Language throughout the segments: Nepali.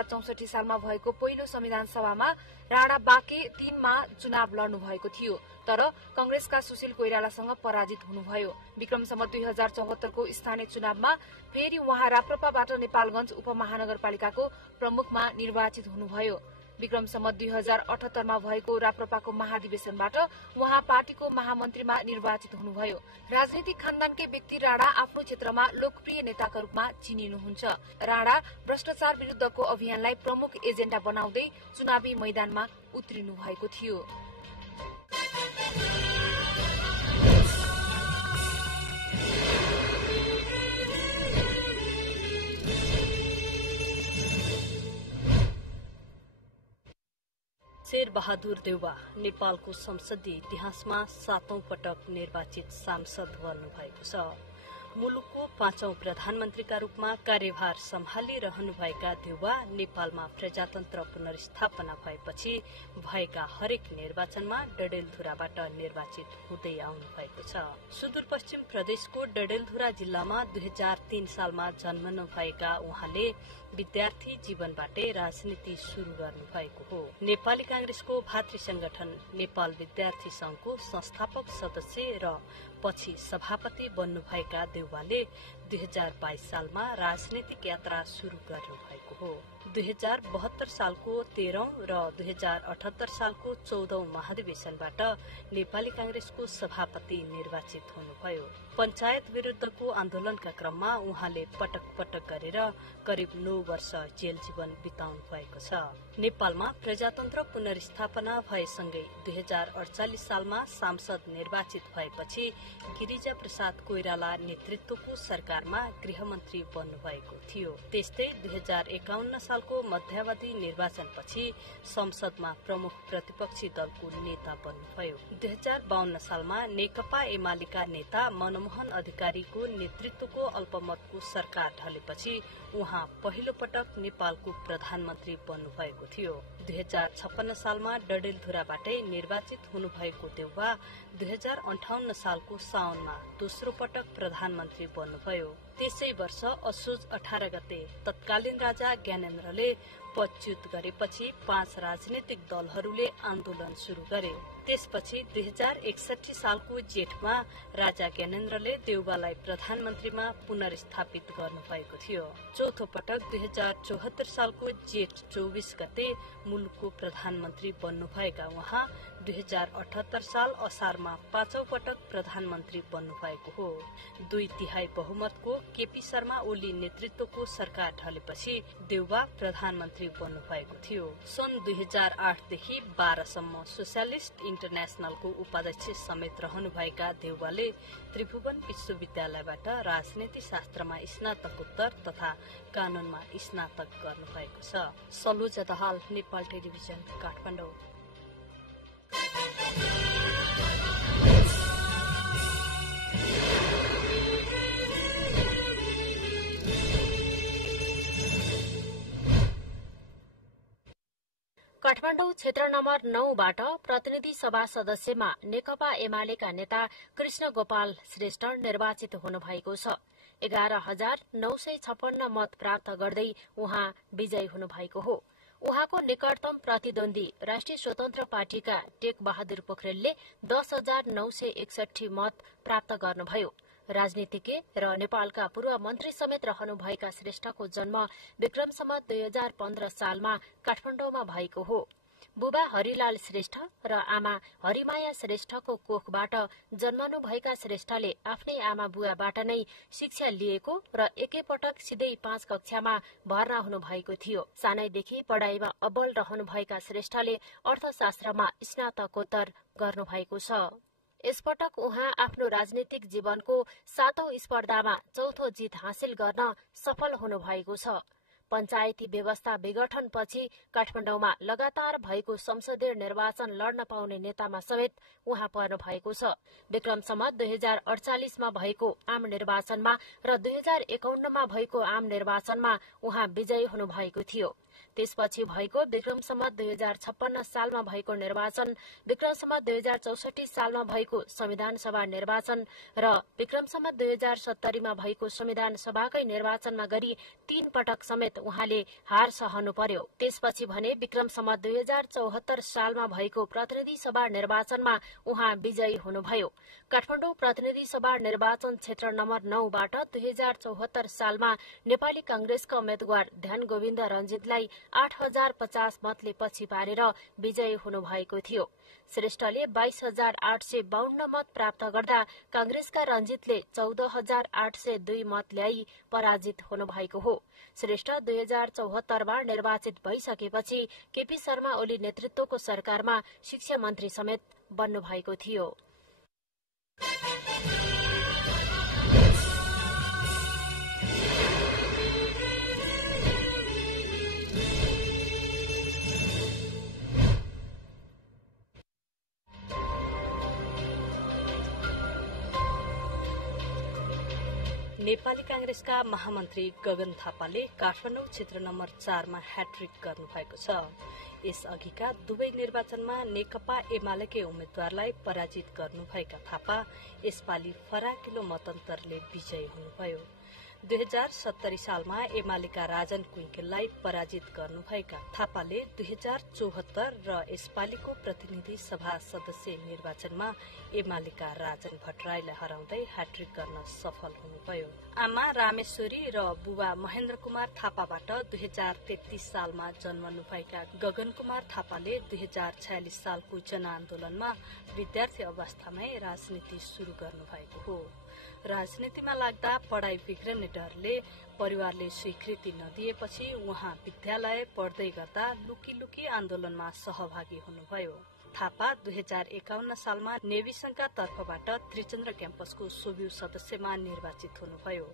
2064 सालमा भएको पहिलो संविधान सभामा राणा बाँके 3 मा चुनाव लड्नु भएको थियो, तर कंग्रेसका सुशील कोइरालासँग पराजित हुनुभयो। विक्रम सम्वत 2074 को स्थानीय चुनावमा फेरि उहाँ राप्रपाबाट नेपालगञ्ज उपमहानगरपालिकाको प्रमुखमा निर्वाचित हुनुभयो। विक्रम सम्वत 2078 मा भएको राप्रपाको महाधिवेशनबाट उहाँ पार्टीको महामन्त्रीमा निर्वाचित हुनुभयो। राजनीतिक खानदानकै व्यक्ति राणा आफ्नो क्षेत्रमा लोकप्रिय नेताका रूपमा चिनिनुहुन्छ। राणा भ्रष्टाचार विरुद्धको अभियानलाई प्रमुख एजेन्डा बनाउँदै चुनावी मैदानमा उत्रिनु भएको थियो। शेरबहादुर देउवा नेपालको संसदीय इतिहासमा 7औं पटक निर्वाचित सांसद बन्नुभएको छ। मुलुकको 5औं प्रधानमन्त्रीका रूपमा कार्यभार सम्हालिरहनुभएका देउवा नेपालमा प्रजातन्त्र पुनर्स्थापना भएपछि भएका हरेक निर्वाचनमा डडेलधुराबाट निर्वाचित हुँदै आउनु भएको छ। सुदूरपश्चिम प्रदेशको डडेलधुरा जिल्लामा 2003 सालमा जन्मनु भएका उहाँले विद्यार्थी जीवनबाटै राजनीति शुरू गर्नु भएको हो। नेपाली कांग्रेसको भातृ संगठन नेपाल विद्यार्थी संघको संस्थापक सदस्य र पछि सभापति बन्नुभएका देउवाले 2022 सालमा राजनीतिक यात्रा शुरू गर्नु भएको हो। 2072 सालको 13औं र 2078 सालको 14औं महाधिवेशनबाट नेपाली कांग्रेसको सभापति निर्वाचित हुनुभयो। पंचायत विरुद्धको आन्दोलनका क्रममा उहाँले पटक पटक गरेर करिब 9 वर्ष जेल जीवन बिताउनु भएको छ। नेपालमा प्रजातन्त्र पुनर्स्थापना भएसँगै 2048 सालमा सांसद निर्वाचित भएपछि गिरिजा प्रसाद कोइराला नेतृत्वको सरकारमा गृहमन्त्री बन्नुभएको थियो। त्यस्तै 2051 सालको मध्यावधि निर्वाचनपछि संसदमा प्रमुख प्रतिपक्षी दलको नेता बन्नुभयो। 2052 सालमा नेकपा एमालेका नेता मनमोहन अधिकारीको नेतृत्वको अल्पमतको सरकार ढलेपछि उहाँ पहिलो पटक नेपालको प्रधानमन्त्री बन्नुभएको थियो। 2056 सालमा डडेलधुराबाटै निर्वाचित हुनुभएको देउवा 2058 सालको साउनमा दोस्रो पटक प्रधानमन्त्री बन्नुभयो। त्यसै वर्ष असोज 18 गते तत्कालीन राजा ज्ञानेन्द्रले पदच्युत गरेपछि 5 राजनीतिक दलहरूले आन्दोलन शुरू गरे। त्यसपछि 2061 सालको जेठमा राजा ज्ञानेन्द्रले देउवालाई प्रधानमन्त्रीमा पुनर्स्थापित गर्नुभएको थियो। चौथो पटक 2074 सालको जेठ 24 गते मुलुकको प्रधानमन्त्री बन्नुभएका उहाँ 2078 साल असारमा 5औं पटक प्रधानमन्त्री बन्नुभएको हो। 2/3 बहुमतको केपी शर्मा ओली नेतृत्वको सरकार ढलेपछि देउवा प्रधानमन्त्री बन्नुभएको थियो। सन् 2008 देखि 12 सम्म सोशलिस्ट इन्टरनेशनलको उपाध्यक्ष समेत रहनुभएका देउवाले त्रिभुवन विश्वविद्यालयबाट राजनीति शास्त्रमा स्नातकोत्तर तथा कानूनमा स्नातक गर्नुभएको छ। सलोजा दाहाल, नेपाल टेलिभिजन, काठमाडौँ। काठमाडौँ क्षेत्र नम्बर 9 बाट प्रतिनिधि सभा सदस्यमा नेकपा एमालेका नेता कृष्ण गोपाल श्रेष्ठ निर्वाचित हुनुभएको छ। 11,956 मत प्राप्त गर्दै उहाँ विजयी हुनुभएको हो। उहाँको निकटतम प्रतिद्वन्दी राष्ट्रिय स्वतन्त्र पार्टीका टेक बहादुर पोखरेलले 10,961 मत प्राप्त गर्नुभयो। राजनीतिज्ञ र नेपालका पूर्व मन्त्री समेत रहनुभएका श्रेष्ठको जन्म विक्रम सम्वत 2015 सालमा काठमाडौँमा भएको हो। बुबा हरिलाल श्रेष्ठ र आमा हरिमाया श्रेष्ठको कोखबाट जन्मनुभएका श्रेष्ठले आफ्नै आमा बुवाबाट नै शिक्षा लिएको र एकैपटक सिधै 5 कक्षामा भर्ना हुनुभएको थियो। सानैदेखि पढाइमा अब्बल रहनुभएका श्रेष्ठले अर्थशास्त्रमा स्नातकोत्तर गर्नुभएको छ। यसपटक उहाँ आफ्नो राजनीतिक जीवनको 7औं स्पर्धामा चौथो जित हासिल गर्न सफल हुनुभएको छ। पञ्चायती व्यवस्था विघटनपछि काठमाडौँमा लगातार भएको संसदीय निर्वाचन लड्न पाउने नेतामा समेत उहाँ पर्नु भएको छ। विक्रम सम्वत 2048 मा भएको आम निर्वाचनमा र 2051 मा भएको आम निर्वाचनमा उहाँ विजयी हुनुभएको थियो। त्यसपछि भएको विक्रम सम्वत 2056 सालमा भएको निर्वाचन, विक्रम सम्वत 2064 सालमा भएको संविधान सभा निर्वाचन र विक्रम सम्वत 2070 मा भएको संविधान सभाकै निर्वाचनमा गरी 3 पटक समेत उहाँले हार सहनु पर्यो। त्यसपछि भने विक्रम सम्वत 2074 सालमा भएको प्रतिनिधि सभा निर्वाचनमा उहाँ विजयी हुनुभयो। काठमाडौँ प्रतिनिधि सभा निर्वाचन क्षेत्र नम्बर 9 बाट 2074 सालमा नेपाली कांग्रेसका उम्मेद्वार ध्यान गोविन्द रञ्जितलाई 8050 मतले पछि पारेर विजयी हुनुभएको थियो। श्रेष्ठले 22852 मत प्राप्त गर्दा कांग्रेसका रञ्जितले 14802 मत ल्याई पराजित हुनुभएको हो। श्रेष्ठ 2074 मा निर्वाचित भइसकेपछि केपी शर्मा ओली नेतृत्वको सरकारमा शिक्षा मन्त्री समेत बन्नुभएको थियो। नेपाली कांग्रेसका महामन्त्री गगन थापाले काठमाडौँ क्षेत्र नम्बर 4 मा ह्याट्रिक गर्नुभएको छ। यसअघिका दुवै निर्वाचनमा नेकपा एमालेकै उम्मेद्वारलाई पराजित गर्नुभएका थापा यसपालि फराकिलो मतन्तरले विजयी हुनुभयो। 2070 सालमा एमालेका राजन कुइकेललाई पराजित गर्नुभएका थापाले 2074 र यसपालिको प्रतिनिधि सभा सदस्य निर्वाचनमा एमालेका राजन भट्टराईलाई हराउँदै ह्याट्रिक गर्न सफल हुनुभयो। आमा रामेश्वरी र बुबा महेन्द्र कुमार थापाबाट 2033 सालमा जन्मनुभएका गगन कुमार थापाले 2046 सालको जनआन्दोलनमा विद्यार्थी अवस्थामै राजनीति शुरू गर्नुभएको हो। राजनीतिमा लाग्दा पढ़ाई बिग्रने डरले परिवारले स्वीकृति नदिएपछि उहाँ विद्यालय पढ्दै गर्दा लुकी लुकी आन्दोलनमा सहभागी हुनुभयो। थापा 2051 सालमा नेभी संघका तर्फबाट त्रिचन्द्र क्याम्पसको सोभ्यू सदस्यमा निर्वाचित हुनुभयो।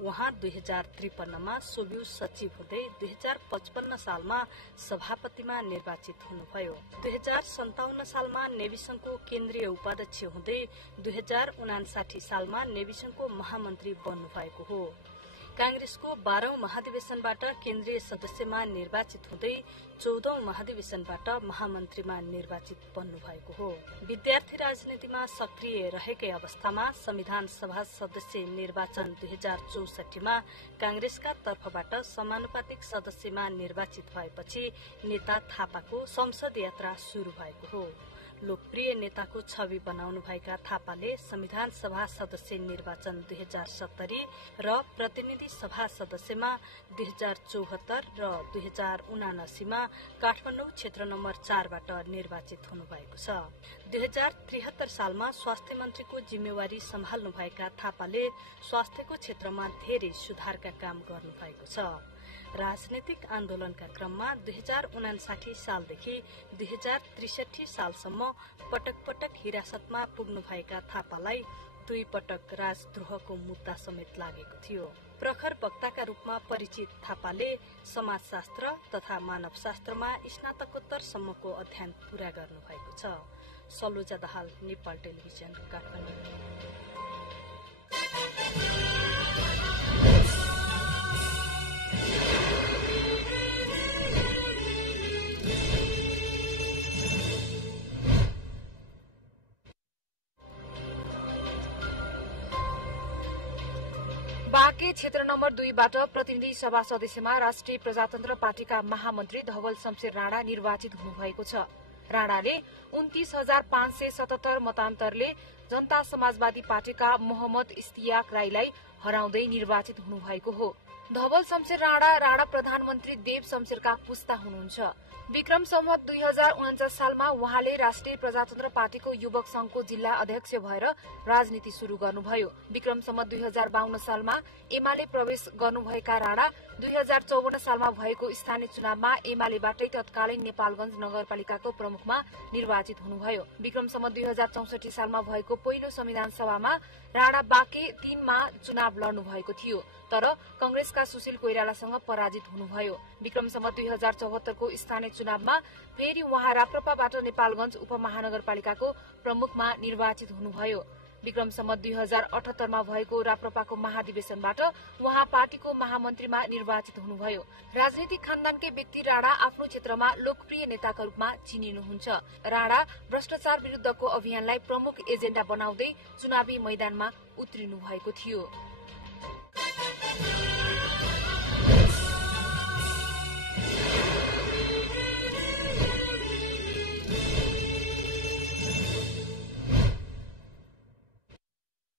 उहाँ 2053 मा सोभ्यू सचिव हुँदै 2055 सालमा सभापतिमा निर्वाचित हुनुभयो। 2057 सालमा नेभी संघको केन्द्रीय उपाध्यक्ष हुँदै 2059 सालमा नेभी संघको महामन्त्री बन्नुभएको हो। कांग्रेसको 12औं महाधिवेशनबाट केन्द्रीय सदस्यमा निर्वाचित हुँदै 14औं महाधिवेशनबाट महामन्त्रीमा निर्वाचित बन्नुभएको हो। विद्यार्थी राजनीतिमा सक्रिय रहेकै अवस्थामा संविधान सभा सदस्य निर्वाचन 2064 मा कांग्रेसका तर्फबाट समानुपातिक सदस्यमा निर्वाचित भएपछि नेता थापाको संसद यात्रा शुरू भएको हो। लोकप्रिय नेताको छवि बनाउनु भएका थापाले संविधान सभा सदस्य निर्वाचन 2070 र प्रतिनिधि सभा सदस्यमा 2074 र 2079 मा काठमाडौँ क्षेत्र नम्बर 4 बाट निर्वाचित हुनुभएको छ। 2073 सालमा स्वास्थ्य मन्त्रीको जिम्मेवारी सम्हाल्नु भएका थापाले स्वास्थ्यको क्षेत्रमा धेरै सुधारका काम गर्नुभएको छ। राजनीतिक आन्दोलनका क्रममा 2059 सालदेखि 2063 सालसम्म पटक पटक हिरासतमा पुग्नु भएका थापालाई 2 पटक राजद्रोहको मुद्दा समेत लागेको थियो। प्रखर वक्ताका रूपमा परिचित थापाले समाजशास्त्र तथा मानवशास्त्रमा स्नातकोत्तरसम्मको अध्ययन पूरा गर्नुभएको छ। सलोजा दाहाल, नेपाल टेलिभिजन, काठमाडौँ। बाँके क्षेत्र नम्बर 2 बाट प्रतिनिधि सभा सदस्यमा राष्ट्रिय प्रजातन्त्र पार्टीका महामन्त्री धवल शमशेर राणा निर्वाचित हुनुभएको छ। राणाले 29,577 मतान्तरले जनता समाजवादी पार्टीका मोहम्मद इस्तियाक राईलाई हराउँदै निर्वाचित हुनुभएको हो। धवल शमशेर राणा प्रधानमन्त्री देव शमशेरका पुस्ता हुनुहुन्छ। विक्रम सम्वत 2049 सालमा उहाँले राष्ट्रिय प्रजातन्त्र पार्टीको युवक संघको जिल्ला अध्यक्ष भएर राजनीति शुरू गर्नुभयो। विक्रम सम्वत 2052 सालमा एमाले प्रवेश गर्नुभएका राणा 2054 सालमा भएको स्थानीय चुनावमा एमालेबाटै तत्कालीन नेपालगञ्ज नगरपालिकाको प्रमुखमा निर्वाचित हुनुभयो। विक्रम सम्वत 2064 सालमा भएको पहिलो संविधान सभामा राणा बाँके 3 मा चुनाव लड्नु भएको थियो, तर कंग्रेसका सुशील कोइरालासँग पराजित हुनुभयो। विक्रम सम्वत 2074 को स्थानीय चुनावमा फेरि उहाँ राप्रपाबाट नेपालगञ्ज उपमहानगरपालिकाको प्रमुखमा निर्वाचित हुनुभयो। विक्रम सम्वत 2078 मा भएको राप्रपाको महाधिवेशनबाट उहाँ पार्टीको महामन्त्रीमा निर्वाचित हुनुभयो। राजनीतिक खानदानकै व्यक्ति राणा आफ्नो क्षेत्रमा लोकप्रिय नेताका रूपमा चिनिनुहुन्छ। राणा भ्रष्टाचार विरुद्धको अभियानलाई प्रमुख एजेण्डा बनाउँदै चुनावी मैदानमा उत्रिनु भएको थियो।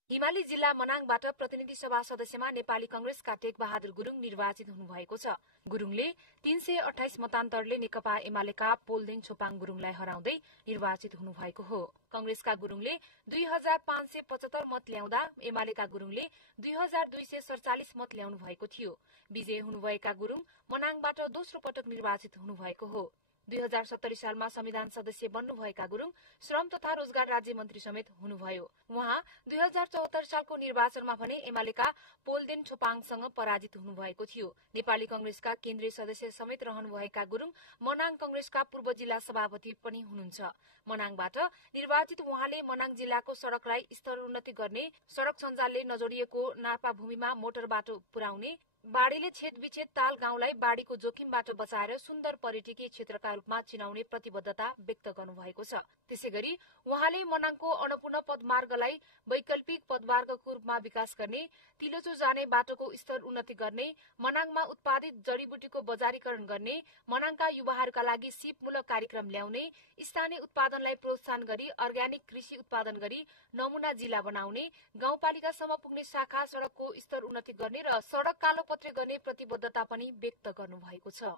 हिमाली जिल्ला मनाङबाट प्रतिनिधि सभा सदस्यमा नेपाली कंग्रेसका टेक बहादुर गुरुङ निर्वाचित हुनुभएको छ। गुरुङले 328 मतान्तरले नेकपा एमालेका पोलदेङ छोपाङ गुरुङलाई हराउँदै निर्वाचित हुनुभएको हो। कंग्रेसका गुरुङले 2575 मत ल्याउँदा एमालेका गुरुङले 2247 मत ल्याउनु भएको थियो। विजयी हुनुभएका गुरुङ मनाङबाट दोस्रो पटक निर्वाचित हुनुभएको हो। 2070 सालमा संविधान सदस्य बन्नुभएका गुरुङ श्रम तथा रोजगार राज्य मन्त्री समेत हुनुभयो। उहाँ 2074 सालको निर्वाचनमा भने एमालेका पोलदेन छोपाङसँग पराजित हुनुभएको थियो। नेपाली कंग्रेसका केन्द्रीय सदस्य समेत रहनुभएका गुरुङ मनाङ कंग्रेसका पूर्व जिल्ला सभापति पनि हुनुहुन्छ। मनाङबाट निर्वाचित उहाँले मनाङ जिल्लाको सड़कलाई स्तरोन्नति गर्ने, सड़क सञ्जालले नजोडिएको नापा भूमिमा मोटर बाटो पुर्याउने, बाढ़ीले छेदविच्छेद ताल गाउँलाई बाढ़ीको जोखिमबाट बचाएर सुन्दर पर्यटकीय क्षेत्रका रूपमा चिनाउने प्रतिबद्धता व्यक्त गर्नुभएको छ। त्यसैगरी उहाँले मनाङको अन्नपूर्ण पदमार्गलाई वैकल्पिक पदमार्गको रूपमा विकास गर्ने, तिलोचो जाने बाटोको स्तर उन्नति गर्ने, मनाङमा उत्पादित जडीबुटीको बजारीकरण गर्ने, मनाङका युवाहरूका लागि सिपमूलक कार्यक्रम ल्याउने, स्थानीय उत्पादनलाई प्रोत्साहन गरी अर्ग्यानिक कृषि उत्पादन गरी नमूना जिल्ला बनाउने, गाउँपालिकासम्म पुग्ने शाखा सड़कको स्तर उन्नति गर्ने र सड़क कालो पत्रे गर्ने प्रतिबद्धता पनि व्यक्त गर्नुभएको छ।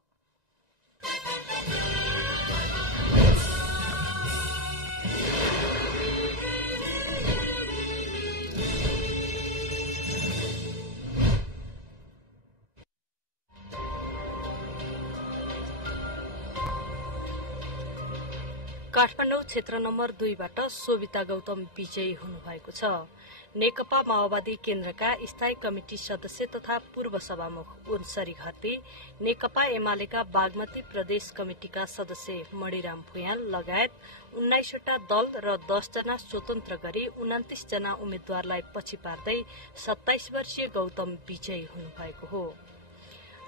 काठमाडौँ क्षेत्र नम्बर 2 बाट सोभिता गौतम विजयी हुनुभएको छ। नेकपा माओवादी केन्द्रका स्थायी कमिटी सदस्य तथा पूर्व सभामुख उन्सरी घरती, नेकपा एमालेका बागमती प्रदेश कमिटिका सदस्य मणिराम भुयाल लगायत 19 वटा दल र 10 जना स्वतन्त्र गरी 29 जना उम्मेद्वारलाई पछि पार्दै 27 वर्षीय गौतम विजयी हुनुभएको हो।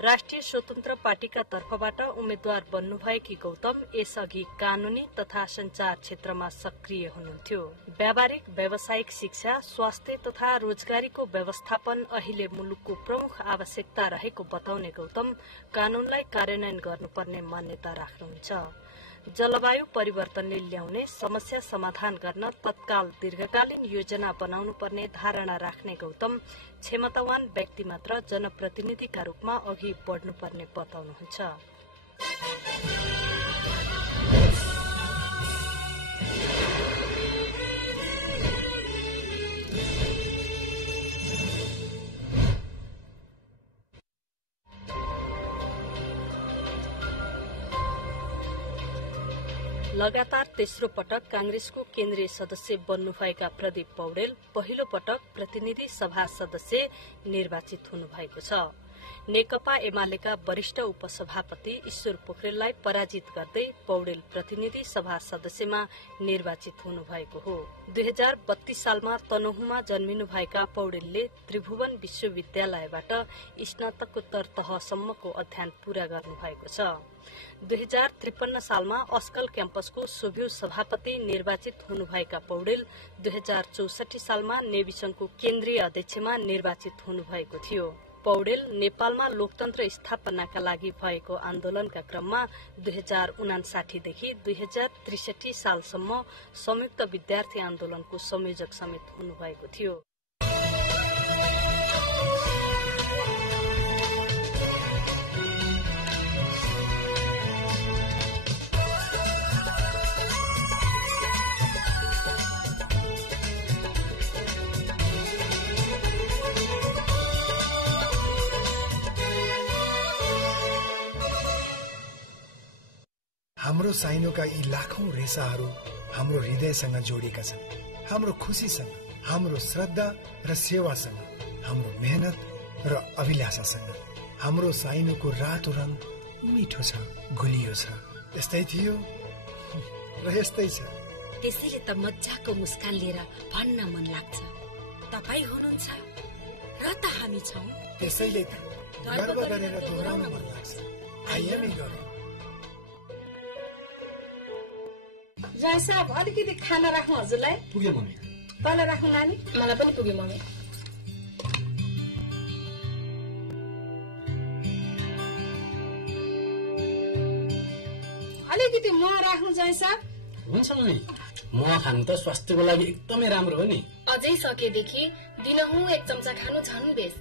राष्ट्रिय स्वतन्त्र पार्टीका तर्फबाट उम्मेद्वार बन्नुभएकी गौतम यसअघि कानूनी तथा संचार क्षेत्रमा सक्रिय हुनुहुन्थ्यो। व्यावहारिक व्यावसायिक शिक्षा, स्वास्थ्य तथा रोजगारीको व्यवस्थापन अहिले मुलुकको प्रमुख आवश्यकता रहेको बताउने गौतम कानूनलाई कार्यान्वयन गर्नुपर्ने मान्यता राख्नुहुन्छ। जलवायु परिवर्तनले ल्याउने समस्या समाधान गर्न तत्काल दीर्घकालीन योजना बनाउनु पर्ने धारणा राख्ने गौतम क्षमतावान व्यक्ति मात्र जनप्रतिनिधिका रूपमा अघि बढ्नुपर्ने बताउनुहुन्छ। लगातार तेस्रो पटक कांग्रेसको केन्द्रीय सदस्य बन्नुभएका प्रदीप पौडेल पहिलो पटक प्रतिनिधि सभा सदस्य निर्वाचित हुनुभएको छ। नेकपा एमालेका वरिष्ठ उपसभापति ईश्वर पोखरेललाई पराजित गर्दै पौडेल प्रतिनिधि सभा सदस्यमा निर्वाचित हुनुभएको हो। 2032 सालमा तनहुमा जन्मिनुभएका पौडेलले त्रिभुवन विश्वविद्यालयबाट स्नातकोत्तर तहसम्मको अध्ययन पूरा गर्नुभएको छ। 2053 सालमा अस्कल क्याम्पसको सोभ्यू सभापति निर्वाचित हुनुभएका पौडेल 2064 सालमा नेवी संघको केन्द्रीय अध्यक्षमा निर्वाचित हुनुभएको थियो। पौडेल नेपालमा लोकतन्त्र स्थापनाका लागि भएको आन्दोलनका क्रममा 2059 देखि 2063 सालसम्म संयुक्त विद्यार्थी आन्दोलनको संयोजक समेत हुनुभएको थियो। हाम्रो साइनोका यी लाखौं रेसाहरू हाम्रो हृदयसँग जोडिएका छन्। हाम्रो खुशीसँग, हाम्रो श्रद्धा र सेवासँग, हाम्रो मेहनत र अभिलाषासँग। हाम्रो साइनोको रातो रंग मिठो छ, गुलियो छ। यस्तै थियो र यस्तै छ। त्यसैले त मजाको मुस्कान लिएर भन्न मन लाग्छ, तपाईँ हुनुहुन्छ र त हामी छौँ। त्यसैले त गर्व गरेर दोहोऱ्याउन मन लाग्छ। आइएमै गरौँ। जय साहब, अलिकति खाना राख्नु हजुरलाई। पुग्यो मम्मी। तल राख्नु नानी? मलाई पनि पुग्यो मम्मी। अलिकति म राख्नु जय साहब। हुन्छ मम्मी, म खानु त स्वास्थ्यको लागि एकदमै राम्रो हो नि। अझै सकेदेखि दिनहुँ 1 चम्चा खानु झन् बेस।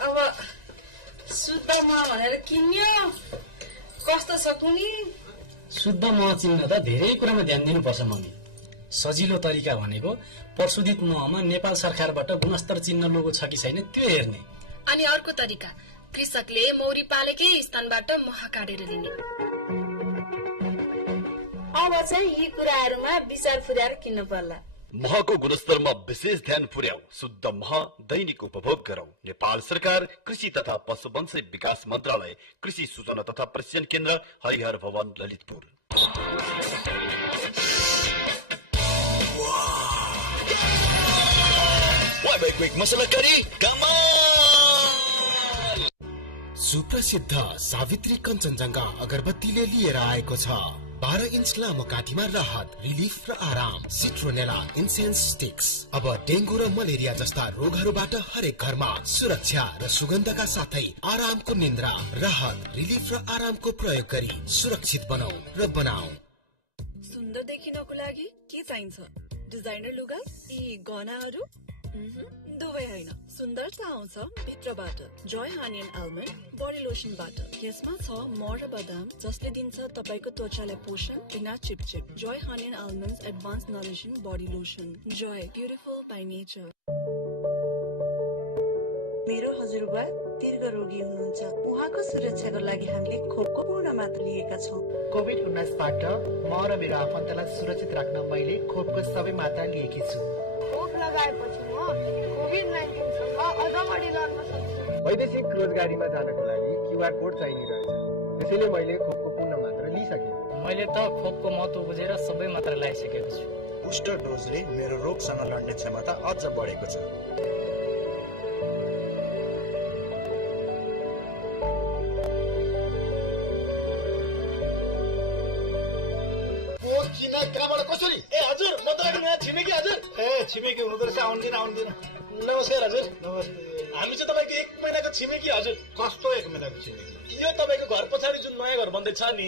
अब शुद्ध मह भनेर किन्यो, कस्तो छ कुनी? शुद्ध मह चिन्न त धेरै कुरामा ध्यान दिनुपर्छ मम्मी। सजिलो तरिका भनेको प्रशोधित महमा नेपाल सरकारबाट गुणस्तर चिन्ह लोगो छ कि छैन त्यो हेर्ने। अनि अर्को तरिका, कृषकले मौरी पालेकै स्थानबाट मह काटेर लिने। अब चाहिँ यी कुराहरूमा विचार पुर्याएर किन्नु पर्ला। महको गुणस्तरमा विशेष ध्यान पुर्याऊ। शुद्ध मह दैनिक उपभोग गरौं। नेपाल सरकार कृषि तथा पशुवंशी विकास मन्त्रालय, कृषि सूचना तथा प्रशिक्षण केन्द्र, हरिहर भवन, ललितपुर। क्विक मसला करी कमाल। सुप्रसिद्ध सावित्री कञ्चनजङ्घा अगरबत्तीले लिएर आएको छ 12 इन्च लामो काठीमा राहत, रिलिफ र आराम। Citronella incense sticks. अब डेंगू र मलेरिया जस्ता रोगहरूबाट हरेक घरमा सुरक्षा र सुगन्धका साथै आरामको निन्द्रा। राहत, रिलिफ र आरामको प्रयोग गरी सुरक्षित बनाऊ र बनाऊ। सुन्दर देखिनको लागि के चाहिन्छ? डिजाइनर लुगा, यी गहनाहरू? दुवै होइन, सुन्दरता आउँछ भित्रबाट। जय हनी एन्ड आलमन्ड बडी लोसनबाट। यसमा छ मह र बदाम, जसले दिन्छ तपाईको त्वचालाई पोषण बिना चिपचिप। Jai honey and almond advance nourishing body lotion. Jai, beautiful by nature. मेरो हजुरबा दीर्घ रोगी हुनुहुन्छ। उहाँको सुरक्षाको लागि हामीले खोपको पूर्ण मात्रा लिएका छौँ। कोभिड-19बाट म र मेरो आफन्तलाई सुरक्षित राख्न मैले खोपको सबै मात्रा लिएकी छु। खोप लगाएपछि म कोभिड-19 सँग अझ बढी गर्न सक्छु। वैदेशिक रोजगारीमा जानको लागि क्युआर कोड चाहिरहेछ, त्यसैले मैले खोपको पूर्ण मात्रा लिइसकेँ। मैले त खोपको महत्त्व बुझेर सबै मात्रा लगाइसकेको छु। बुस्टर डोजले मेरो रोगसँग लड्ने क्षमता अझ बढेको छ। कसरी? ए हजुर, म त यहाँ छिमेकी हजुर। ए छिमेकी हुनुहुँदो रहेछ, आउँदिन। नमस्कार हजुर। नमस्ते। हामी चाहिँ तपाईँको 1 महिनाको छिमेकी हजुर। कस्तो 1 महिनाको छिमेकी? यो तपाईँको घर पछाडि जुन नयाँ घर बन्दैछ नि,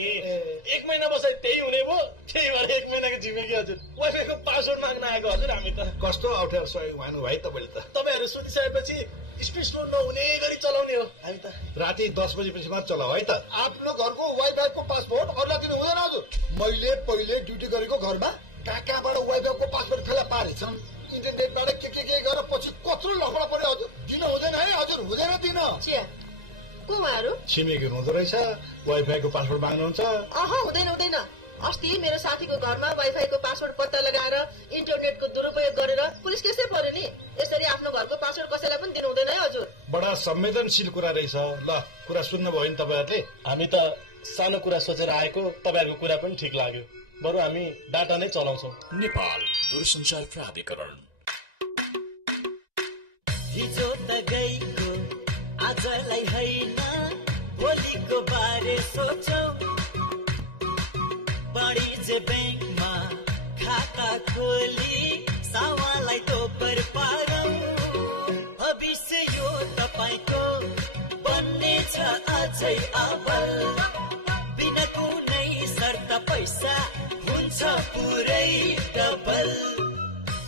1 महिना बसाइ त्यही हुने भयो, त्यही भएर 1 महिनाको छिमेकी हजुर। वाइफाईको पासवर्ड माग्न आएको हजुर हामी त। कस्तो अप्ठ्यारो सहयोग माग्नु भाइ तपाईँले त। तपाईँहरू सुतिसकेपछि स्पेस लोड नहुने गरी चलाउने हो हामी त। राति 10 बजेपछि मात्र चलाऊ है त। आफ्नो घरको वाइफाईको पासवर्ड अरूलाई दिनु हुँदैन हजुर। मैले पहिले ड्युटी गरेको घरमा कहाँबाट वाइफाईको पासवर्ड फेला पारेछन्। इन्टरनेटबाट के गरेर पछि कत्रो लफडा पर्यो हजुर। दिन हुँदैन है हजुर, हुँदैन दिन। को उहाँहरू? छिमेकी हुँदो रहेछ, वाइफाईको पासवर्ड माग्नुहुन्छ। हुँदैन। अस्ति मेरो साथीको घरमा वाइफाईको पासवर्ड पत्ता लगाएर इन्टरनेटको दुरुपयोग गरेर पुलिस केसै पर्यो नि। यसरी आफ्नो घरको पासवर्ड कसैलाई पनि दिनु हुँदैन है हजुर। बडा संवेदनशील कुरा रहेछ। ल, कुरा सुन्नुभयो नि तपाईँहरूले? हामी त सानो कुरा सोचेर आएको, तपाईँहरूको कुरा पनि ठिक लाग्यो। बरु हामी डाटा नै चलाउँछौँ। नेपाल दूरसञ्चार प्राधिकरण। हिजो त गएको आजलाई होइन, भोलिको बारे सोचौँ। वाणिज्य ब्याङ्कमा खाता खोली सावालाई दोब्बर पारौँ। भविष्य यो तपाईको बन्ने छ अझै अब्बल। बिना कुनै शर्त पैसा हुन्छ पुरै डबल।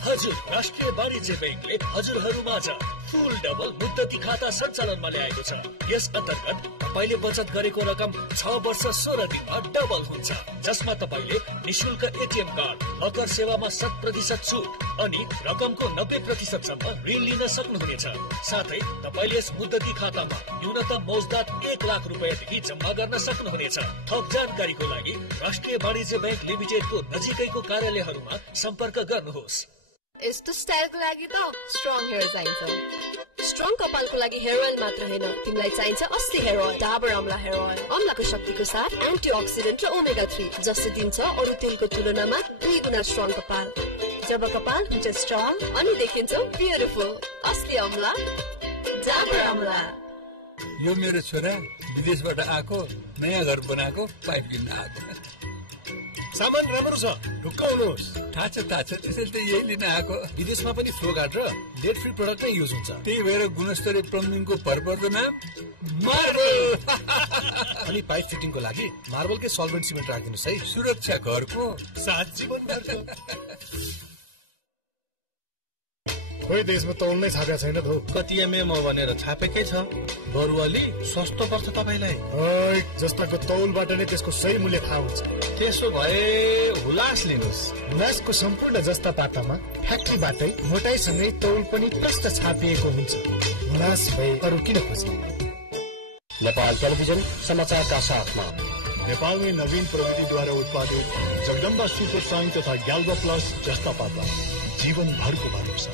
हजुर, राष्ट्रिय वाणिज्य ब्याङ्कले हजुरहरूमाझ फुल डबल मुद्दती खाता सञ्चालनमा ल्याएको छ। यस अन्तर्गत तपाईले बचत गरेको रकम 6 वर्ष 16 दिनमा डबल हुन्छ, जसमा तपाईले निशुल्क एटीएम कार्ड, हकर सेवामा 100% छुट अनि रकमको 90% सम्म ऋण लिन सक्नुहुनेछ। साथै तपाईले यस मुद्दती खातामा न्यूनतम मौजदात 1 लाख रुपैयाँदेखि जम्मा गर्न सक्नुहुनेछ। थप जानकारीको लागि राष्ट्रिय वाणिज्य ब्याङ्क लिमिटेडको नजिकैको कार्यालयहरूमा सम्पर्क गर्नुहोस्। यस्तो स्टाइलको लागि त स्ट्रङ हेयर चाहिन्छ। स्ट्रङ कपालको लागि हेयर ऑयल मात्र हैन, तिमीलाई चाहिन्छ असली हेयर ऑयल, डाबर अमला हेयर ऑयल। अमलाको शक्तिको साथ एन्टिअक्सिडेन्ट र ओमेगा 3 जसले दिन्छ अरु तेलको तुलनामा 2 गुणा स्ट्रङ कपाल। जब कपाल हुन्छ स्ट्रङ अनि देखिन्छ ब्युटिफुल, असली अमला डाबर अमला। यो मेरो छोरा विदेशबाट आएको नयाँ घर बनाएको पाइप किन्न आएको। सामान राम्रो छ, ढुक्क हुनुहोस्। थाहा छ त्यसैले त यही लिन आएको। विदेशमा पनि फ्लो गार्ड र लेड फ्री प्रोडक्ट नै युज हुन्छ। त्यही भएर गुणस्तरीय प्लम्बिङको भरपर्दो नाम मार्बल। अनि पाइप फिटिङको लागि मार्बलकै सल्भेन्ट सिमेन्ट राखिदिनुहोस् है। सुरक्षा घरको साथ जीवनभरको। खोइ देशमा तौलमै छापेको छैन त हो। कति एमएम हो भनेर छापेकै छ, बरु अलि सस्तो पर्छ तपाईलाई। जस्ताको तौलबाट नै त्यसको सही मूल्य थाहा हुन्छ। त्यसो भए हुलास लिनुहोस्। हुलासको सम्पूर्ण जस्ता पातामा फ्याक्ट्रीबाटै मोटाइसँगै तौल पनि प्रष्ट छापिएको हुन्छ। हुलास भए अरू किन खोज्ने? नेपाल टेलिभिजन समाचारका साथमा नेपालमै नवीन प्रविधिद्वारा उत्पादित जगदम्बा सुपर साइन तथा ग्याल्बा प्लस जस्ता पाता जीवन भरको भरोसा।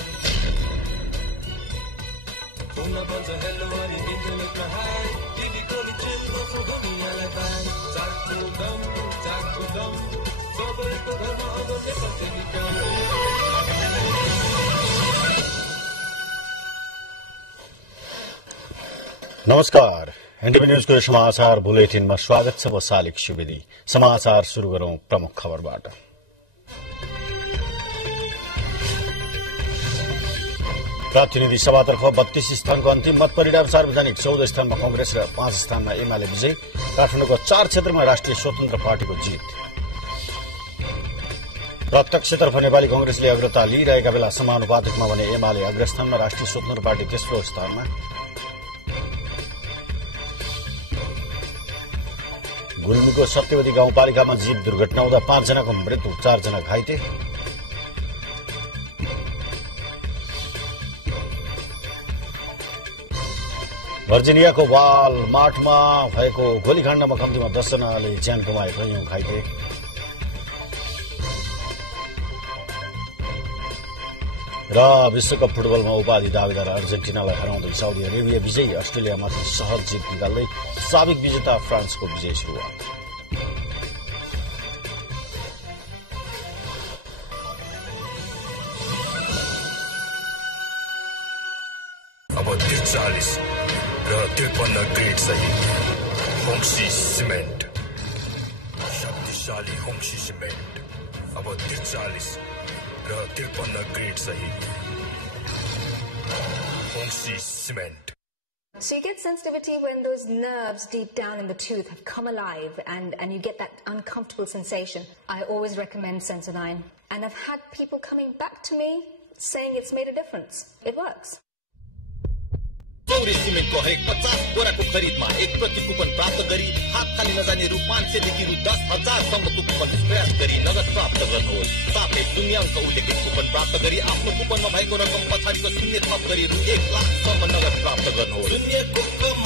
नमस्कार, एनटीभी न्यूजको समाचार बुलेटिनमा स्वागत छ। वसालिक सुवेदी। समाचार शुरू गरौं प्रमुख खबरबाट। प्रतिनिधि सभातर्फ 32 स्थानको अन्तिम मत परिणाम सार्वजनिक। 14 स्थानमा कंग्रेस र 5 स्थानमा एमाले विजय। काठमाडौँको 4 क्षेत्रमा राष्ट्रिय स्वतन्त्र पार्टीको जित। प्रत्यक्षतर्फ नेपाली कंग्रेसले अग्रता लिइरहेका बेला समानुपातिकमा भने एमाले अग्रस्थानमा, राष्ट्रिय स्वतन्त्र पार्टी तेस्रो स्थानमा। गुल्मीको सत्यवती गाउँपालिकामा जीप दुर्घटना हुँदा 5 जनाको मृत्यु, 4 जना घाइते। भर्जिनियाको वालमार्टमा भएको गोलीकाण्डमा कम्तीमा 10 जनाले ज्यान गुमाए, कैयौं घाइते। र विश्वकप फुटबलमा उपाधि दावेदार अर्जेन्टिनालाई हराउँदै साउदी अरेबिया विजयी। अस्ट्रेलियामाथि सहज जित निकाल्दै साबिक विजेता फ्रान्सको विजय सुरुवात। अब 40 र 53 ग्रेड सहित होङ्सी सिमेन्ट, शक्तिशाली होङ्सी सिमेन्ट। अब 40 र 53 ग्रेड सहित होङ्सी cement. So you get sensitivity when those nerves deep down in the tooth have come alive and you get that uncomfortable sensation. I always recommend Sensodyne. And I've had people coming back to me saying it's made a difference. It works. सौर्य सिमेन्टको हरेक 50 बोराको खरिदमा 1 प्रति कुपन प्राप्त गरी हात खाली नजाने रु 500 देखि रु 10,000 सम्मको कुपन स्क्रैच गरी नगद प्राप्त गर्नुहोस्। साथै शून्याङ्क उल्लेखित कुपन प्राप्त गरी आफ्नो कुपनमा भएको रकम पछाडिको शून्य थप गरी रु 1 लाख सम्म नगद प्राप्त गर्नुहोस्। शून्यको कुपन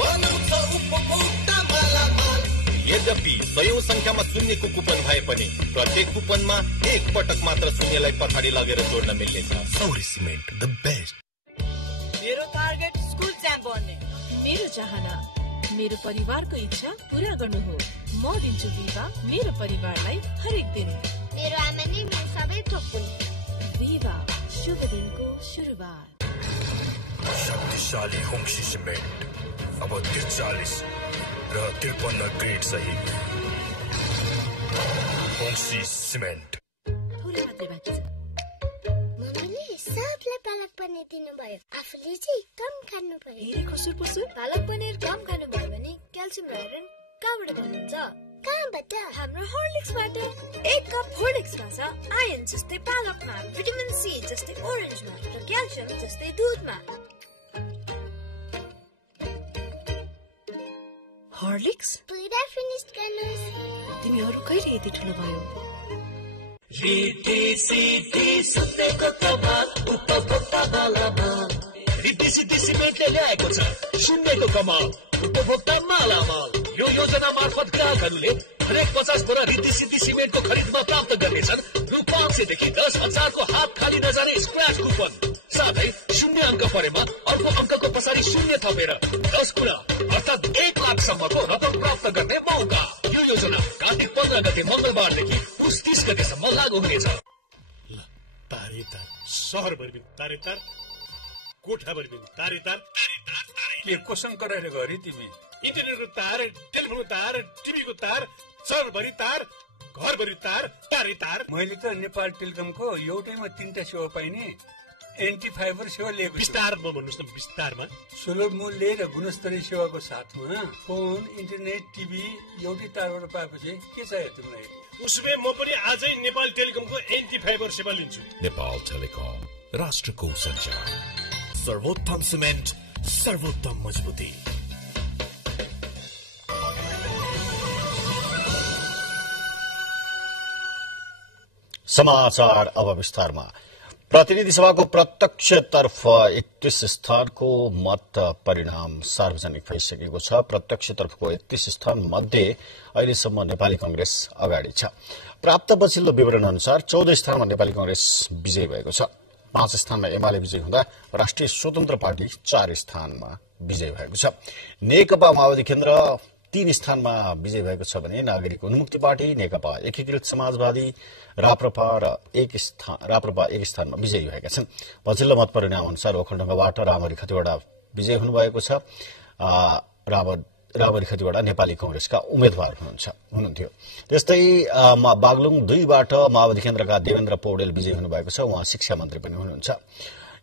बनाउँछ उपभोक्ता मालामाल। यद्यपि 100औं संख्यामा शून्यको कुपन भए पनि प्रत्येक कुपनमा 1 पटक मात्र शून्यलाई पछाडि लगेर जोड्न मिल्नेछ। सौर्य सिमेन्ट द बेस्ट। मेरो टार्गेट स्कुल च्याम्प बन्ने। मेरो चाहना मेरो परिवारको इच्छा पूरा गर्नु हो। म दिन्छु विवा मेरो परिवारलाई हरेक दिन। मेरो आमा नै मेरो सबै थोक हुन्। विवा शुभ दिनको सुरुवात। शक्तिशाली होङ्सी सिमेन्ट अब 40 र 53 ग्रेड सहित होङ्सी सिमेन्ट। थोरै मात्रै बाँकी छ। मम्मीले सबलाई पालक पनिर दिनुभयो, आफूले चाहिँ कम खानु भयो। हेरे कसुर पसुर। पालक पनिर कम खानुभयो भने क्याल्सियम र आइरन कहाँबाट पाउनुहुन्छ? कहाँबाट? हाम्रो हर्लिक्सबाट। 1 कप हर्लिक्समा छ आयरन जस्तै पालकमा, भिटामिन सी जस्तै ओरेन्जमा र क्याल्सियम जस्तै दुधमा। हर्लिक्स पुरा फिनिश गर्नुहोस्। तिमीहरू कहिले यति ठुलो भयो? रिद्धि सिद्धि सत्यको कमाल उपभोक्ता मालामाल। रिद्धि सिद्धि सिमेन्टले ल्याएको छ शून्यको कमाल उपभोक्ता मालामाल। यो योजना मार्फत ग्राहकहरूले हरेक 50 बोरा रिद्धि सिद्धि सिमेन्टको खरिदमा प्राप्त गर्नेछन् रु 500 देखि 10,000 को हात खाली नजाने स्क्रैच 55 साथै 0 अङ्क परेमा अर्को अङ्कको पछाडि 0 थपेर 10 गुणा अर्थात् 1 लाखसम्मको रकम प्राप्त गर्ने मौका। यो योजना कार्तिक 15 गते मङ्गलबारदेखि पुस 30 गतेसम्म लागू हुनेछ। तारेतार सहरभरि तारेतार कोठाभरि तारेतार के कोसँग कराएर गरी तिमी? इन्टरनेटको तार, टेलिफोनको तार, टिभीको तार, सहरभरि तार, घरभरि तार, तारेतार। मैले त नेपाल टेलिकमको एउटैमा 3टा सेवा पाइने एन्टी फाइबर सेवा लिएको छु। विस्तारमा भन्नुहोस् न, विस्तारमा। सुलभ मूल्य र गुणस्तरीय सेवाको साथमा फोन, इन्टरनेट, टिभी एउटै तारबाट पाएको चाहिँ के चाहियो तिमीलाई? उसले म पनि आजै नेपाल टेलिकमको एन्टी फाइबर सेवा लिन्छु। नेपाल टेलिकम, राष्ट्रको सञ्चार, सर्वोत्तम सिमेन्ट, सर्वोत्तम मजबुती। समाचार अब विस्तारमा। प्रतिनिधि सभाको प्रत्यक्षतर्फ 31 स्थानको मत परिणाम सार्वजनिक भइसकेको छ। प्रत्यक्षतर्फको 31 स्थान मध्ये अहिलेसम्म नेपाली कांग्रेस अगाडि छ। प्राप्त पछिल्लो विवरण अनुसार 14 स्थानमा नेपाली कांग्रेस विजयी भएको छ। 5 स्थानमा एमाले विजयी हुँदा राष्ट्रिय स्वतन्त्र पार्टी 4 स्थानमा विजयी भएको छ। नेकपा माओवादी केन्द्र 3 स्थानमा विजयी भएको छ भने नागरिक उन्मुक्ति पार्टी, नेकपा एकीकृत समाजवादी, राप्रपा 1 स्थानमा विजयी भएका छन्। पछिल्लो मत परिणाम अनुसार ओखलढुङ्गाबाट रामहरि खतिवडा विजयी हुनुभएको छ। रामहरि खतिवडा नेपाली कांग्रेसका उम्मेद्वार हुनुहुन्थ्यो। त्यस्तै बागलुङ 2 बाट माओवादी केन्द्रका देवेन्द्र पौडेल विजयी हुनुभएको छ। उहाँ शिक्षा मन्त्री पनि हुनुहुन्छ।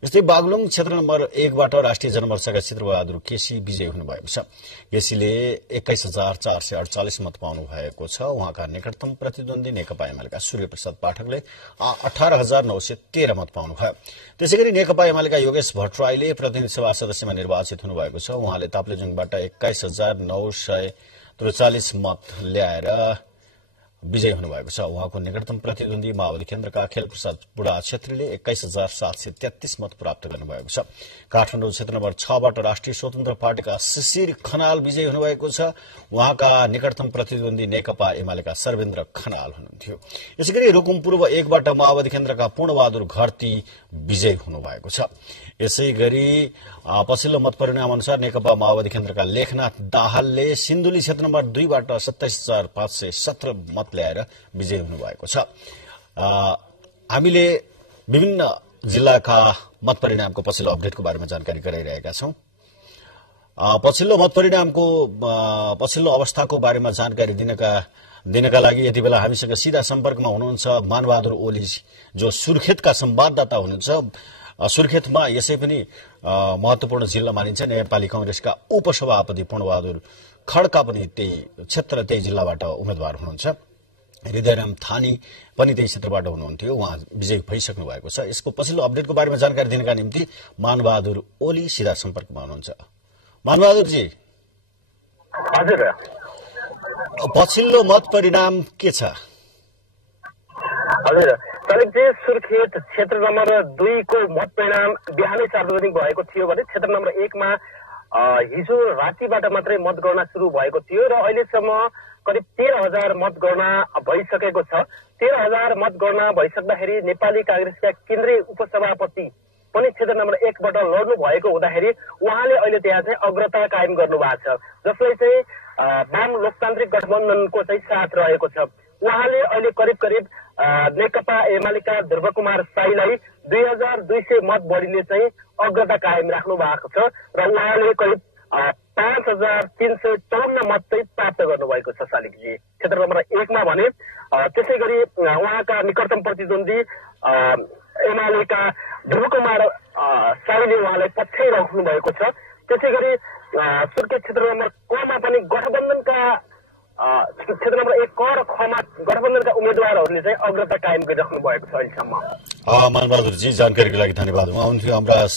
यस्तै बागलुङ क्षेत्र नम्बर 1 बाट राष्ट्रिय जनमोर्चाका चित्रबहादुर केसी विजयी हुनुभएको छ। केसीले 21,448 मत पाउनु भएको छ। उहाँका निकटतम प्रतिद्वन्दी नेकपा एमालेका सूर्यप्रसाद पाठकले 18,913 मत पाउनुभयो। त्यसैगरी नेकपा एमालेका योगेश भट्टराईले प्रतिनिधि सभा सदस्यमा निर्वाचित हुनुभएको छ। उहाँले ताप्लेजुङबाट 21,943 मत ल्याएर विजयी हुनुभएको छ। उहाँको निकटतम प्रतिद्वन्दी माओवादी केन्द्रका खेलप्रसाद बुढा छेत्रीले 21,733 मत प्राप्त गर्नुभएको छ। काठमाडौँ क्षेत्र नम्बर 6 बाट राष्ट्रिय स्वतन्त्र पार्टीका शिशिर खनाल विजयी हुनुभएको छ। उहाँका निकटतम प्रतिद्वन्दी नेकपा एमालेका सर्वेन्द्र खनाल हुनुहुन्थ्यो। यसैगरी रुकुम पूर्व 1 बाट माओवादी केन्द्रका पूर्णबहादुर घरती विजयी हुनुभएको छ। यसैगरी पछिल्लो मत परिणाम अनुसार नेकपा माओवादी केन्द्रका लेखनाथ दाहालले सिन्धुली क्षेत्र नम्बर 2 बाट 27,517 मत ल्याएर विजयी हुनुभएको छ। हामीले विभिन्न जिल्लाका मत परिणामको पछिल्लो अपडेटको बारेमा जानकारी गराइरहेका छौं। पछिल्लो मत परिणामको पछिल्लो अवस्थाको बारेमा जानकारी दिनका लागि यति बेला हामीसँग सीधा सम्पर्कमा हुनुहुन्छ मानबहादुर ओली, जो सुर्खेतका संवाददाता हुनुहुन्छ। सुर्खेतमा यसै पनि महत्वपूर्ण जिल्ला मानिन्छ। नेपाली कांग्रेसका उपसभापति पूर्णबहादुर खड्का पनि त्यही जिल्लाबाट उम्मेद्वार हुनुहुन्छ। हृदयराम थानी पनि त्यही क्षेत्रबाट हुनुहुन्थ्यो। उहाँ विजयी भइसक्नु भएको छ। यसको पछिल्लो अपडेटको बारेमा जानकारी दिनका निम्ति मानबहादुर ओली सीधा सम्पर्कमा हुनुहुन्छ। मानबहादुरजी, हजुर, पछिल्लो मत परिणाम के छ? हजुर, सुर्खेत क्षेत्र नम्बर 2 को मत परिणाम बिहानै सार्वजनिक भएको थियो भने क्षेत्र नम्बर 1 मा हिजो रातिबाट मात्रै मतगणना सुरु भएको थियो र अहिलेसम्म करिब 13,000 मतगणना भइसकेको छ। 13,000 मतगणना भइसक्दाखेरि नेपाली कांग्रेसका केन्द्रीय उपसभापति पनि क्षेत्र नम्बर 1 बाट लड्नु भएको हुँदाखेरि उहाँले अहिले त्यहाँ चाहिँ अग्रता कायम गर्नु भएको छ, जसले चाहिँ वाम लोकतान्त्रिक गठबन्धनको चाहिँ साथ रहेको छ। उहाँले अहिले करिब नेकपा एमालेका ध्रुवकुमार साईलाई 2,200 मत बढीले चाहिँ अग्रता कायम राख्नु भएको छ र उहाँले करिब 5,354 मत चाहिँ प्राप्त गर्नुभएको छ शालिकजी क्षेत्र नम्बर 1 मा भने। त्यसै गरी उहाँका निकटतम प्रतिद्वन्दी एमालेका ध्रुवकुमार साईले उहाँलाई पछ्याइ राख्नु भएको छ। त्यसै गरी सुर्खेत क्षेत्र नम्बर 2 मा पनि गठबन्धनका क्षेत्र नम्बर 1 क र ख मा गठबन्धनका उम्मेद्वारहरूले चाहिँ अग्रता कायम गरिराख्नु भएको छ अहिलेसम्म। मानबहादुरजी, जानकारीको लागि धन्यवाद। आउनुहुन्थ्यो हाम्रा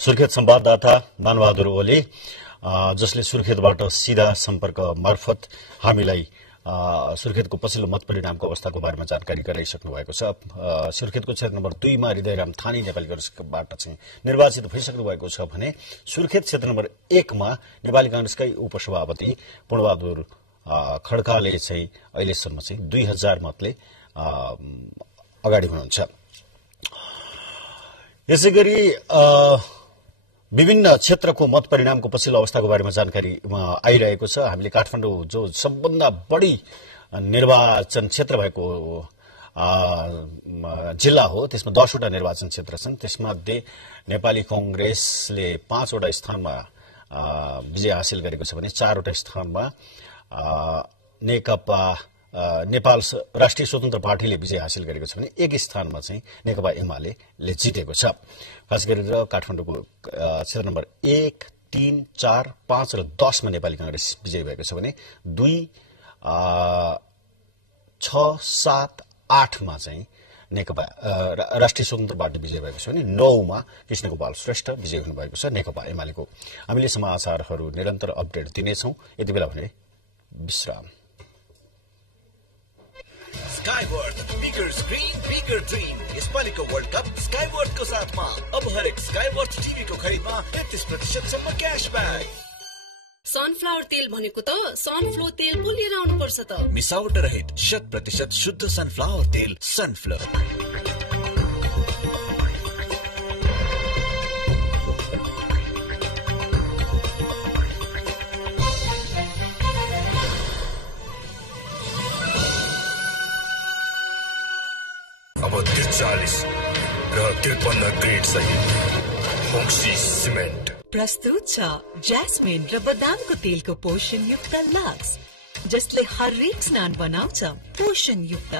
सुर्खेत संवाददाता मानबहादुर ओली, जसले सुर्खेतबाट सीधा सम्पर्क मार्फत हामीलाई सुर्खेतको पछिल्लो मत परिणामको अवस्थाको बारेमा जानकारी गराइसक्नु भएको छ। सुर्खेतको क्षेत्र नम्बर 2 मा हृदयराम थानी नेपाली कांग्रेसबाट चाहिँ निर्वाचित भइसक्नु भएको छ भने सुर्खेत क्षेत्र नम्बर 1 मा नेपाली कांग्रेसकै उपसभापति पूर्णबहादुर खड्काले चाहिँ अहिलेसम्म चाहिँ 2,000 मतले अगाडि हुनुहुन्छ। यसैगरी विभिन्न क्षेत्रको मत परिणामको पछिल्लो अवस्थाको बारेमा जानकारी आइरहेको छ। हामीले काठमाडौँ जो सबभन्दा बढी निर्वाचन क्षेत्र भएको जिल्ला हो, त्यसमा 10 वटा निर्वाचन क्षेत्र छन्। त्यसमध्ये नेपाली कांग्रेसले 5 वटा स्थानमा विजय हासिल गरेको छ भने 4 वटा स्थानमा नेकपा नेपाल राष्ट्रिय स्वतन्त्र पार्टीले विजय हासिल गरेको छ भने 1 स्थानमा चाहिँ नेकपा एमाले जितेको छ। खास गरेर काठमाडौँको क्षेत्र नम्बर 1, 3, 4, 5 र 10 मा नेपाली कांग्रेस विजयी भएको छ भने 2, 6, 7, 8 मा चाहिँ नेकपा राष्ट्रिय स्वतन्त्र पार्टी विजय भएको छ भने 9 मा कृष्णगोपाल श्रेष्ठ विजय हुनुभएको छ नेकपा एमालेको। हामीले समाचारहरू निरन्तर अपडेट दिनेछौँ। यति बेला भने विश्राम। स्काईवर्ड बिगर स्क्रीन बिगर ड्रीम यसपालिको वर्ल्ड कप स्काईवर्डको साथमा। अब हरेक स्काईवर्ड टिभीको खरिदमा 33% सम्म क्याशब्याक। सनफ्लावर तेल भनेको त सनफ्लो तेल पो लिएर आउनुपर्छ त। मिसावट रहित 100% शुद्ध सनफ्लावर तेल सनफ्लो। अब 43 र 53 ग्रेड सहित होक्सी सिमेन्ट प्रस्तुत छ ज्यास्मिन र बदामको तेलको पोषण युक्त लक्स, जसले हरेक स्नान बनाउँछ पोषण युक्त।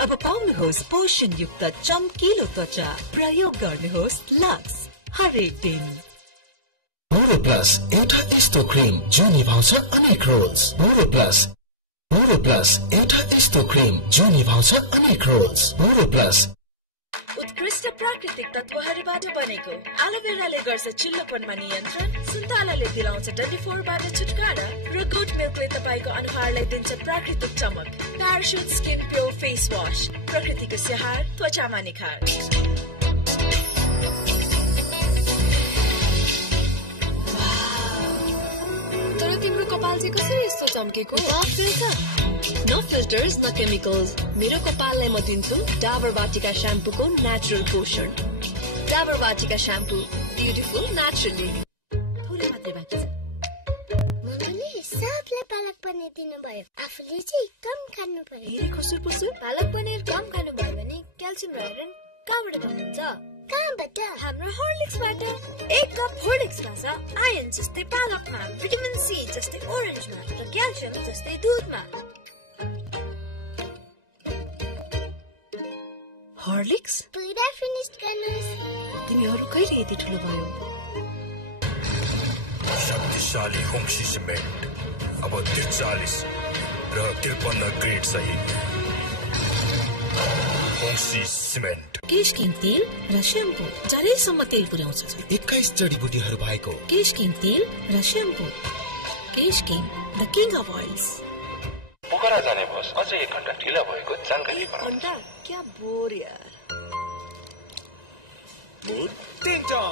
अब पाउनुहोस् पोषण युक्त चम्किलो त्वचा। प्रयोग गर्नुहोस् लक्स हरेक दिन। बोरो प्लस एउटा यस्तो क्रिम जो निभाउँछ अनेक रोल्स। बोरो प्लस एउटा यस्तो क्रिम जो निभाउँछ अनेक रोल्स। बोरो प्लस उत्कृष्ट प्राकृतिक तत्वहरूबाट बनेको। एलोभेराले गर्छ चिल्लोपनमा नियन्त्रण, सुन्तलाले दिलाउँछ डन्डीफोरबाट छुटकारा र गुड मिल्कले तपाईँको अनुहारलाई दिन्छ प्राकृतिक चमक। Parachute skin pure face wash, प्रकृतिको स्याहार त्वचामा निखार। तर तिम्रो कपाल चाहिँ कसरी यस्तो चम्केको? नो फिल्टर्स न केमिकल्स। मेरो कपाललाई म दिन्छु डाबर वाटिका स्याम्पूको नेचुरल पोषण। डाबर वाटिका स्याम्पू, ब्युटिफुल नेचुरली। थोरै मात्रै बाँकी छ। मम्मीले सबलाई पालक पनिर दिनुभयो, आफूले चाहिँ कम खानु पर्यो। फेरि खुसुर पुसुर। पालक पनिर कम खानु भयो भने क्याल्सियम र आइरन कहाँबाट पाउनुहुन्छ? कहाँबाट? हाम्रो होर्लिक्सबाट। 1 कप होर्लिक्समा छ आयरन जस्तै पालकमा, भिटामिन सी जस्तै ओरेन्जमा र क्याल्सियम जस्तै दुधमा। हर्लिक्स पुरा फिनिश गर्नुहोस्। तिमीहरू कहिले यति ठुलो भयो? शक्तिशाली होक्सी सिमेन्ट अब 43 र 53 ग्रेड सहित होक्सी सिमेन्ट। केश किङ तेल र स्याम्पू चारैसम्म तेल पुर्याउँछ। 21 जडीबुटीहरू भएको केश किङ तेल र shampoo. Kesh king the king of oils. Pokhara जाने बस अझै 1 घण्टा ढिला भएको जानकारी पाउनु। घण्टा क्या बोर यार। बोर तिनटा।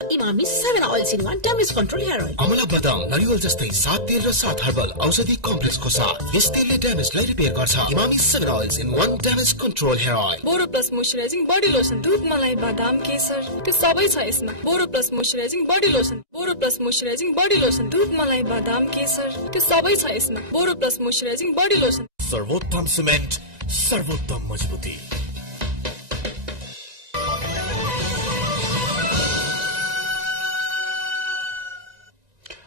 Emami 7 oils in 1 damage control hair oil. अमला बदाम नरिवल जस्तै 7 तेल र 7 हर्बल औषधि कम्प्लेक्सको साथ यस तेलले ड्यामेजलाई रिपेयर गर्छ। Emami 7 oils in 1 damage control hair oil. Boro plus moisturising body lotion, दुध, मलाई, बादाम, केसर त्यो सबै छ यसमा। Boro plus moisturising body lotion, Boro plus moisturising body lotion, दुध, मलाई, बादाम, केसर त्यो सबै छ यसमा। Boro plus moisturising body lotion. सर्वोत्तम सिमेन्ट, सर्वोत्तम मजबुती।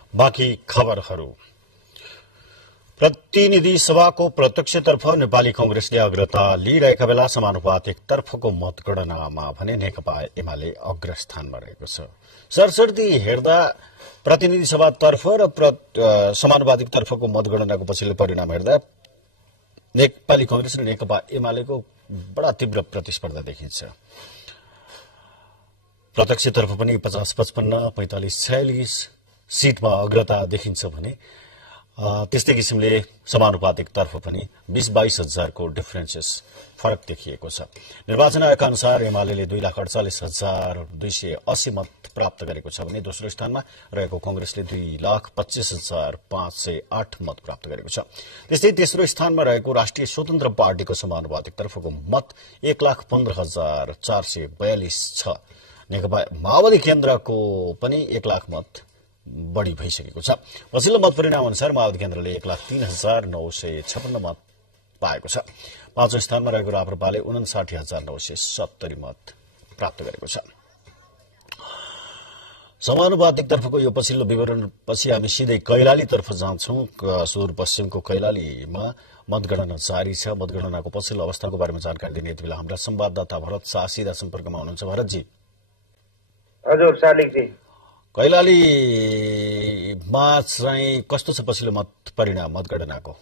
बाँकी खबरहरू। प्रतिनिधि सभाको प्रत्यक्षतर्फ नेपाली कांग्रेसले अग्रता लिइरहेका बेला समानुपातिक तर्फको मतगणनामा भने नेकपा एमाले अग्रस्थानमा रहेको छ। सरसर्ती हेर्दा प्रतिनिधि सभातर्फ र समानुपातिक तर्फको मतगणनाको पछिल्लो परिणाम हेर्दा नेपाली कांग्रेस र नेकपा एमालेको बडा तीव्र प्रतिस्पर्धा देखिन्छ। प्रत्यक्षतर्फ पनि 50-55, 45-46 सीटमा अग्रता देखिन्छ भने त्यस्तै किसिमले समानुपातिक तर्फ पनि 20-22 हजारको डिफरेन्सेस फरक देखिएको छ। निर्वाचन आयोगका अनुसार एमाले 2,48,280 मत प्राप्त गरेको छ भने दोस्रो स्थानमा रहेको कांग्रेसले 2,25,508 मत प्राप्त गरेको छ। त्यस्तै तेस्रो स्थानमा रहेको राष्ट्रिय स्वतन्त्र पार्टीको समानुपातिक तर्फको मत 1,15,442 छ। नेकपा माओवादी केन्द्रको पनि 1 लाख मत बढ़ी भइसकेको छ। पछिल्लो मत परिणाम अनुसार माओवादी केन्द्रले 1,03,956 मत पाएको छ। पाँचौं स्थानमा रहेको राप्रपाले 59,970 मत प्राप्त गरेको छ। समानुपातिक तर्फको यो पछिल्लो विवरण पछि हामी सिधै कैलालीतर्फ जान्छौं। सुदूरपश्चिमको कैलालीमा मतगणना जारी छ। मतगणनाको पछिल्लो अवस्थाको बारेमा जानकारी दिने यति बेला हाम्रा संवाददाता भरत शाह सीधा सम्पर्कमा हुनुहुन्छ। भरतजी। हजुर शालिकजी, कैलालीमा चाहिँ कस्तो छ पछिल्लो मत परिणाम मतगणनाको?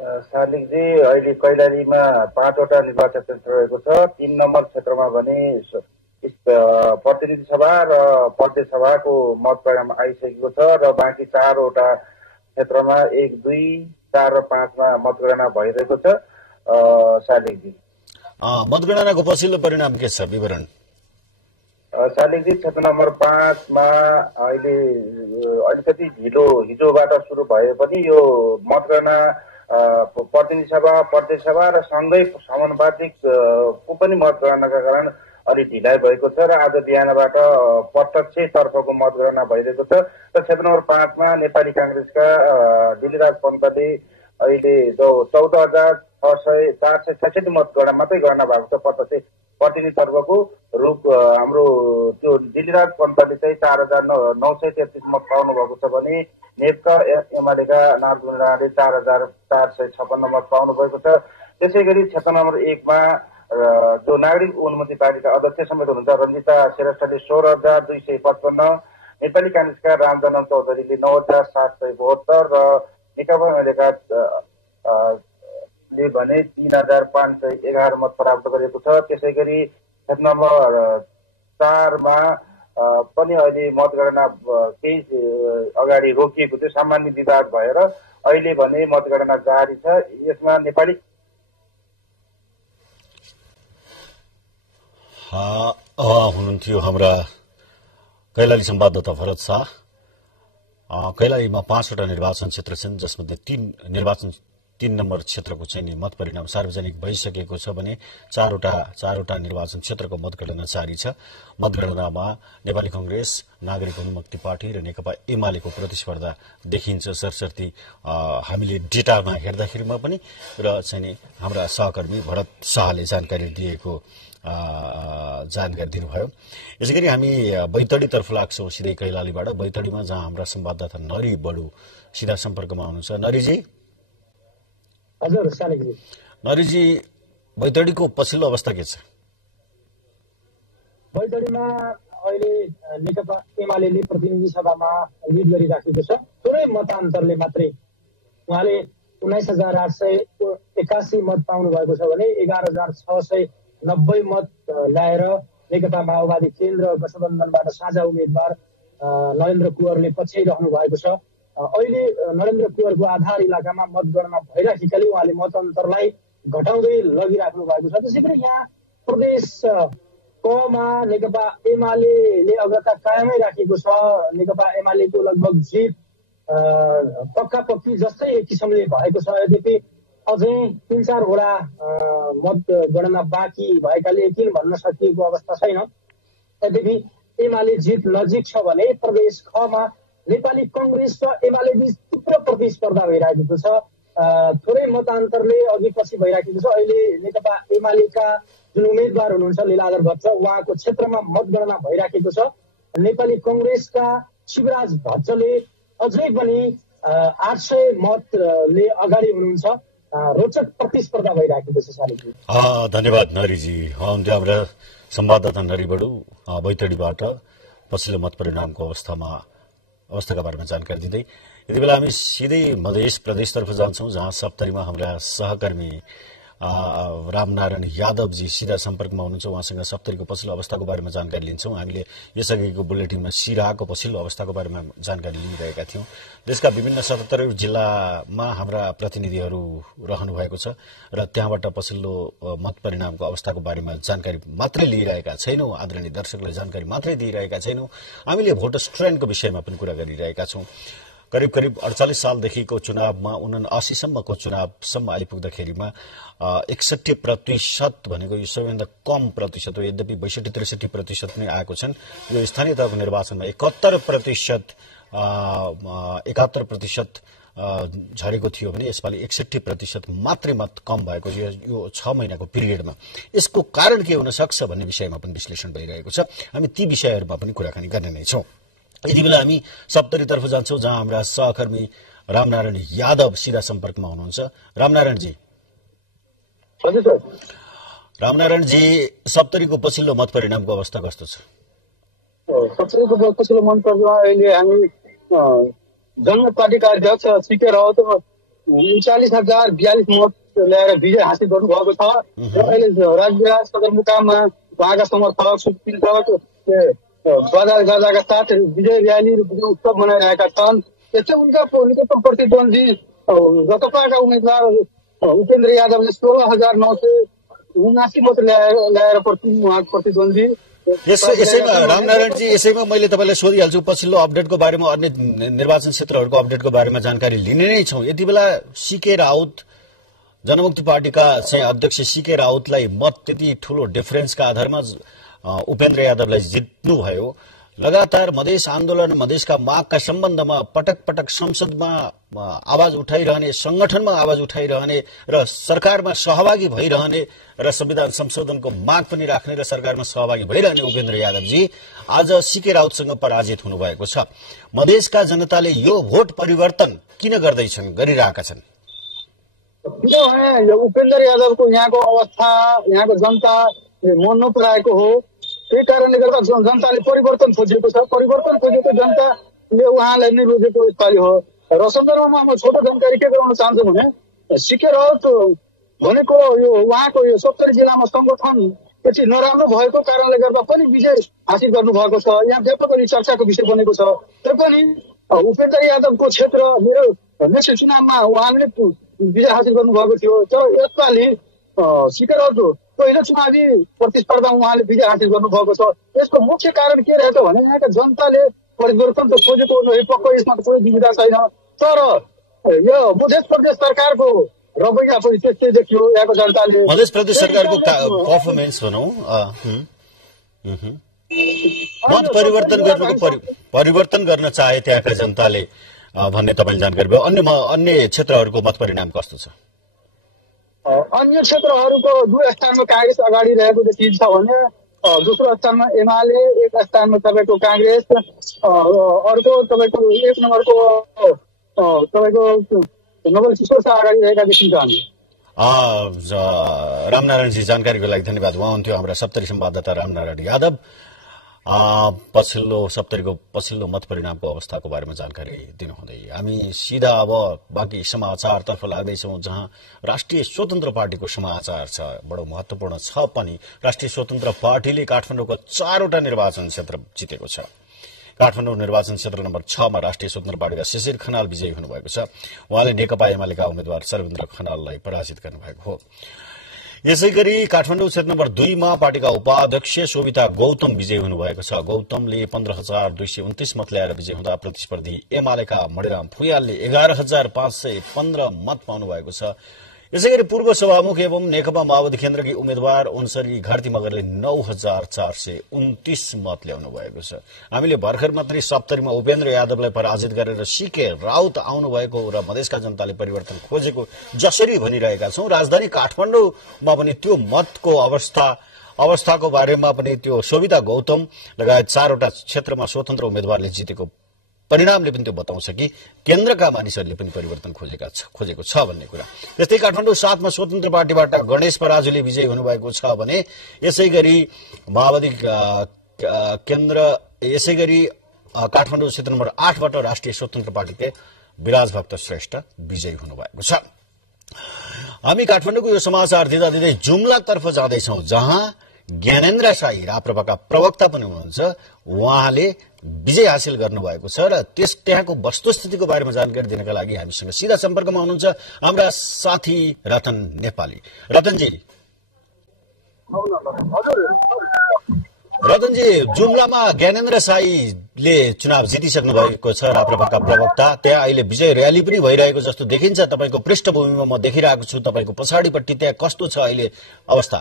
शालिकजी, अहिले कैलालीमा 5वटा निर्वाचन क्षेत्र रहेको छ। 3 नम्बर क्षेत्रमा भने प्रतिनिधि सभा र प्रदेश सभाको मत परिणाम आइसकेको छ र बाँकी 4वटा क्षेत्रमा 1, 2, 4 र 5मा मतगणना भइरहेको छ। शालिकजी, मतगणनाको पछिल्लो परिणाम के छ विवरण? शालिकजी, क्षेत्र नम्बर 5मा अहिले अलिकति हिजोबाट सुरु भए पनि यो मतगणना प्रतिनिधि सभा, प्रदेश सभा र सँगै समानुपातिक को पनि मतगणनाका कारण अलि ढिलाइ भएको छ र आज बिहानबाट प्रत्यक्ष तर्फको मतगणना भइरहेको छ। र क्षेत्र नम्बर 5मा नेपाली कांग्रेसका दिलीराज पन्तले अहिले 14,466 मतगणना मात्रै गणना भएको छ। प्रत्यक्ष प्रतिनिधि तर्फको रूप हाम्रो त्यो दिलीराज पन्तले चाहिँ 4,933 मत पाउनु भएको छ भने नेकपा एमालेका नारायण राणाले 4,456 मत पाउनु भएको छ। त्यसै गरी क्षेत्र नम्बर 1मा जो नागरिक उन्मुक्ति पार्टीका अध्यक्ष समेत हुनुहुन्छ रञ्जिता श्रेष्ठले 16,255, नेपाली कांग्रेसका रामजनन चौधरीले 9,772 र नेकपा एमालेका ले भने 3,511 मत प्राप्त गरेको छ। त्यसै गरी क्षेत्र नम्बर 4मा पनि अहिले मतगणना केही अगाडि रोकिएको थियो, सामान्य विवाद भएर अहिले भने मतगणना जारी छ। यसमा नेपाली हुनुहुन्थ्यो हाम्रा कैलाली संवाददाता भरत शाह। कैलालीमा 5वटा निर्वाचन क्षेत्र छन् जसमध्ये 3 नम्बर क्षेत्रको चाहिँ मत परिणाम सार्वजनिक भइसकेको छ भने 4वटा निर्वाचन क्षेत्रको मतगणना जारी छ। मतगणनामा नेपाली कांग्रेस, नागरिक उन्मुक्ति पार्टी र नेकपा एमालेको प्रतिस्पर्धा देखिन्छ सरसर्ती हामीले डेटामा हेर्दाखेरिमा पनि र चाहिँ हाम्रा सहकर्मी भरत शाहले जानकारी दिनुभयो। यसैगरी हामी बैतडीतर्फ लाग्छौं सिधै कैलालीबाट। बैतडीमा जहाँ हाम्रा संवाददाता नरी बडु सिधा सम्पर्कमा हुनुहुन्छ। नरीजी। हजुर शालिकजी। नरीजी, बैतडीको पछिल्लो अवस्था के छ? बैतडीमा अहिले नेकपा एमाले प्रतिनिधि सभामा लिड गरिराखेको छ। थोरै मतान्तरले मात्रै उहाँले 19,881 मत पाउनु भएको छ भने 11,690 मत ल्याएर नेकपा माओवादी केन्द्र गठबन्धनबाट साझा उम्मेद्वार नरेन्द्र कुँवरले पछ्याइरहनु भएको छ। अहिले नरेन्द्र कुँवरको आधार इलाकामा मतगणना भइराखेकाले उहाँले मतअन्तरलाई घटाउँदै लगिराख्नु भएको छ। त्यसै गरी यहाँ प्रदेश कमा नेकपा एमाले अग्रता कायमै राखेको छ। नेकपा एमालेको लगभग जित पक्का पक्की जस्तै एक किसिमले भएको छ। यद्यपि अझै 3-4 वटा मतगणना बाँकी भएकाले यकिन भन्न सकिएको अवस्था छैन। यद्यपि एमाले जित नजिक छ भने प्रदेश खमा नेपाली कांग्रेस र एमाले बीच तीव्र प्रतिस्पर्धा भइराखेको छ। थोरै मतान्तरले अघि पछि भइराखेको छ। अहिले नेकपा एमालेका जुन उम्मेद्वार हुनुहुन्छ लीलाधर भट्ट, उहाँको क्षेत्रमा मतगणना भइराखेको छ। नेपाली कांग्रेसका शिवराज भट्टले अझै पनि 800 मतले अगाडि हुनुहुन्छ। रोचक प्रतिस्पर्धा भइराखेको छ। शालिकजी धन्यवाद नरीजी। हाम्रा संवाददाता नरी बडु बैतडीबाट पछिल्लो मत परिणामको अवस्थाका बारेमा जानकारी दिँदै यति बेला हामी सिधै मध्य प्रदेशतर्फ जान्छौं जहाँ सप्तरीमा हाम्रा सहकर्मी रामनारायण यादवजी सीधा सम्पर्कमा हुनुहुन्छ। उहाँसँग सप्तरीको पछिल्लो अवस्थाको बारेमा जानकारी लिन्छौँ। हामीले यसअघिको बुलेटिनमा सिराहाको पछिल्लो अवस्थाको बारेमा जानकारी लिइरहेका थियौँ। देशका विभिन्न 77 जिल्लामा हाम्रा प्रतिनिधिहरू रहनु भएको छ र त्यहाँबाट पछिल्लो मत परिणामको अवस्थाको बारेमा जानकारी मात्रै लिइरहेका छैनौँ। आदरणीय दर्शकलाई जानकारी मात्रै दिइरहेका छैनौँ। हामीले भोटर्स ट्रेन्डको विषयमा पनि कुरा गरिरहेका छौँ। करिब 48 सालदेखिको चुनावमा 79 सम्मको चुनावसम्म आइपुग्दाखेरिमा 61% भनेको यो सबैभन्दा कम प्रतिशत हो। यद्यपि 62-63% नै आएको छन्। यो स्थानीय तहको निर्वाचनमा 71% झरेको थियो भने यसपालि 61% मात्रै मत कम भएको यो 6 महिनाको पिरियडमा। यसको कारण के हुन सक्छ भन्ने विषयमा पनि विश्लेषण भइरहेको छ। हामी ती विषयहरूमा पनि कुराकानी गर्ने नै छौँ। यति बेला हामी सप्तरीतर्फ जान्छौँ जहाँ हाम्रा सहकर्मी रामनारायण यादव सीधा सम्पर्कमा हुनुहुन्छ। रामनारायणजी, रामनारायणजी, सप्तरीको पछिल्लो मत परिणामको अवस्था कस्तो छ? सप्तरीको पछिल्लो मत परिणाम अहिले हामी जनमत पार्टीका अध्यक्ष सीके राउत 39,042 मत ल्याएर विजय हासिल गर्नुभएको छ र अहिले राज्य सदरमुकाममा उहाँका समर्थक शुभचिन्तक बजार गर्दाका साथ विजय र्याली र विजय उत्सव मनाइरहेका छन्। यस्तै उनका निकटतम प्रतिद्वन्दी जसपाका उम्मेद्वार उपेन्द्र यादवले 16,979 मत ल्याएर उहाँको प्रतिद्वन्दी। यसैमा रामनारायणजी, यसैमा मैले तपाईँलाई सोधिहाल्छु, पछिल्लो अपडेटको बारेमा, अन्य निर्वाचन क्षेत्रहरूको अपडेटको बारेमा जानकारी लिने नै छौँ। यति बेला सीके राउत, जनमुक्ति पार्टीका चाहिँ अध्यक्ष सीके राउतलाई मत त्यति ठूलो डिफरेन्सका आधारमा उपेन्द्र यादवलाई जित्नुभयो। लगातार मधेस आन्दोलन, मधेसका मागका सम्बन्धमा पटक पटक संसदमा आवाज उठाइरहने, संगठनमा आवाज उठाइरहने र सरकारमा सहभागी भइरहने र संविधान संशोधनको माग पनि राख्ने र सरकारमा सहभागी भइरहने उपेन्द्र यादवजी आज सीके राउतसँग पराजित हुनुभएको छ। मधेसका जनताले यो भोट परिवर्तन किन गर्दैछन्, गरिरहेका छन्? किनभने उपेन्द्र यादवको यहाँको अवस्था यहाँको जनताले मन नपराएको हो। त्यही कारणले गर्दा जनताले परिवर्तन खोजेको छ। परिवर्तन खोजेको जनताले उहाँलाई नै रोजेको यसपालि हो। र सन्दर्भमा म छोटो जानकारी के गराउन चाहन्छु भने सीके राउत भनेको यो उहाँको यो 70 जिल्लामा संगठन पछि नराम्रो भएको कारणले गर्दा पनि विजय हासिल गर्नुभएको छ। यहाँ व्यापक चर्चाको विषय बनेको छ। तैपनि उपेन्द्र यादवको क्षेत्र मेरो नेक्स्ट चुनावमा उहाँले विजय हासिल गर्नुभएको थियो। तर यसपालि सीके राउत पहिलो चुनावी प्रतिस्पर्धामा उहाँले विजय हासिल गर्नुभएको छ। यसको मुख्य कारण के रहेछ भने यहाँका जनताले परिवर्तन त खोजेको पक्का, यसमा त कुनै दुविधा छैन। तर यो मध्य प्रदेश सरकारको रवैया पनि त्यस्तै देखियो। यहाँको जनताले मध्य प्रदेश सरकारको पर्फर्मेन्स भनौँ मत परिवर्तन गर्न चाहे त्यहाँका जनताले भन्ने तपाईँले जानकारी भयो। अन्य क्षेत्रहरूको मत परिणाम कस्तो छ? अन्य क्षेत्रहरूको 2 स्थानमा कांग्रेस अगाडि रहेको देखिन्छ भने दोस्रो स्थानमा एमाले, एक स्थानमा तपाईँको कांग्रेस, अर्को तपाईँको 1 नम्बरको तपाईँको नवल किशोर शाह अगाडि रहेका देखिन्छन्। रामनारायणजी, जानकारीको लागि धन्यवाद। उहाँ हुन्थ्यो हाम्रा सप्तरी संवाददाता रामनारायण यादव। सप्तरीको पछिल्लो मत परिणामको अवस्थाको बारेमा जानकारी दिनुहुँदै हामी सिधा अब बाँकी समाचारतर्फ लाग्दैछौँ, जहाँ राष्ट्रिय स्वतन्त्र पार्टीको समाचार छ। बडो महत्वपूर्ण छ पनि। राष्ट्रिय स्वतन्त्र पार्टीले काठमाडौँको 4वटा निर्वाचन क्षेत्र जितेको छ। काठमाडौँ निर्वाचन क्षेत्र नम्बर 6 मा राष्ट्रिय स्वतन्त्र पार्टीका शिशिर खनाल विजयी हुनुभएको छ। उहाँले नेकपा एमालेका उम्मेद्वार सर्वेन्द्र खनाललाई पराजित गर्नुभएको हो। यसैगरी काठमाडौँ क्षेत्र नम्बर 2 मा पार्टीका उपाध्यक्ष शोभिता गौतम विजयी हुनुभएको छ। गौतमले 15,229 मत ल्याएर विजयी हुँदा प्रतिस्पर्धी एमालेका मणिराम फुयालले 11,515 मत पाउनु भएको छ। यसैगरी पूर्व सभामुख एवं नेकपा माओवादी केन्द्रकी उम्मेद्वार उन्सरी घार्ती मगरले 9,429 मत ल्याउनु भएको छ। हामीले भर्खर मात्रै सप्तरीमा उपेन्द्र यादवलाई पराजित गरेर सीके राउत आउनुभएको र मधेसका जनताले परिवर्तन खोजेको जसरी भनिरहेका छौं, राजधानी काठमाडौँमा पनि त्यो मतको अवस्थाको बारेमा पनि त्यो शोभिता गौतम लगायत 4वटा क्षेत्रमा स्वतन्त्र उम्मेद्वारले जितेको परिणामले पनि त्यो बताउँछ कि केन्द्रका मानिसहरूले पनि परिवर्तन खोजेको छ भन्ने कुरा। त्यस्तै काठमाडौँ 7 मा स्वतन्त्र पार्टीबाट गणेश पराजुले विजयी हुनुभएको छ भने यसैगरी माओवादी केन्द्र काठमाडौँ क्षेत्र नम्बर 8 बाट राष्ट्रिय स्वतन्त्र पार्टीले विराज भक्त श्रेष्ठ विजयी हुनुभएको छ। हामी काठमाडौँको यो समाचार दिँदा दिँदै जुम्लातर्फ जाँदैछौँ, जहाँ ज्ञानेन्द्र शाही राप्रपाका प्रवक्ता पनि हुनुहुन्छ। उहाँले विजय हासिल गर्नुभएको छ र त्यहाँको वस्तुस्थितिको बारेमा जानकारी दिनका लागि हामीसँग सिधा सम्पर्कमा हुनुहुन्छ हाम्रा साथी रतन नेपाली। रतनजी, जुम्लामा ज्ञानेन्द्र शाहीले चुनाव जितिसक्नु भएको छ, राप्रपाका प्रवक्ता। त्यहाँ अहिले विजय र्याली पनि भइरहेको जस्तो देखिन्छ। तपाईँको पृष्ठभूमिमा म देखिरहेको छु, तपाईँको पछाडिपट्टि त्यहाँ कस्तो छ अहिले अवस्था?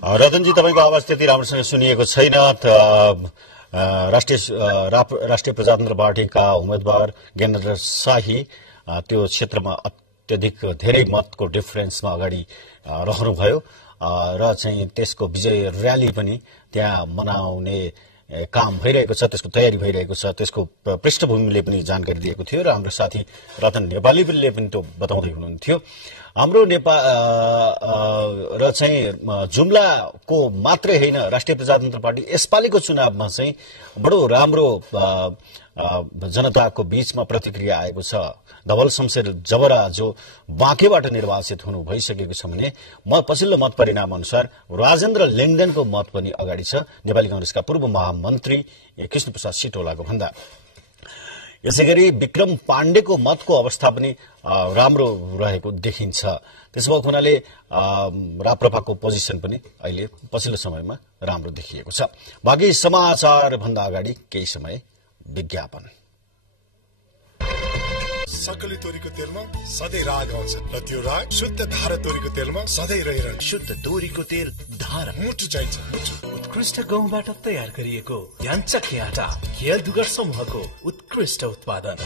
रतनजी, तपाईँको आवाज त्यति राम्रोसँग सुनिएको छैन। राष्ट्रिय प्रजातन्त्र पार्टीका उम्मेद्वार ज्ञानेन्द्र शाही त्यो क्षेत्रमा अत्यधिक धेरै मतको डिफरेन्समा अगाडि रहनुभयो र चाहिँ त्यसको विजय र्याली पनि त्यहाँ मनाउने काम भइरहेको छ, त्यसको तयारी भइरहेको छ। त्यसको पृष्ठभूमिले पनि जानकारी दिएको थियो र हाम्रो साथी रतन नेपालीले पनि त्यो बताउँदै हुनुहुन्थ्यो। हाम्रो नेपाल र चाहिँ जुम्लाको मात्रै होइन, राष्ट्रिय प्रजातन्त्र पार्टी यसपालिको चुनावमा चाहिँ बडो राम्रो जनताको बीचमा प्रतिक्रिया आएको छ। धवल शमशेर जबरा जो बाँकेबाट निर्वाचित हुनु भइसकेको छ भने पछिल्लो मत परिणाम अनुसार राजेन्द्र लिङ्गदेनको मत पनि अगाडि छ नेपाली कांग्रेसका पूर्व महामन्त्री कृष्णप्रसाद सिटौलाको भन्दा। यसैगरी विक्रम पाण्डेको मतको अवस्था पनि राम्रो रहेको देखिन्छ। त्यसो भएको हुनाले राप्रपाको पोजिसन पनि अहिले पछिल्लो समयमा राम्रो देखिएको छ। बाँकी समाचार भन्दा अगाडि केही समय विज्ञापन। सकली तोरीको तेलमा सधैँ राग आउँछ र त्यो राग शुद्ध धारा तोरीको तेलमा सधैँ रहिरहन्छ। शुद्ध तोरीको तेल धारा मुटु चाहिन्छ। उत्कृष्ट गहुँबाट तयार गरिएको याञ्चक आटा खेल दुगर समूहको उत्कृष्ट उत्पादन।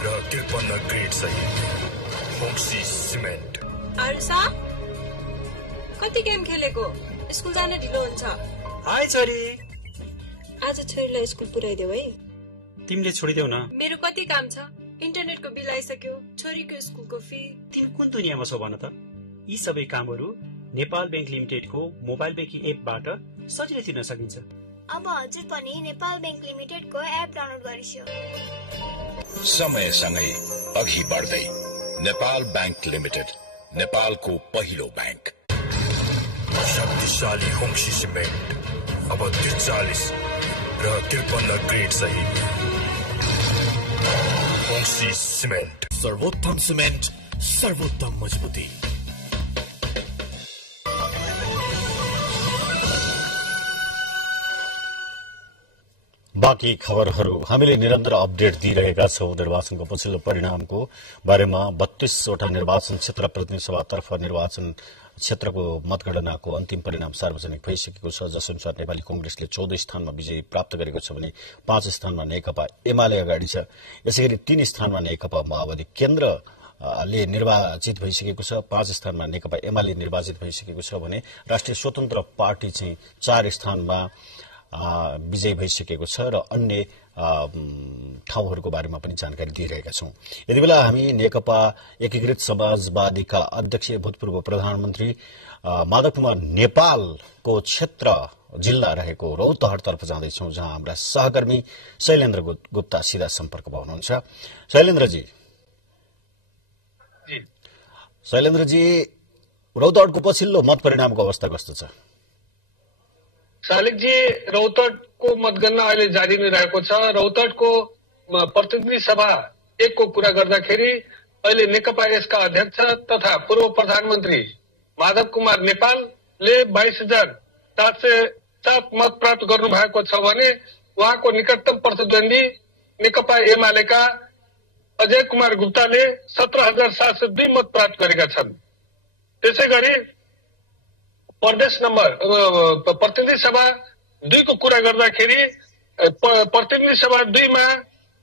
र 53 ग्रेड सही होक्सी सिमेन्ट। आरुसा, कति गेम खेलेको? स्कुल जाने ढिलो हुन्छ। हाय छोरी, आज छोरीलाई स्कुल पुर्याइदेऊ है। तिमीले छोडिदेऊ न। मेरो कति काम छ, इन्टरनेटको बिल आइसक्यो, छोरीको स्कुलको फी। तिमी कुन दुनियाँमा छौ भन त? यी सबै कामहरू नेपाल बैंक लिमिटेडको मोबाइल बैंकिङ एपबाट सजिलै तिर्न सकिन्छ। अब हजुर पनि नेपाल बैंक लिमिटेडको एप डाउनलोड गरिसक्यो। समयसँगै अघि बढ्दै नेपाल बैंक लिमिटेड, नेपालको पहिलो बैंक। शक्तिशाली होक्सी सिमेन्ट अब 43 र 53 ग्रेड सही होक्सी सिमेन्ट। सर्वोत्तम सिमेन्ट, सर्वोत्तम मजबुती। बाँकी खबरहरू हामीले निरन्तर अपडेट दिइरहेका छौं। निर्वाचनको पछिल्लो परिणामको बारेमा 32वटा निर्वाचन क्षेत्र प्रतिनिधि सभातर्फ निर्वाचन क्षेत्रको मतगणनाको अन्तिम परिणाम सार्वजनिक भइसकेको छ, जसअनुसार नेपाली कांग्रेसले 14 स्थानमा विजय प्राप्त गरेको छ भने 5 स्थानमा नेकपा एमाले अगाडि छ। यसैगरी 3 स्थानमा नेकपा माओवादी केन्द्रले निर्वाचित भइसकेको छ, 5 स्थानमा नेकपा एमाले निर्वाचित भइसकेको छ भने राष्ट्रिय स्वतन्त्र पार्टी चाहिँ 4 स्थानमा विजय भइसकेको छ र अन्य ठाउँहरूको बारेमा पनि जानकारी दिइरहेका छौं। यति बेला हामी नेकपा एकीकृत समाजवादीका अध्यक्ष भूतपूर्व प्रधानमन्त्री माधव कुमार नेपालको क्षेत्र जिल्ला रहेको रौतहटतर्फ जाँदैछौं, जहाँ हाम्रा सहकर्मी शैलेन्द्र गुप्ता सिधा सम्पर्कमा हुनुहुन्छ। शैलेन्द्रजी, रौतहटको पछिल्लो मत परिणामको अवस्था कस्तो छ? शालिकजी, रौतहटको मतगणना अहिले जारी नै रहेको छ। रौतहटको प्रतिनिधि सभा 1 को कुरा गर्दाखेरि अहिले नेकपा यसका अध्यक्ष तथा पूर्व प्रधानमन्त्री माधव कुमार नेपालले 22,707 मत प्राप्त गर्नु भएको छ भने उहाँको निकटतम प्रतिद्वन्दी नेकपा एमालेका अजय कुमार गुप्ताले 17,702 मत प्राप्त गरेका छन्। त्यसै गरी प्रदेश नम्बर प्रतिनिधि सभा 2 को कुरा गर्दाखेरि प्रतिनिधि सभा 2 मा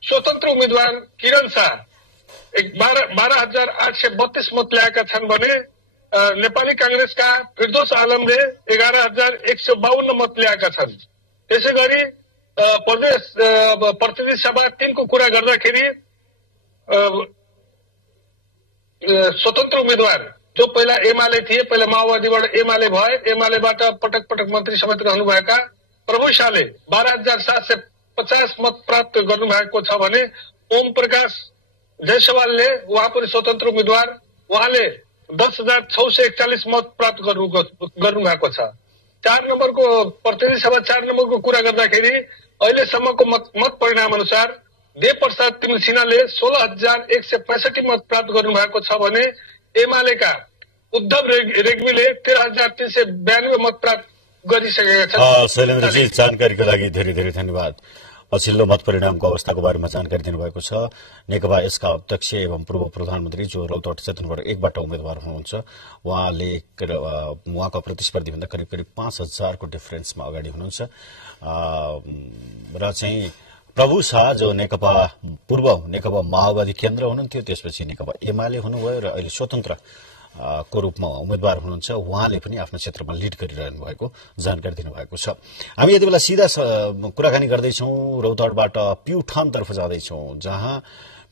स्वतन्त्र उम्मेद्वार किरण शाह 12,832 मत ल्याएका छन् भने नेपाली कांग्रेसका फिरदोस आलमले 11,152 मत ल्याएका छन्। त्यसै गरी प्रदेश प्रतिनिधि सभा 3 को कुरा गर्दाखेरि स्वतन्त्र उम्मेद्वार जो पहिला एमाले थिए, पहिला माओवादीबाट एमाले भए, एमालेबाट पटक पटक मन्त्री समेत रहनुभएका प्रभु शाहले 12,750 मत प्राप्त गर्नुभएको छ भने ओम प्रकाश जयसवालले उहाँ पनि स्वतन्त्र उम्मेद्वार, उहाँले 10,641 मत प्राप्त गर्नुभएको छ। 4 नम्बरको प्रतिनिधि सभा 4 नम्बरको कुरा गर्दाखेरि अहिलेसम्मको मत परिणाम अनुसार देवप्रसाद तिमिल सिन्हाले 16,165 मत प्राप्त गर्नुभएको छ भने एमालेका उद्धव रेग्मीले 13,392 मत प्राप्त गरिसकेका छन्। शैलेन्द्रजी, जानकारीको लागि धेरै धेरै धन्यवाद। पछिल्लो मत परिणामको अवस्थाको बारेमा जानकारी दिनुभएको छ। नेकपा यसका अध्यक्ष एवं पूर्व प्रधानमन्त्री जो रौतहट क्षेत्र नम्बर 1 बाट उम्मेद्वार हुनुहुन्छ, उहाँको प्रतिस्पर्धीभन्दा करिब करिब 5,000 को डिफरेन्समा अगाडि हुनुहुन्छ र चाहिँ प्रभु शाह जो पूर्व नेकपा माओवादी केन्द्र हुनुहुन्थ्यो, त्यसपछि नेकपा एमाले हुनुभयो र अहिले स्वतन्त्र को रूपमा उम्मेद्वार हुनुहुन्छ, उहाँले पनि आफ्नो क्षेत्रमा लिड गरिरहनु भएको जानकारी दिनुभएको छ। हामी यति बेला सिधा कुराकानी गर्दैछौँ, रौतहटबाट प्युठानतर्फ जाँदैछौँ, जहाँ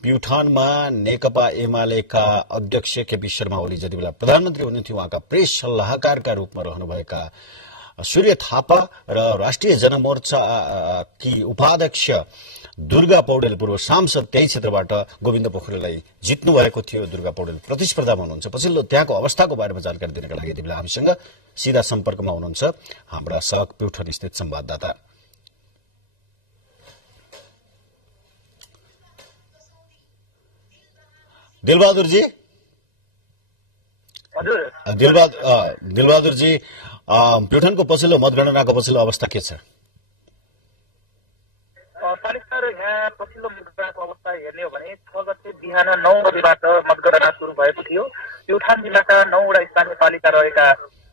प्युठानमा नेकपा एमालेका अध्यक्ष केपी शर्मा ओली जति बेला प्रधानमन्त्री हुनुहुन्थ्यो, उहाँका प्रेस सल्लाहकारका रूपमा रहनुभएका सूर्य थापा र राष्ट्रिय जनमोर्चा की उपाध्यक्ष दुर्गा पौडेल पूर्व सांसद त्यही क्षेत्रबाट गोविन्द पोखरेललाई जित्नु भएको थियो। दुर्गा पौडेल प्रतिस्पर्धामा हुनुहुन्छ। पछिल्लो त्यहाँको अवस्थाको बारेमा जानकारी दिनका लागि यति बेला हामीसँग सीधा सम्पर्कमा हुनुहुन्छ हाम्रा सहक प्युठान स्थित संवाददाता। दिलबहादुरजी, दिलबहादुरजी, प्युठानको पछिल्लो मतगणनाको पछिल्लो अवस्था के छ? यहाँ पछिल्लो मतगणनाको अवस्था हेर्ने हो भने 6 गते बिहान 9 बजेबाट मतगणना सुरु भएको थियो। प्युठान जिल्लाका 9 वटा स्थानीय पालिका रहेका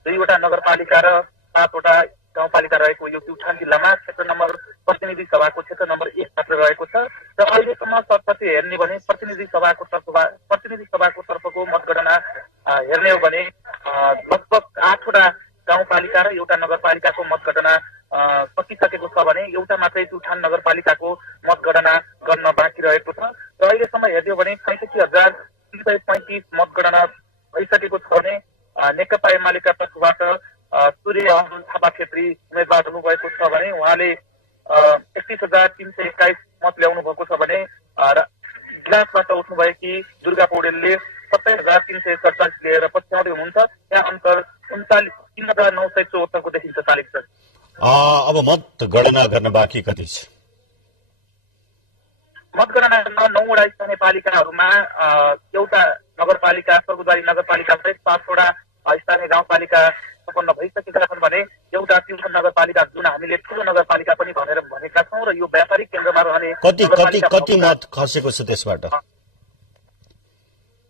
2 वटा नगरपालिका र 7 वटा गाउँपालिका रहेको यो प्युठान जिल्लामा क्षेत्र नम्बर प्रतिनिधि सभाको क्षेत्र नम्बर 1 मात्र रहेको छ र अहिलेसम्म सरस्वती हेर्ने भने प्रतिनिधि सभाको तर्फको मतगणना हेर्ने हो भने लगभग 8 वटा गाउँपालिका र एउटा नगरपालिकाको मतगणना सकिसकेको छ भने एउटा मात्रै प्युठान नगरपालिकाको मतगणना गर्न बाँकी रहेको छ र अहिलेसम्म हेर्ने हो भने 37,335 मतगणना भइसकेको छ भने नेकपा एमालेका तर्फबाट सूर्य थापा छेत्री उम्मेद्वार हुनुभएको छ भने उहाँले 31,321 मत ल्याउनु भएको छ भने गिलासबाट उठ्नुभएकी दुर्गा पौडेलले 27,347 लिएर पछ्याउँदै हुनुहुन्छ। त्यहाँ अन्तर 3,974 को देखिन्छ तालिक छ। अब मतगणना गर्न बाँकी कति छ? मतगणना 9 वटा स्थानीय पालिकाहरूमा एउटा नगरपालिका स्वर्गद्वारी नगरपालिका सहित 5 वटा स्थानीय गाउँपालिका सम्पन्न भइसकेका छन् भने एउटा प्युठान नगरपालिका जुन हामीले ठुलो नगरपालिका पनि भनेर भनेका छौँ र यो व्यापारिक केन्द्रमा रहने कति मत खसेको छ त्यसबाट?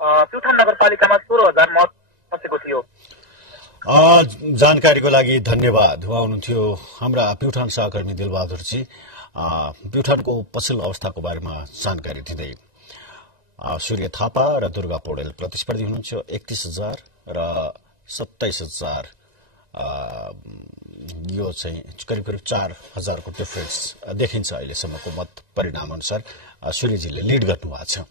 प्युठान नगरपालिकामा 16,000 मत खसेको थियो। जानकारीको लागि धन्यवाद। उहाँ हुनुहुन्थ्यो हाम्रा प्युठान सहकर्मी दिलबहादुरजी। प्युठानको पछिल्लो अवस्थाको बारेमा जानकारी दिँदै सूर्य थापा र दुर्गा पौडेल प्रतिस्पर्धी हुनुहुन्छ। 31,000 र 27,000 यो चाहिँ करिब करिब 4,000 को डिफरेन्स देखिन्छ अहिलेसम्मको मत परिणाम अनुसार सूर्यजीले लिड गर्नुभएको छ।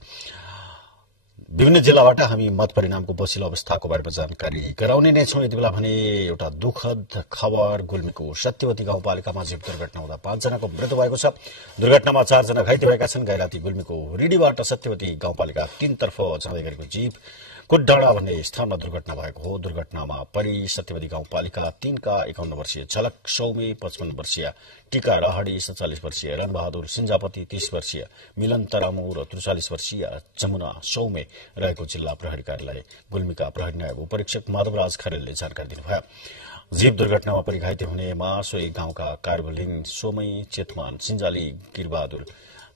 विभिन्न जिल्लाबाट हामी मत परिणामको पछिल्लो अवस्थाको बारेमा जानकारी गराउने नै छौँ। यति बेला भने एउटा दुःखद खबर, गुल्मीको सत्यवती गाउँपालिकामा जीव दुर्घटना हुँदा 5 जनाको मृत्यु भएको छ। दुर्घटनामा 4 जना घाइते भएका छन्। गै राति गुल्मीको रिडीबाट सत्यवती गाउँपालिका 3 तर्फ जाँदै गरेको जीव कुटडाँडा भन्ने स्थानमा दुर्घटना भएको हो। दुर्घटनामा परि सत्यवती गाउँपालिका 3 का 51 वर्षीय झलक सौमे, 55 वर्षीय टीका राहडी, 47 वर्षीय रणबहादुर सिन्जापति, 30 वर्षीय मिलन तरामु र 43 वर्षीय जमुना सौमे रहेको जिल्ला प्रहरी कार्यालय गुल्मीका प्रहरी नायब उपरीक्षक माधवराज खरेलले जानकारी दिनुभयो। जीव दुर्घटनामा परि घाइते हुनेमा सोही गाउँका कार्बलिङ सोमै, चेतमान सिन्जाली, गिरबहादुर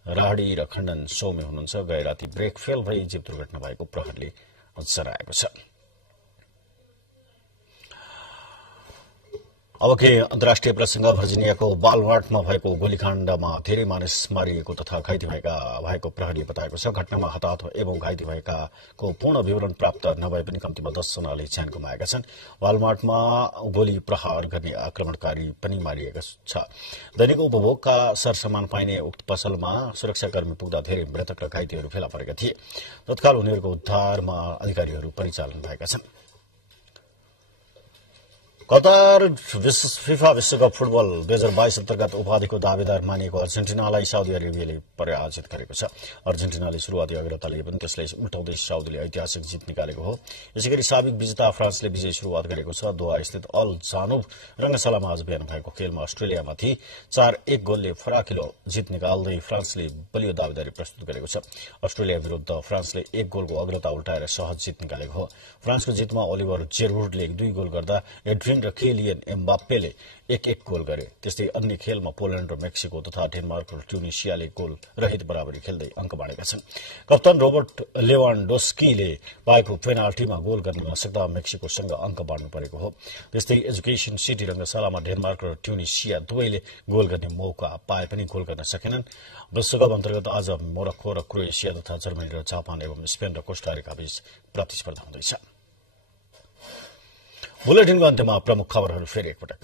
राहडी र खण्डन सौमे हुनुहुन्छ। गै राति ब्रेक फेल भई जीव दुर्घटना भएको प्रहरीले जनाएको छ। अब के अन्तर्राष्ट्रिय प्रसंग भर्जिनियाको वालमार्टमा भएको गोलीकाण्डमा धेरै मानिस मारिएको तथा घाइते भएको प्रहरीले बताएको छ। घटनामा हताहत एवं घाइते भएकाको पूर्ण विवरण प्राप्त नभए पनि कम्तीमा 10 जनाले ज्यान गुमाएका छन्। वालमार्टमा गोली प्रहार गर्ने आक्रमणकारी पनि मारिएको छ। दैनिक उपभोगका सरसामान पाइने उक्त पसलमा सुरक्षाकर्मी पुग्दा धेरै मृतक र घाइतेहरू फेला परेका थिए। तत्काल उनीहरूको उद्धारमा अधिकारीहरू परिचालन भएका छन्। कतार फिफा विश्वकप फुटबल 2022 अन्तर्गत उपाधिको दावेदार मानिएको अर्जेन्टिनालाई साउदी अरेबियाले पराजित गरेको छ। अर्जेन्टिनाले सुरुवाती अग्रता लिए पनि त्यसलाई उल्टाउँदै साउदीले ऐतिहासिक जित निकालेको हो। यसैगरी साबिक विजेता फ्रान्सले विजय सुरुवात गरेको छ। दोहा स्थित अल जानुब रंगशालामा आज बिहान भएको खेलमा अस्ट्रेलियामाथि 4-1 गोलले फराकिलो जित निकाल्दै फ्रान्सले बलियो दावेदारी प्रस्तुत गरेको छ। अस्ट्रेलिया विरूद्ध फ्रान्सले 1 गोलको अग्रता उल्टाएर सहज जित निकालेको हो। फ्रान्सको जितमा ओलिभर जेरुडले 2 गोल गर्दा एड्रियन र केलियन एम्बाप्पेले 1-1 गोल गरे। त्यस्तै अन्य खेलमा पोल्याण्ड र मेक्सिको तथा डेनमार्क र ट्युनिसियाले गोल रहित बराबरी खेल्दै अंक बाँडेका छन्। कप्तान रोबर्ट लेवान्डोस्कीले पाएको पेनाल्टीमा गोल गर्न नसक्दा मेक्सिकोसँग अंक बाँड्नु परेको हो। त्यस्तै एजुकेशन सिटी रंगशालामा डेनमार्क र ट्युनिसिया दुवैले गोल गर्ने मौका पाए पनि गोल गर्न सकेनन्। विश्वकप अन्तर्गत आज मोरक्को र क्रोएसिया तथा जर्मनी र जापान एवं स्पेन र कोस्टारिका बीच प्रतिस्पर्धा हुँदैछ। बुलेटिनको अन्त्यमा प्रमुख खबरहरू फेरि एकपटक।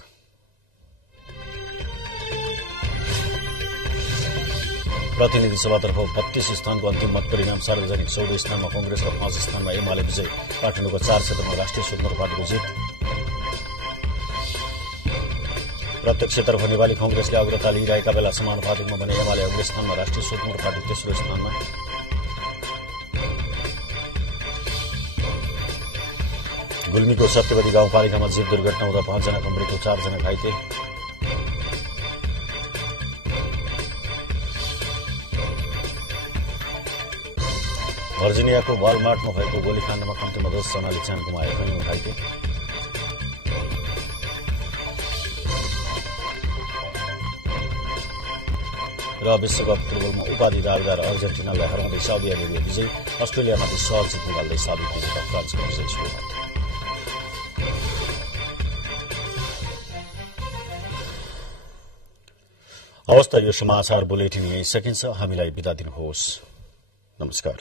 प्रतिनिधि सभातर्फ 32 स्थानको अन्तिम मत परिणाम सार्वजनिक। 14 स्थानमा कंग्रेस र 5 स्थानमा एमाले विजय। काठमाडौँको 4 क्षेत्रमा राष्ट्रिय स्वतन्त्र पार्टीको जित। प्रत्यक्षतर्फ नेपाली कंग्रेसले अग्रता लिइरहेका बेला समानुपातिकमा भने एमाले अग्लो स्थानमा, राष्ट्रिय स्वतन्त्र पार्टी तेस्रो स्थानमा। गुल्मीको सत्यवती गाउँपालिकामा जीप दुर्घटना हुँदा 5 जनाको मृत्यु, 4 जना घाइते। भर्जिनियाको वालमार्टमा भएको गोलीकाण्डमा कम्तीमा 10 जनाले ज्यान गुमाए, पनि घाइते। र विश्वकप फुटबलमा उपाधि दावेदार अर्जेन्टिनालाई हराउँदै साउदी अरेबिया विजय। अस्ट्रेलियामाथि सहज जित निकाल्दै साबिक विजेता फ्रान्सको विजय सुरुवात। हवस् त यो समाचार बुलेटिन यही सकिन्छ। हामीलाई बिदा दिनुहोस्। नमस्कार।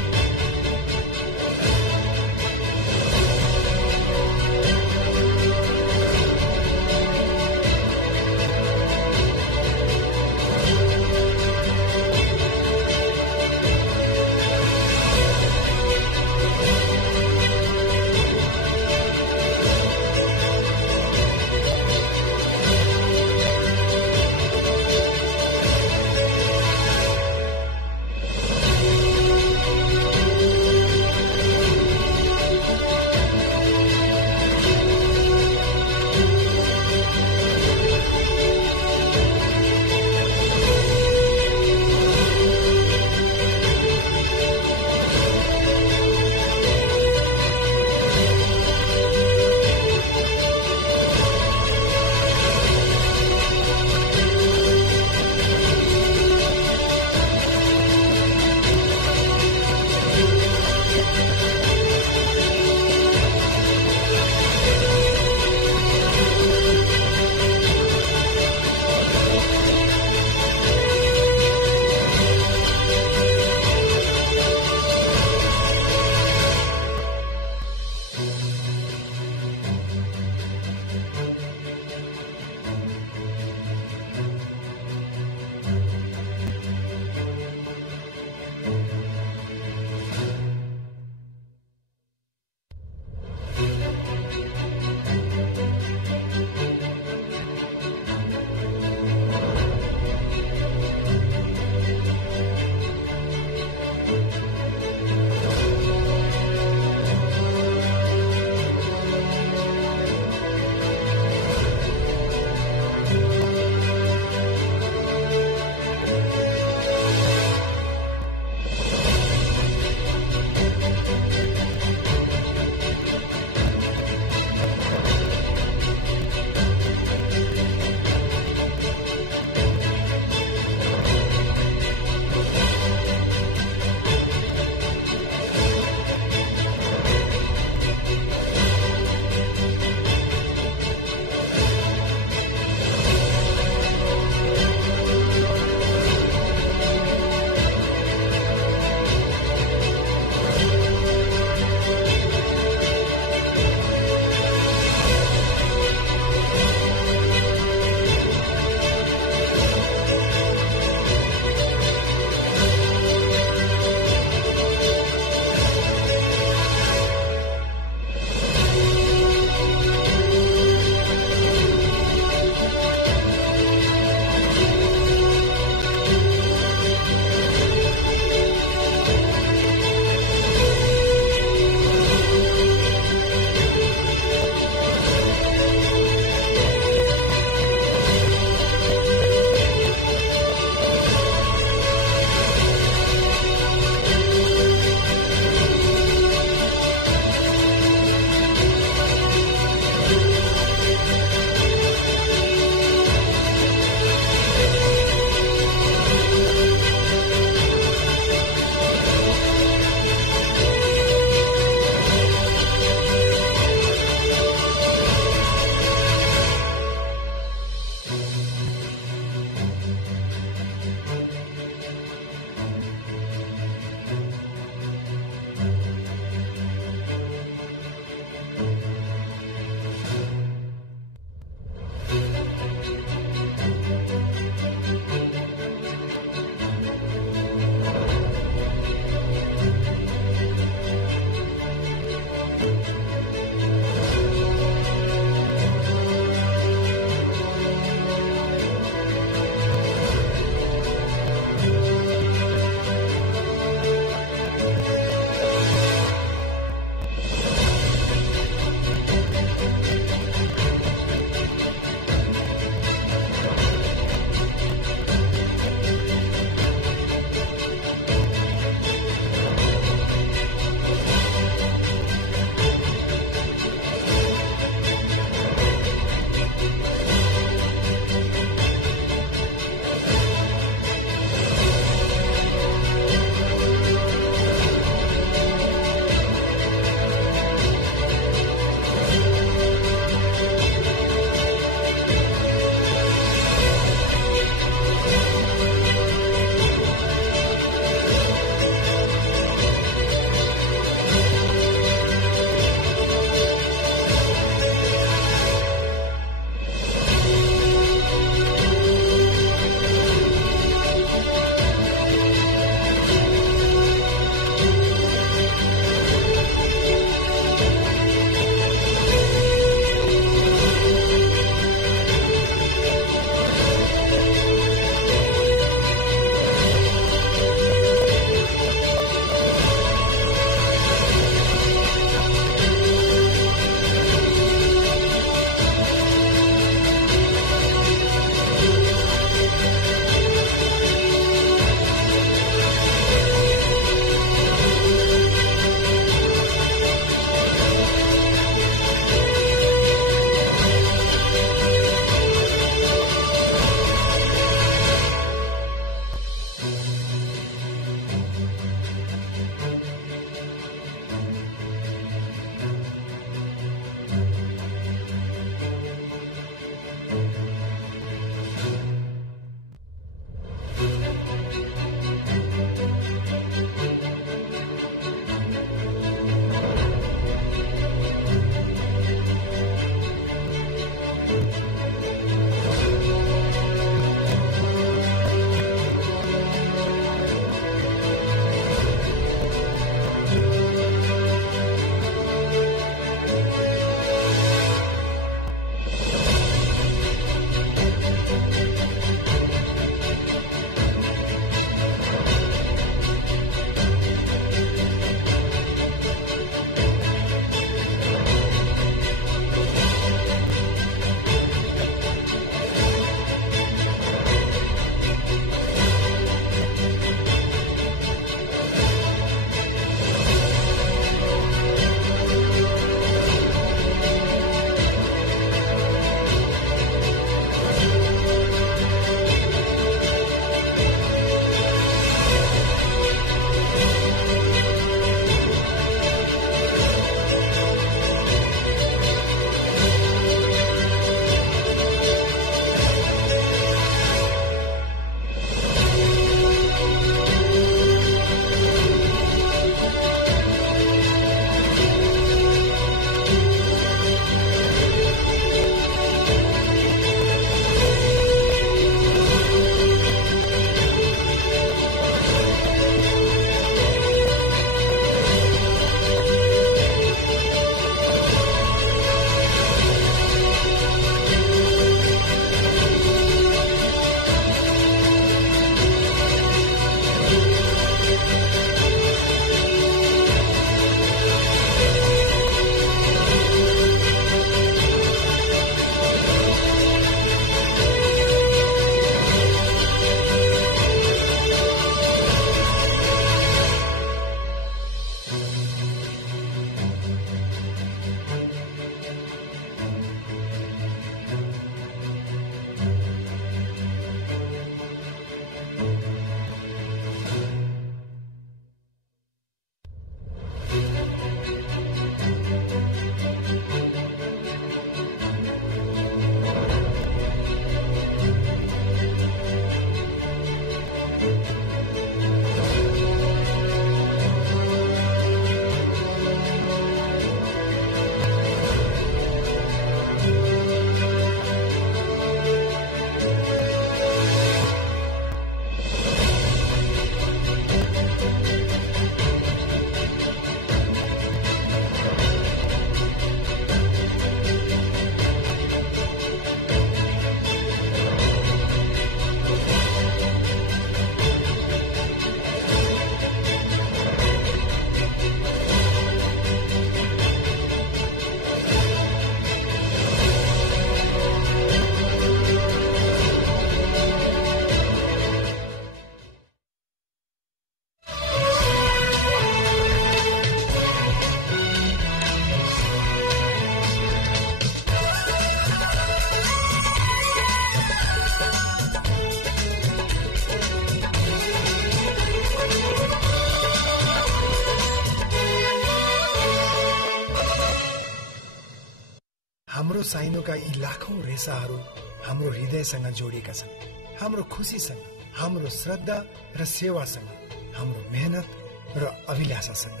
हाम्रो साइनोका यी लाखौं रेसाहरू हाम्रो हृदयसँग जोडिएका छन्, हाम्रो खुसीसँग, हाम्रो श्रद्धा र सेवासँग, हाम्रो मेहनत र अभिलाषासँग।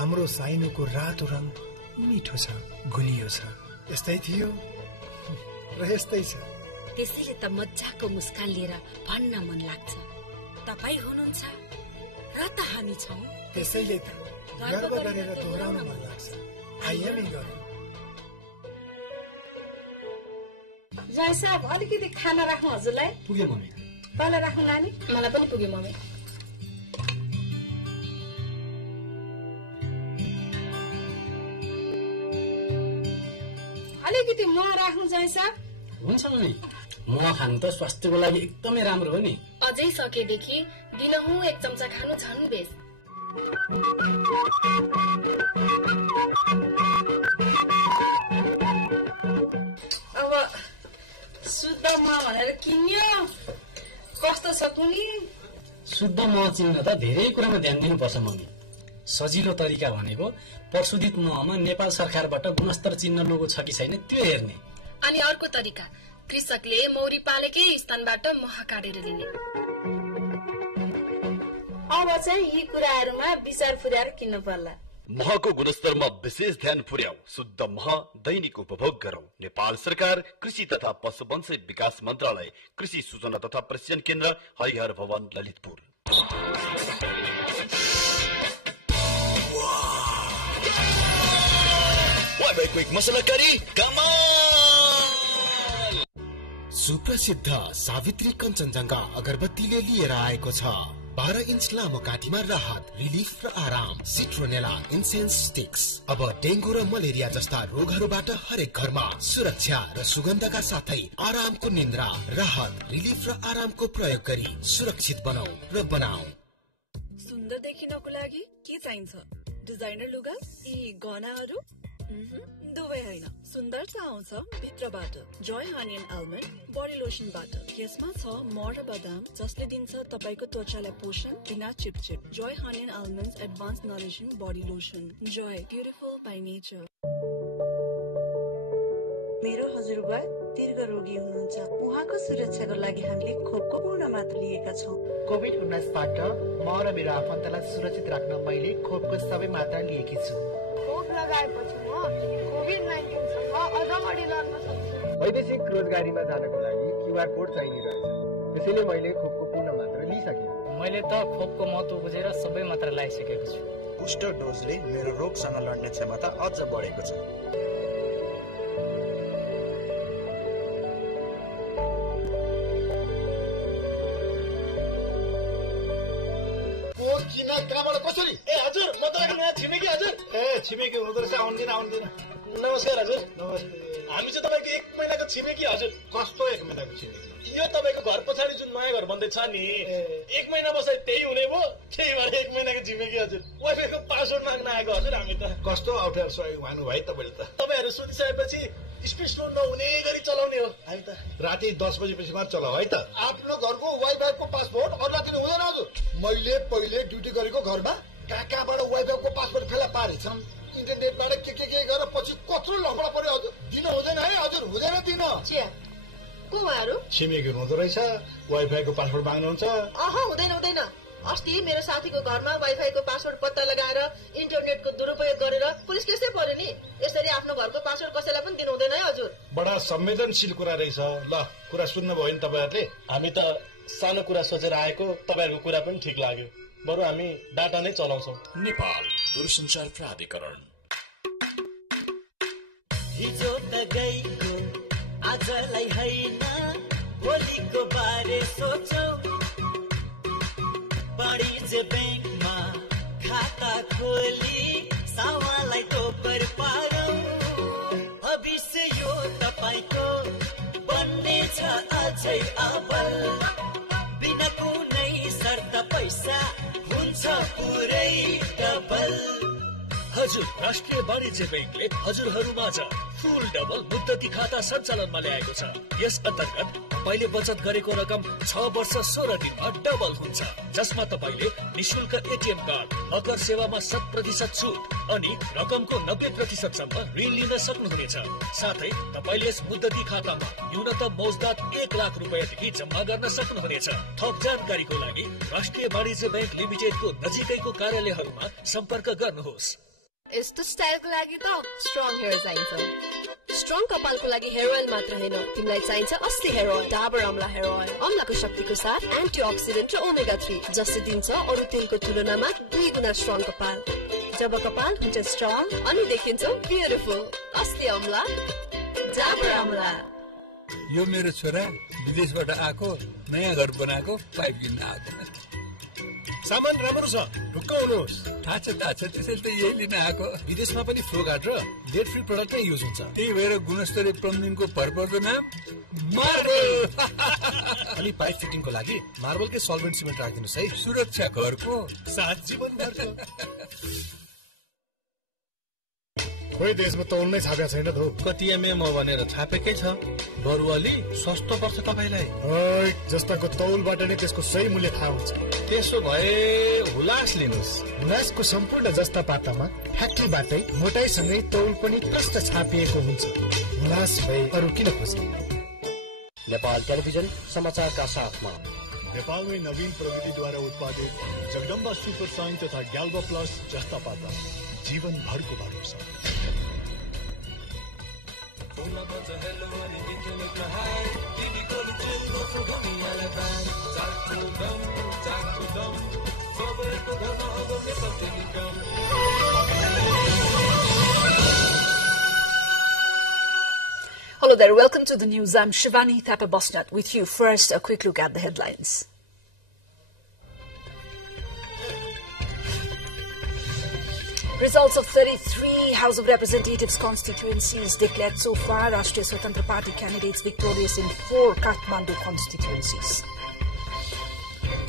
हाम्रो साइनोको रातो रङ मिठो छ, गुलियो छ। यस्तै थियो र यस्तै छ। त्यसैले त मजाको मुस्कान लिएर भन्न मन लाग्छ, तपाईँ हुनुहुन्छ र त हामी छौँ। त्यसैले त गर्व गरेर दोहोऱ्याउन मन लाग्छ। आइएमै गरौँ। जय साहब, अलिकति खाना राख्नु हजुरलाई। पुग्यो मम्मी। तँलाई राख्नु नानी? मलाई पनि पुग्यो मम्मी। अलिकति म राख्नु जय साहब। हुन्छ मम्मी, म खानु त स्वास्थ्यको लागि एकदमै राम्रो हो नि। अझै सकेदेखि दिनहुँ 1 चम्चा खानु झन् बेस। अब शुद्ध मह भनेर किन्यो, कस्तो छ कुनी? शुद्ध मह चिन्न त धेरै कुरामा ध्यान दिनुपर्छ मम्मी। सजिलो तरिका भनेको प्रशोधित महमा नेपाल सरकारबाट गुणस्तर चिन्ह लोगो छ कि छैन त्यो हेर्ने। अनि अर्को तरिका, कृषकले मौरी पालेकै स्थानबाट मह काटेर लिने। अब चाहिँ यी कुराहरूमा विचार पुर्याएर किन्नु पर्ला। महको गुणस्तरमा विशेष ध्यान पुर्याऊ, शुद्ध मह दैनिक उपभोग गरौं। नेपाल सरकार कृषि तथा पशुवंशी विकास मन्त्रालय, कृषि सूचना तथा प्रशिक्षण केन्द्र, हरिहर भवन, ललितपुर। क्विक मसला करी कमाल। सुप्रसिद्ध सावित्री कञ्चनजङ्घा अगरबत्तीले लिएर आएको छ 12 इन्च लामो काठीमा राहत, रिलिफ र आराम। सिट्रोनेला इन्सेन्स स्टिक्स अब डेंगू र मलेरिया जस्ता रोगहरूबाट हरेक घरमा सुरक्षा र सुगन्धका साथै आरामको निन्द्रा, राहत, रिलिफ र आरामको प्रयोग गरी सुरक्षित बनाऊ र बनाऊ। सुन्दर देखिनको लागि के चाहिन्छ? डिजाइनर लुगा, यी गहनाहरू? दुवै होइन, सुन्दरता आउँछ भित्रबाट। जय हनी एन्ड आलमन्ड बडी लोसनबाट। यसमा छ मह र बदाम, जसले दिन्छ तपाईको त्वचालाई पोषण बिना चिपचिप। Jai honey and almond advance nourishing body lotion. Jai, beautiful by nature. मेरो हजुरबा दीर्घ रोगी हुनुहुन्छ। उहाँको सुरक्षाको लागि हामीले खोपको पूर्ण मात्रा लिएका छौँ। कोभिड-19बाट म र मेरो आफन्तलाई सुरक्षित राख्न मैले खोपको सबै मात्रा लिएकी छु। खोप लगाएपछि म कोभिड-19सँग अझ बढी लड्न सक्छु। वैदेशिक रोजगारीमा जानको लागि क्युआर कोड चाहिरहेछ, त्यसैले मैले खोपको पूर्ण मात्रा लिइसकेँ। मैले त खोपको महत्त्व बुझेर सबै मात्रा लगाइसकेको छु। बुस्टर डोजले मेरो रोगसँग लड्ने क्षमता अझ बढेको छ। कहाँबाट कसरी? ए हजुर, म त यहाँ छिमेकी हजुर। ए छिमेकी हुँदो रहेछ, आउँदिन। नमस्कार हजुर। नमस्ते। हामी चाहिँ तपाईँको 1 महिनाको छिमेकी हजुर। कस्तो 1 महिनाको छिमेकी? यो तपाईँको घर पछाडि जुन नयाँ घर बन्दैछ नि, 1 महिना बसाइ त्यही हुने भयो, त्यही भएर 1 महिनाको छिमेकी हजुर। वाइफाईको पासवर्ड माग्न आएको हजुर हामी त। कस्तो अप्ठ्यारो सहयोग माग्नुभयो तपाईँले त। तपाईँहरू सोधिसकेपछि स्पेस लो नहुने गरी चलाउने हो हामी त। राति 10 बजेपछि मात्र चलाऊ है त। आफ्नो घरको वाइफाईको पासवर्ड अरूलाई दिनु हुँदैन हजुर। मैले पहिले ड्युटी गरेको घरमा कहाँबाट वाइफाईको पासवर्ड फेला पारेछन्। इन्टरनेटबाट के गरेर पछि कत्रो लफडा पर्यो हजुर। दिन हुँदैन है हजुर, हुँदैन दिन। को उहाँहरू? छिमेकी हुँदो रहेछ, वाइफाईको पासवर्ड माग्नुहुन्छ। हुँदैन। अस्ति मेरो साथीको घरमा वाइफाईको पासवर्ड पत्ता लगाएर इन्टरनेटको दुरुपयोग गरेर पुलिस केसै पर्यो नि। यसरी आफ्नो घरको पासवर्ड कसैलाई पनि दिनु हुँदैन है हजुर। बडा संवेदनशील कुरा रहेछ। ल, कुरा सुन्नुभयो नि तपाईँहरूले? हामी त सानो कुरा सोचेर आएको, तपाईँहरूको कुरा पनि ठिक लाग्यो। बरु हामी डाटा नै चलाउँछौँ। नेपाल दूरसञ्चार प्राधिकरण। हिजो त गएको आजलाई होइन, भोलिको बारे सोचौ। वाणिज्य ब्याङ्कमा खाता खोली सावालाई तोपर पारौ। भविष्य यो तपाईको बन्नेछ अझै अबल। बिना कुनै शर्त पैसा हुन्छ पुरै डबल। हजुर राष्ट्रिय वाणिज्य ब्याङ्कले हजुरहरूमाझ फुल डबल मुद्दती खाता सञ्चालनमा ल्याएको छ। यस अन्तर्गत तपाईले बचत गरेको रकम 6 वर्ष 16 दिनमा डबल हुन्छ, जसमा तपाईले निशुल्क एटीएम कार्ड, अकर सेवामा 100% छुट अनि रकमको 90% सम्म ऋण लिन सक्नुहुनेछ। साथै तपाईले यस मुद्दती खातामा न्यूनतम मौजदात 1 लाख रुपैयाँदेखि जम्मा गर्न सक्नुहुनेछ। थप जानकारीको लागि राष्ट्रिय वाणिज्य बैंक लिमिटेडको नजिकैको कार्यालयहरूमा सम्पर्क गर्नुहोस्। यस्तो स्टाइलको लागि त स्ट्रङ हेयर चाहिन्छ। स्ट्रङ कपालको लागि हेयर ऑयल मात्र हैन, तिमीलाई चाहिन्छ असली हेयर ऑयल, डाबर अमला हेयर ऑयल। अमलाको शक्तिको साथ एन्टीअक्सिडेन्ट र ओमेगा 3 जसले दिन्छ अरु तेलको तुलनामा 2 गुणा स्ट्रङ कपाल। जब कपाल हुन्छ स्ट्रङ अनि देखिन्छ ब्युटिफुल, असली अमला डाबर अमला। यो मेरो छोरा विदेशबाट आएको नयाँ घर बनाएको पाइप किन्न आएको। सामान राम्रो छ, ढुक्क हुनुहोस्। थाहा छ त्यसैले त यही लिन आएको। विदेशमा पनि फ्लो गार्ड र लेड फ्री प्रोडक्ट नै युज हुन्छ। त्यही भएर गुणस्तरीय प्लम्बिङको भरपर्दो नाम मार्बल। अनि पाइप फिटिङको लागि मार्बलकै सल्भेन्ट सिमेन्ट राखिदिनुहोस् है। सुरक्षा घरको साथ जीवनभरको। खोइ देशमा तौल नै छापेको छैन त। कति एमएम हो भनेर छापेकै छ, बरु अलि सस्तो पर्छ तपाईलाई। जस्ताको तौलबाट नै त्यसको सही मूल्य थाहा हुन्छ। त्यसो भए हुलास लिनुहोस्। हुलासको सम्पूर्ण जस्ता पातामा फ्याक्ट्रीबाटै मोटाइसँगै तौल पनि प्रष्ट छापिएको हुन्छ। हुलास भए अरू किन खोज्ने। नेपाल टेलिभिजन समाचारका साथमा नेपालमै नवीन प्रविधिद्वारा उत्पादित जगदम्बा सुपर साइन तथा ग्याल्बा प्लस जस्ता पाता जीवन भरको भरोसा। Hello there, welcome to the news. I'm Shivani Thapa-Bosnat with you. First, a quick look at the headlines. Results of 33 House of Representatives constituencies declared so far. Rashtriya Swatantra Party candidates victorious in 4 Kathmandu constituencies.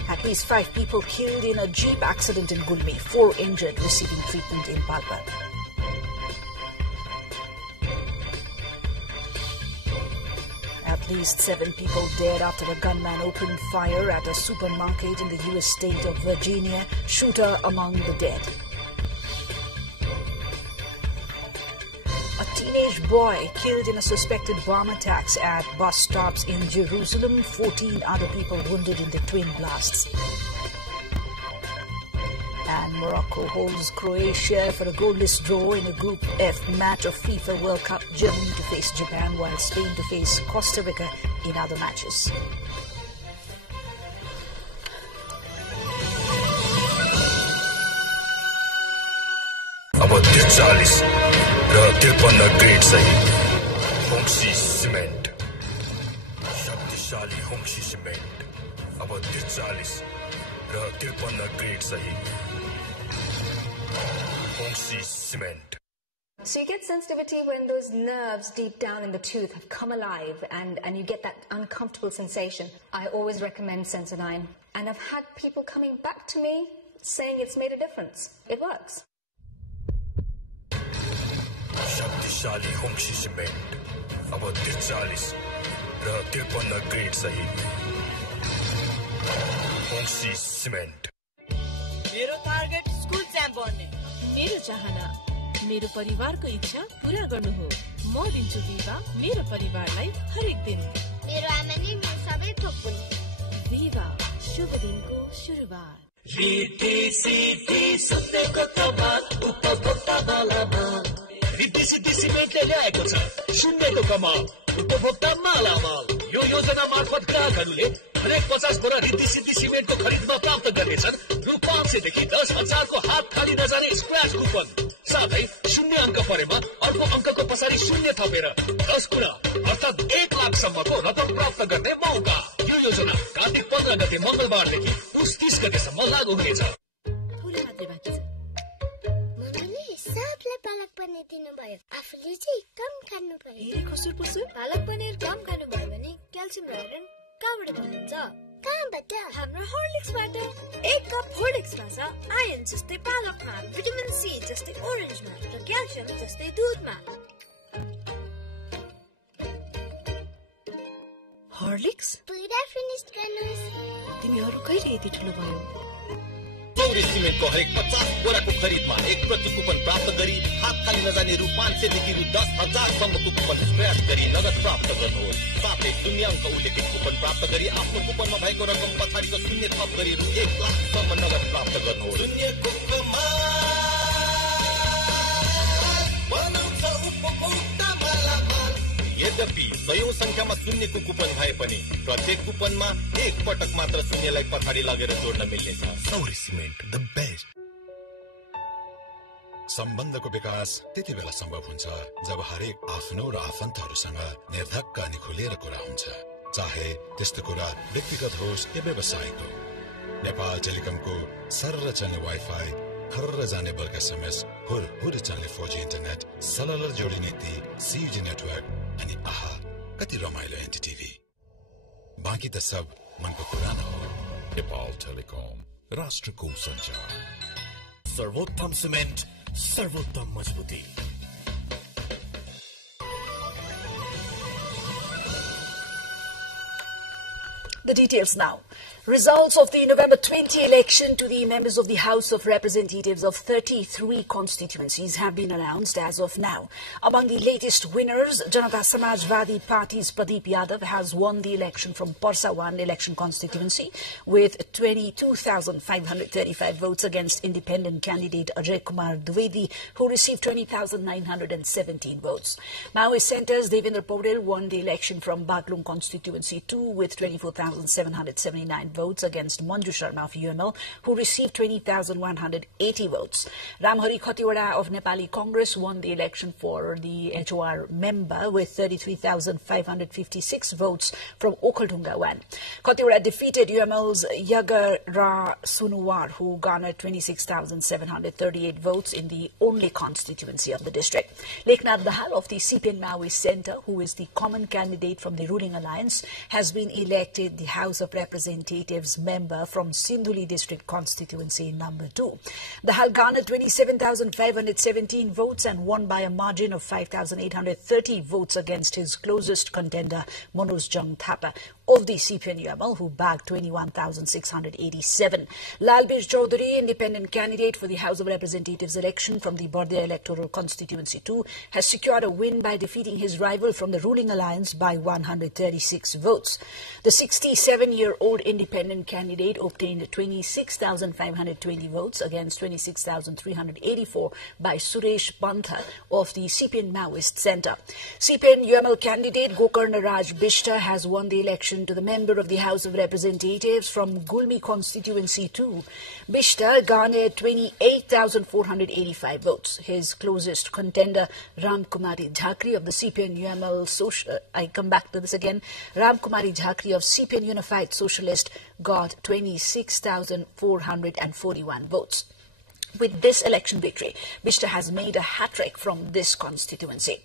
At least 5 people killed in a jeep accident in Gulmi, 4 injured receiving treatment in Palpa. At least 7 people dead after a gunman opened fire at a supermarket in the U.S. state of Virginia. Shooter among the dead. A teenage boy killed in a suspected bomb attacks at bus stops in Jerusalem. 14 other people wounded in the twin blasts. And Morocco holds Croatia for a goalless draw in a Group F match of FIFA World Cup. Germany to face Japan, while Spain to face Costa Rica in other matches. अब 40 र 53 ग्रेड सहित होम्सी सिमेन्ट, शक्तिशाली होम्सी सिमेन्ट अब 40 र 53 ग्रेड सहित होम्सी cement. So you get sensitivity when those nerves deep down in the tooth have come alive and you get that uncomfortable sensation. I always recommend Sensodyne, and I've had people coming back to me saying it's made a difference. It works. शक्तिशाली होम्सी सिमेन्ट अब 40 र 53 ग्रेड सहित होम्सी सिमेन्ट. मेरो टार्गेट स्कुल च्याम्प बन्ने, मेरो चाहना मेरो परिवारको इच्छा पूरा गर्नु हो। म दिन्छु विवा मेरो परिवारलाई हरेक दिन। मेरो आमाले मेरो सबै थोक पुग्छ। विवा शुभ दिनको सुरुवात। रिद्धि सिद्धि सत्यको कमाल उपभोक्ता मालामा रिद्धि सिद्धि सिमेन्टले ल्याएको छ शून्यको कमाल उपभोक्ता मालामाल। यो योजना मार्फत ग्राहकहरूले हरेक 50 बोरा रिद्धि सिद्धि सिमेन्टको खरिदमा प्राप्त गर्नेछन् रु 500 देखि 10,000 को हात खाली नजाने स्क्रैच कुपन। साथै 0 अंक परेमा अर्को अंकको पछाडि 0 थपेर 10 गुणा अर्थात 1 लाखसम्मको रकम प्राप्त गर्ने मौका। यो योजना कार्तिक 15 गते मंगलबारदेखि पुस 30 गतेसम्म लागू हुनेछ। थोरै मात्रै बाँकी छ। मम्मीले सबलाई पालक पनिर दिनुभयो, आफूले चाहिँ कम खानु पर्यो। धेरै खुसुर पुसुर पालक पनिर कम खानु भयो भने क्याल्सियम र आयरन कहाँबाट पाइन्छ? कहाँबाट? हाम्रो हर्लिक्सबाट। 1 कप हर्लिक्समा छ आयरन जस्तै पालकमा, भिटामिन सी जस्तै ओरेन्जमा र क्याल्सियम जस्तै दुधमा। हर्लिक्स पुरा फिनिश गर्नुहोस्। तिमीहरू कहिले यति ठुलो भयो? चौरी सिमेन्टको हरेक 50 बोराको खरिदमा 1% कुपन प्राप्त गरी हात खाली नजाने रु 500 देखि रु 10,000 सम्मको कुपन स्क्रैच गरी नगद प्राप्त गर्नुहोस्। साथै शून्याङ्क उल्लेखित कुपन प्राप्त गरी आफ्नो कुपनमा भएको रकम पछाडिको शून्य थप गरी रु 1 लाख सम्म नगद प्राप्त गर्नुहोस्। शून्यको यद्यपि सयौं संख्यामा शून्यको कुपन भए पनि प्रत्येक कुपनमा एक पटक मात्र शून्यलाई पछाडि लगेर जोड्न मिल्नेछ। सौरी सिमेन्ट द बेस्ट। सम्बन्धको विकास त्यति बेला सम्भव हुन्छ जब हरेक आफ्नो र आफन्तहरूसँग निर्धक्क अनि खुलेर कुरा हुन्छ, चाहे त्यस्तो कुरा व्यक्तिगत होस् या व्यवसायिक हो। नेपाल टेलिकमको सरल चल्ने वाइफाई, खर्र जाने बल्क SMS, हुर चल्ने 4G इन्टरनेट, सलल जोडिने ती CG नेटवर्क अनि आहा कति रमाइलो एनटीटीभी। बाँकी त सब मनको कुरा न हो। नेपाल टेलिकम, राष्ट्रको सञ्चार। सर्वोत्तम सिमेन्ट, सर्वोत्तम मजबुती। The details now. Results of the November 20 election to the members of the House of Representatives of 33 constituencies have been announced as of now. Among the latest winners, Janata Samajwadi Party's Pradeep Yadav has won the election from Parsa 1 election constituency with 22,535 votes against independent candidate Ajay Kumar Dwivedi, who received 20,917 votes. Maoist Centre's Devendra Paudel won the election from Baglung constituency 2 with 24,779 votes against Manju Sharma of UML, who received 20,180 votes. Ramhari Khatiwada of Nepali Congress won the election for the HOR member with 33,556 votes from Okhaldunga 1. Khatiwada defeated UML's Yagara Sunuwar, who garnered 26,738 votes in the only constituency of the district. Leknath Dahal of the CPN Maoist Centre, who is the common candidate from the ruling alliance, has been elected the House of Representatives member from Sindhuli District Constituency number 2. Dahal garnered 27,517 votes and won by a margin of 5,830 votes against his closest contender, Manoj Jung Thapa of the CPN UML, who bagged 21,687. Lalbir Chaudhary, independent candidate for the House of Representatives election from the Bardia Electoral Constituency 2, has secured a win by defeating his rival from the ruling alliance by 136 votes. The 67-year-old independent candidate obtained 26,520 votes against 26,384 by Suresh Pantha of the CPN Maoist Centre. CPN UML candidate Gokarna Raj Bishta has won the election to the member of the House of Representatives from Gulmi constituency 2. Bishta garnered 28,485 votes. His closest contender, Ram Kumari Jhakri of the CPN UML Ram Kumari Jhakri of CPN Unified Socialist got 26,441 votes. With this election victory, Bishta has made a hat-trick from this constituency.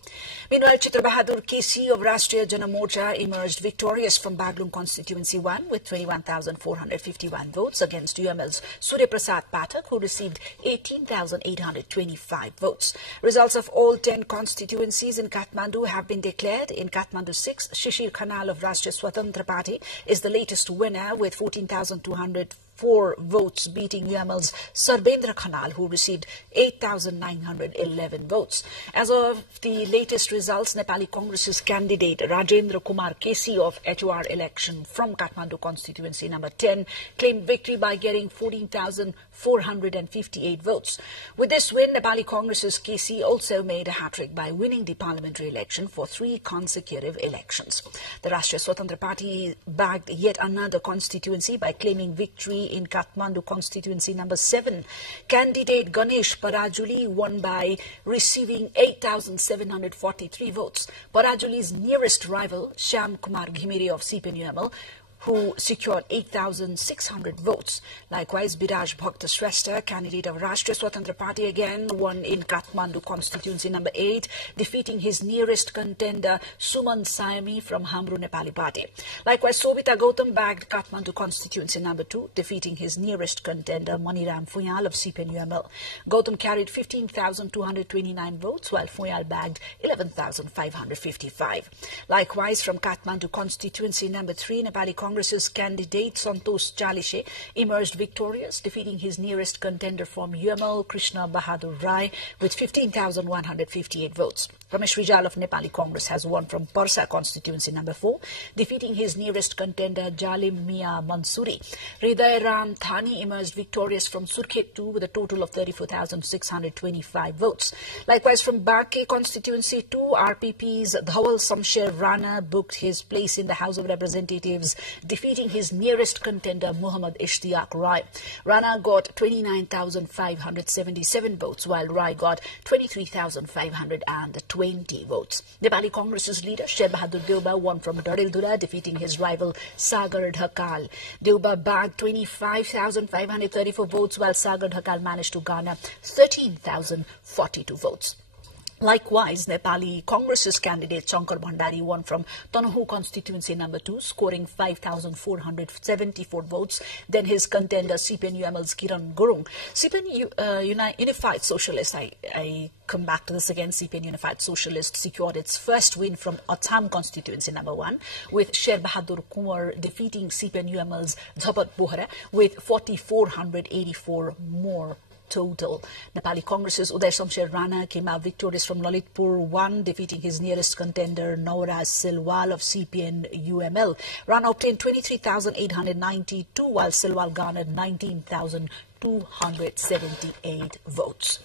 Meanwhile, Chitra Bahadur KC of Rashtriya Jana Morcha emerged victorious from Baglung constituency 1 with 21,451 votes against UML's Surya Prasad Pathak, who received 18,825 votes. Results of all 10 constituencies in Kathmandu have been declared. In Kathmandu 6, Shishir Khanal of Rashtriya Swatantra Party is the latest winner with 14,204 votes, beating UML's Sarbendra Khanal, who received 8,911 votes. As of the latest results, Nepali Congress's candidate Rajendra Kumar Kesi of HOR election from Kathmandu constituency number 10 claimed victory by getting 14,458 votes. With this win, Nepali Congress's Kesi also made a hat-trick by winning the parliamentary election for 3 consecutive elections. The Rashtriya Swatantra Party bagged yet another constituency by claiming victory in Kathmandu constituency number 7. Candidate Ganesh Parajuli won by receiving 8,743 votes. Parajuli's nearest rival, Shyam Kumar Ghimiri of CPN UML, who secured 8,600 votes. Likewise, Biraj Bhakta Shrestha, candidate of Rashtriya Swatantra Party, again won in Kathmandu constituency number 8, defeating his nearest contender Suman Sayami from Hamro Nepali Party. Likewise, Sobita Gautam bagged Kathmandu constituency number 2, defeating his nearest contender Maniram Fuyal of CPN-UML. Gautam carried 15,229 votes, while Fuyal bagged 11,555. Likewise, from Kathmandu constituency number 3, Nepali Congress's candidate Santosh Chalishe emerged victorious, defeating his nearest contender from UML, Krishna Bahadur Rai, with 15,158 votes. Ramesh Rijal of Nepali Congress has won from Parsa constituency number 4, defeating his nearest contender Jalim Mia Mansuri. Hriday Ram Thani emerged victorious from Surkhet 2 with a total of 34,625 votes. Likewise, from Barke constituency 2, RPP's Dhawal Samsher Rana booked his place in the House of Representatives, defeating his nearest contender Muhammad Ishtiaq Rai. Rana got 29,577 votes, while Rai got 23,520 votes. Nepali Congress's leader Sher Bahadur Deuba won from Darildura, defeating his rival Sagar Dhakal. Deuba bagged 25,534 votes, while Sagar Dhakal managed to garner 13,042 votes. Likewise, Nepali Congress's candidate Shankar Bhandari won from Tanahu constituency number 2, scoring 5,474 votes. Then his contender CPN-UML's Kiran Gurung. CPN Unified Socialist, I come back to this again, CPN Unified Socialist secured its first win from Assam constituency number 1, with Sher Bahadur Kumar defeating CPN-UML's Jhapat Bohra with 4,484 more total. Nepali Congress's Uday Samsher Rana came out victorious from Lalitpur 1, defeating his nearest contender Nauraj Silwal of CPN-UML. Rana obtained 23,892, while Silwal garnered 19,278 votes.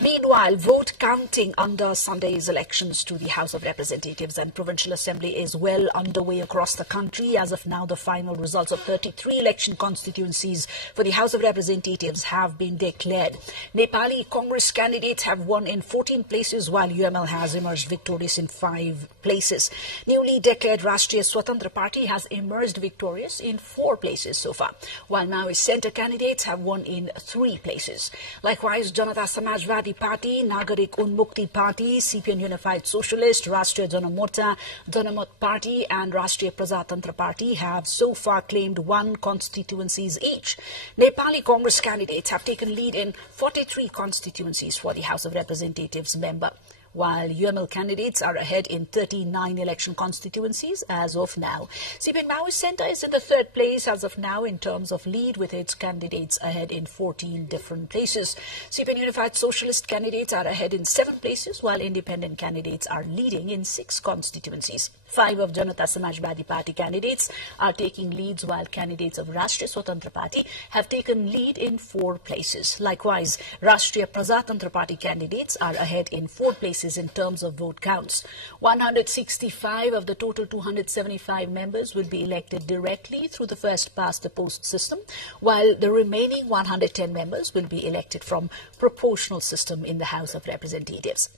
Meanwhile, vote counting under Sunday's elections to the House of Representatives and Provincial Assembly is well underway across the country. As of now, the final results of 33 election constituencies for the House of Representatives have been declared. Nepali Congress candidates have won in 14 places, while UML has emerged victorious in 5 places. Newly declared Rashtriya Swatantra Party has emerged victorious in 4 places so far, while Maoist Centre candidates have won in 3 places. Likewise, Janata Samajwadi Party, Nagarik Unmukti Party, CPN Unified Socialist, Rashtriya Janamorcha, Janamot Party and Rashtriya Prajatantra Party have so far claimed 1 constituencies each. Nepali Congress candidates have taken lead in 43 constituencies for the House of Representatives member, while UML candidates are ahead in 39 election constituencies as of now. CPN Maoist Centre is in the 3rd place as of now in terms of lead, with its candidates ahead in 14 different places. CPN Unified Socialist candidates are ahead in 7 places, while independent candidates are leading in 6 constituencies. 5 of Janata Samajwadi Party candidates are taking leads, while candidates of Rashtriya Swatantra Party have taken lead in 4 places. Likewise, Rashtriya Prajatantra Party candidates are ahead in 4 places in terms of vote counts. 165 of the total 275 members will be elected directly through the first-past-the-post system, while the remaining 110 members will be elected from proportional system in the House of Representatives.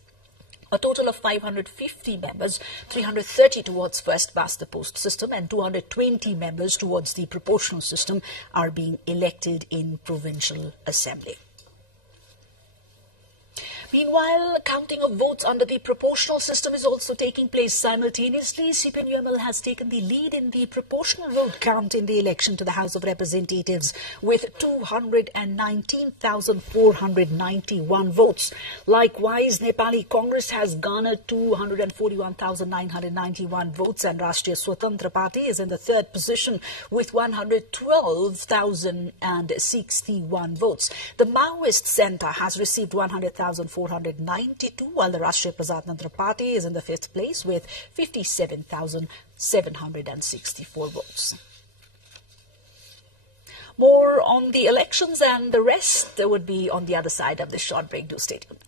A total of 550 members, 330 towards first-past-the-post system and 220 members towards the proportional system are being elected in Provincial Assembly. Meanwhile, counting of votes under the proportional system is also taking place simultaneously. CPN-UML has taken the lead in the proportional vote count in the election to the House of Representatives with 219,491 votes. Likewise, Nepali Congress has garnered 241,991 votes, and Rashtriya Swatantra Party is in the 3rd position with 112,061 votes. The Maoist Centre has received 100,492, while the Rashtriya Prajatantra Party is in the 5th place with 57,764 votes. More on the elections and the rest would be on the other side of this short break. Do stay tuned.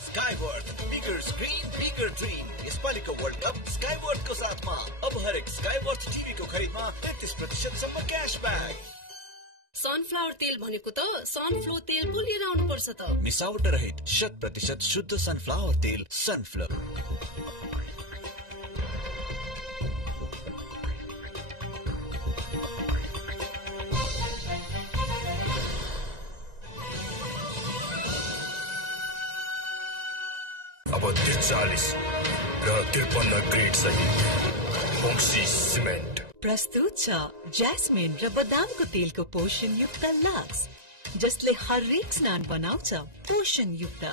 Skyward, bigger screen, bigger dream. यसपालिको वर्ल्ड कप स्काईवर्थ को साथमा अब हरेक स्काईवर्थ टिभी को खरिदमा 33% सम्म क्याशब्याक। सनफ्लावर तेल भनेको त सनफ्लो तेल पो लिएर आउनु पर्छ त। मिसावट रहित 100% शुद्ध सनफ्लावर तेल सनफ्लो। अब 43 र 53 ग्रेड सहित होम्सी सिमेन्ट प्रस्तुत छ ज्यास्मिन र बदामको तेलको पोषण युक्त लक्स, जसले हरेक स्नान बनाउँछ पोषण युक्त।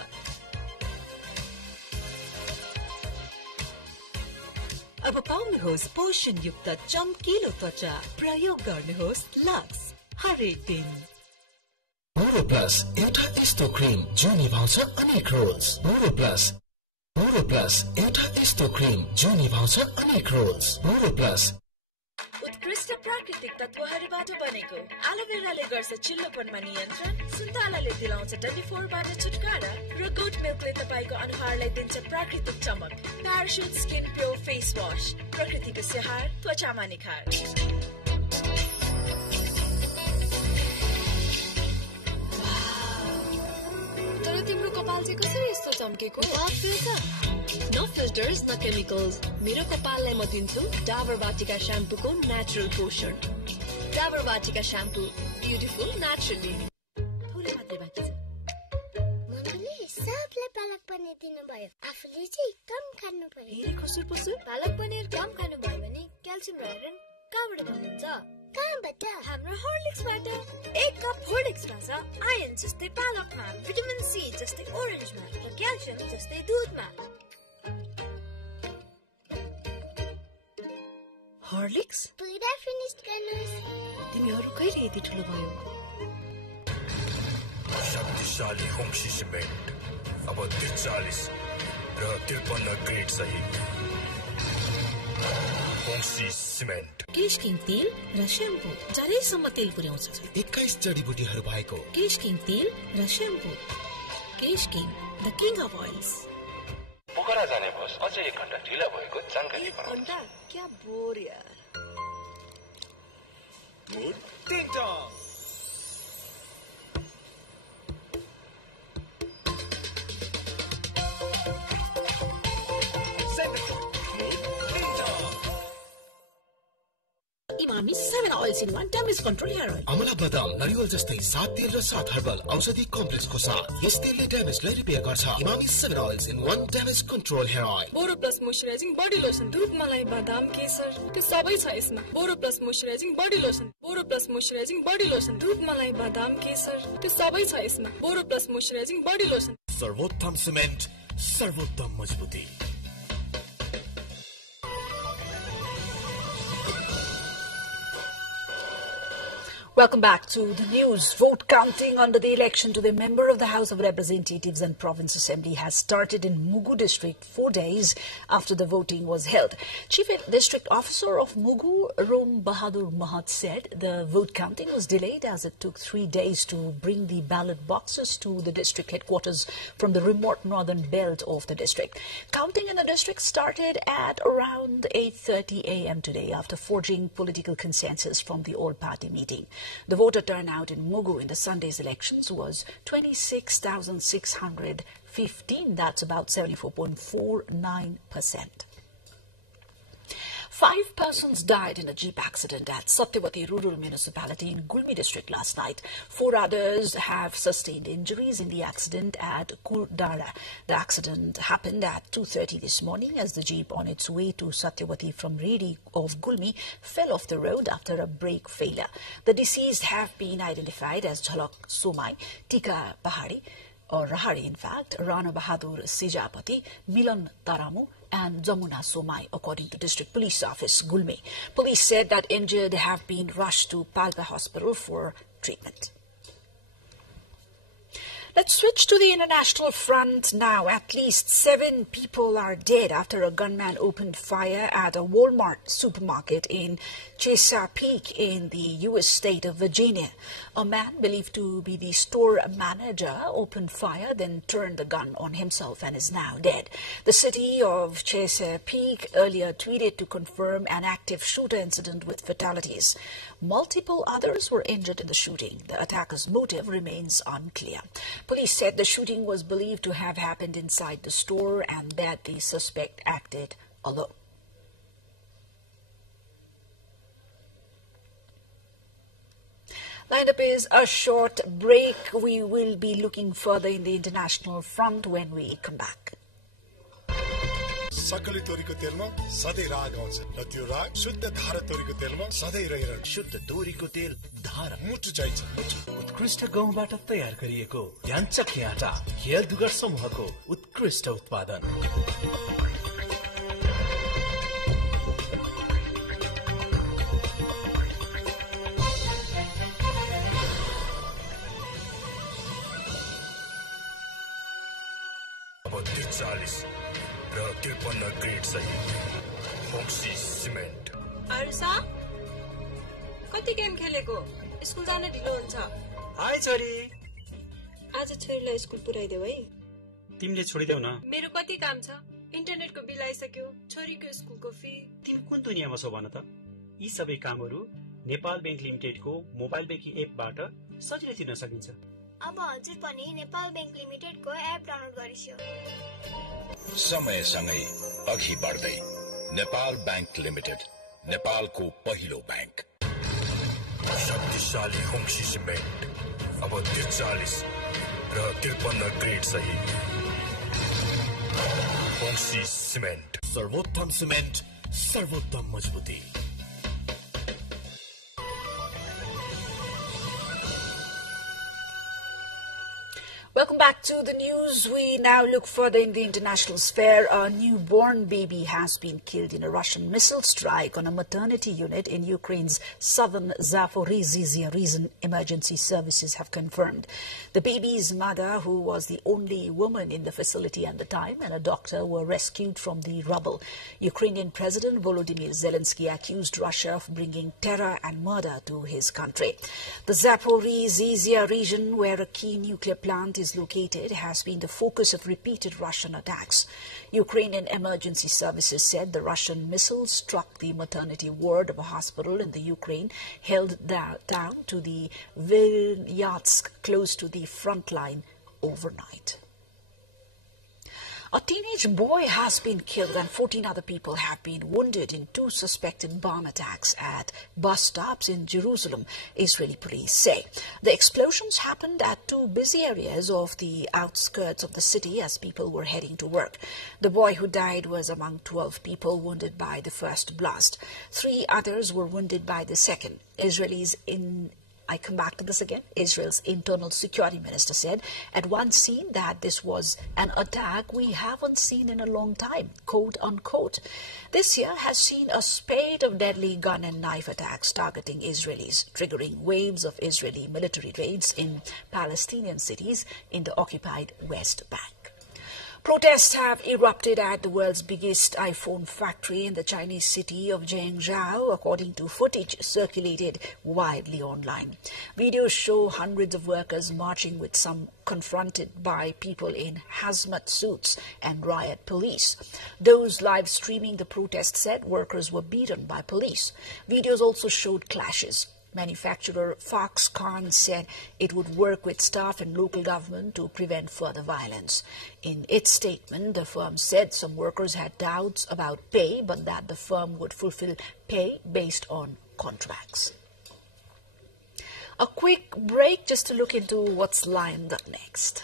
अब पाउनुहोस् पोषण युक्त चम्किलो त्वचा, प्रयोग गर्नुहोस् लक्स हरेक दिन। बोरो प्लस एउटा यस्तो क्रिम जो निभाउँछ अनेक रोल्स। बोरो प्लस एउटा यस्तो क्रिम जो निभाउँछ अनेक रोल्स। बोरो प्लस उत्कृष्ट प्राकृतिक तत्त्वहरूबाट बनेको एलोभेराले गर्छ चिल्लोपनमा नियन्त्रण, सुन्तलाले दिलाउँछ डन्डिफोरबाट छुटकारा र गोट मिल्कले तपाईँको अनुहारलाई दिन्छ प्राकृतिक चमक। Parachute skin pure face wash, प्रकृतिको स्याहार त्वचामा निखार। तर तिम्रो कपाल चाहिँ कसरी यस्तो चम्केको? न फिल्टर्स न केमिकल्स, मेरो कपाललाई म दिन्छु डाबर वाटिका स्याम्पूको नेचुरल पोषण। डाबर वाटिका स्याम्पू, ब्युटिफुल नेचुरली। थोरै मात्रै बाँकी छ। मम्मीले सबलाई पालक पनिर दिनुभयो, आफूले चाहिँ कम खानु पर्यो। फेरि खुसुर पुसुर? पालक पनिर कम खानु भयो भने क्याल्सियम र आइरन कहाँबाट पाउनुहुन्छ? कहाँबाट? हाम्रो हर्लिक्सबाट। एक कप हर्लिक्समा छ आयरन जस्तै पालकमा, भिटामिन सी जस्तै ओरेन्जमा र क्याल्सियम जस्तै दुधमा। हर्लिक्स पुरा फिनिश गर्नुस्। तिमीहरू कहिले यति ठुलो भयो? शक्तिशाली होम्सी सिमेन्ट अब 43 र 53 ग्रेड सहित होम्सी सिमेन्ट। केश किङ तेल र स्याम्पू, चारैसम्म तेल पुर्याउँछ। 21 जडीबुटीहरू भएको केश किङ तेल र shampoo. Kesh king, the king of oils. Pokhara जाने बस अझै 1 घण्टा ढिला भएको जानकारी एक घण्टा? क्या बोर यार। Mood Ding Dong. Emami 7 oils in 1 damage control hair oil। अमला बदाम, नरिवल जस्तै 7 तेल र 7 हर्बल औषधि कम्प्लेक्सको साथ यस तेलले ड्यामेजलाई रिपेयर गर्छ। Emami 7 oils in 1 damage control hair oil। Boro plus moisturising body lotion, दुध, मलाई, बादाम, केसर, त्यो सबै छ यसमा। Boro plus moisturising body lotion, Boro plus moisturising body lotion, दुध, मलाई, बादाम, केसर, त्यो सबै छ यसमा। Boro plus moisturising body lotion. सर्वोत्तम सिमेन्ट, सर्वोत्तम मजबुती। Welcome back to the news. Vote counting under the election to be member of the House of Representatives and Province Assembly has started in Mugu district 4 days after the voting was held. Chief District Officer of Mugu, Rom Bahadur Mahat, said the vote counting was delayed as it took 3 days to bring the ballot boxes to the district headquarters from the remote northern belt of the district. Counting in the district started at around 8:30 a.m. today after forging political consensus from the all-party meeting. The voter turnout in Mugu in the Sunday's elections was 26,615. That's about 74.49%. 5 persons died in a jeep accident at Satyavati Rural Municipality in Gulmi district last night. 4 others have sustained injuries in the accident at Kurdara. The accident happened at 2:30 this morning as the jeep on its way to Satyavati from Redi of Gulmi fell off the road after a brake failure. The deceased have been identified as Jhalak Somai, Tika Bahari, or Rahari in fact, Rana Bahadur Sijapati, Milan Taramu, and Jamuna Somai, according to District Police Office, Gulmi. Police said that injured have been rushed to Palga Hospital for treatment. Let's switch to the international front now. At least 7 people are dead after a gunman opened fire at a Walmart supermarket in Chesapeake in the U.S. state of Virginia. A man believed to be the store manager opened fire, then turned the gun on himself and is now dead. The city of Chesapeake earlier tweeted to confirm an active shooter incident with fatalities. Multiple others were injured in the shooting. The attacker's motive remains unclear. Police said the shooting was believed to have happened inside the store and that the suspect acted alone. Lined up is a short break. We will be looking further in the international front when we come back. सक्कली तोरीको तेलमा सधैँ राग आउँछ र त्यो राग शुद्ध धारा तोरीको तेलमा सधैँ रहिरहन्छ। शुद्ध तोरीको तेल धारा मुटु चाहिन्छ। उत्कृष्ट गहुँबाट तयार गरिएको ध्यानचक्की आटा खेल दुगर समूहको उत्कृष्ट उत्पादन। अब 43 र 53 ग्रेड सहित होक्सी सिमेन्ट। अर्सा कति गेम खेलेको? स्कुल जान ढिलो हुन्छ। हाय छोरी, आज छोरीलाई स्कुल पुर्याइदेऊ है। तिमीले छोडिदेऊ न। मेरो कति काम छ, इन्टरनेटको बिल आइसक्यो, छोरीको स्कुलको फी। तिमी कुन दुनियाँमा छौ भन त? यी सबै कामहरू नेपाल बैंक लिमिटेडको मोबाइल बैंकिङ एपबाट सजिलै तिर्न सकिन्छ। अब हजुर पनि नेपाल बैंक लिमिटेडको एप डाउनलोड गरिस्यो। समयसँगै अघि बढ्दै नेपाल बैंक लिमिटेड, नेपालको पहिलो बैंक। शक्तिशाली होक्सी सिमेन्ट अब 43 र 53 ग्रेड सहित होक्सी सिमेन्ट। सर्वोत्तम सिमेन्ट, सर्वोत्तम मजबुती। Welcome back to the news. We now look further in the international sphere. A newborn baby has been killed in a Russian missile strike on a maternity unit in Ukraine's southern Zaporizhzhia region, emergency services have confirmed. The baby's mother, who was the only woman in the facility at the time, and a doctor were rescued from the rubble. Ukrainian President Volodymyr Zelensky accused Russia of bringing terror and murder to his country. The Zaporizhzhia region, where a key nuclear plant is located, has been the focus of repeated Russian attacks. Ukrainian emergency services said the Russian missiles struck the maternity ward of a hospital in the Ukraine, held down to the Vilyatsk, close to the front line, overnight. A teenage boy has been killed and 14 other people have been wounded in two suspected bomb attacks at bus stops in Jerusalem, Israeli police say. The explosions happened at two busy areas of the outskirts of the city as people were heading to work. The boy who died was among 12 people wounded by the first blast. 3 others were wounded by the second. Israel's internal security minister said at one scene that this was an attack we haven't seen in a long time, quote unquote. This year has seen a spate of deadly gun and knife attacks targeting Israelis, triggering waves of Israeli military raids in Palestinian cities in the occupied West Bank. Protests have erupted at the world's biggest iPhone factory in the Chinese city of Zhengzhou, according to footage circulated widely online. Videos show hundreds of workers marching, with some confronted by people in hazmat suits and riot police. Those live streaming the protest said workers were beaten by police. Videos also showed clashes. Manufacturer Foxconn said it would work with staff and local government to prevent further violence. In its statement, the firm said some workers had doubts about pay, but that the firm would fulfill pay based on contracts. A quick break just to look into what's lined up next.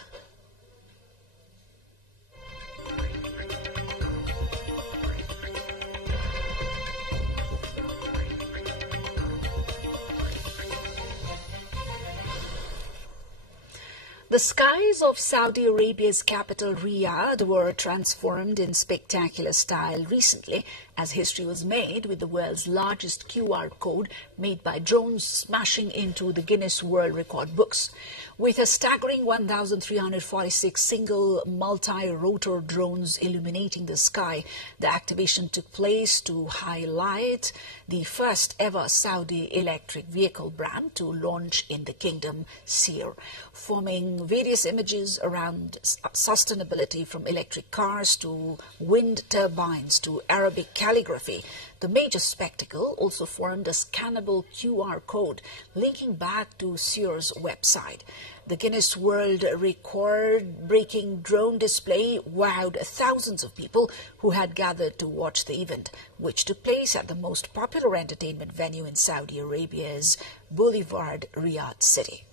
The skies of Saudi Arabia's capital Riyadh were transformed in spectacular style recently as history was made with the world's largest QR code made by drones smashing into the Guinness World Record books. With a staggering 1,346 single multi-rotor drones illuminating the sky, the activation took place to highlight the first ever Saudi electric vehicle brand to launch in the kingdom, Seer, forming various images around sustainability from electric cars to wind turbines to Arabic calligraphy. The major spectacle also formed a scannable QR code linking back to Seer's website. The Guinness World Record-breaking drone display wowed thousands of people who had gathered to watch the event, which took place at the most popular entertainment venue in Saudi Arabia's Boulevard Riyadh city.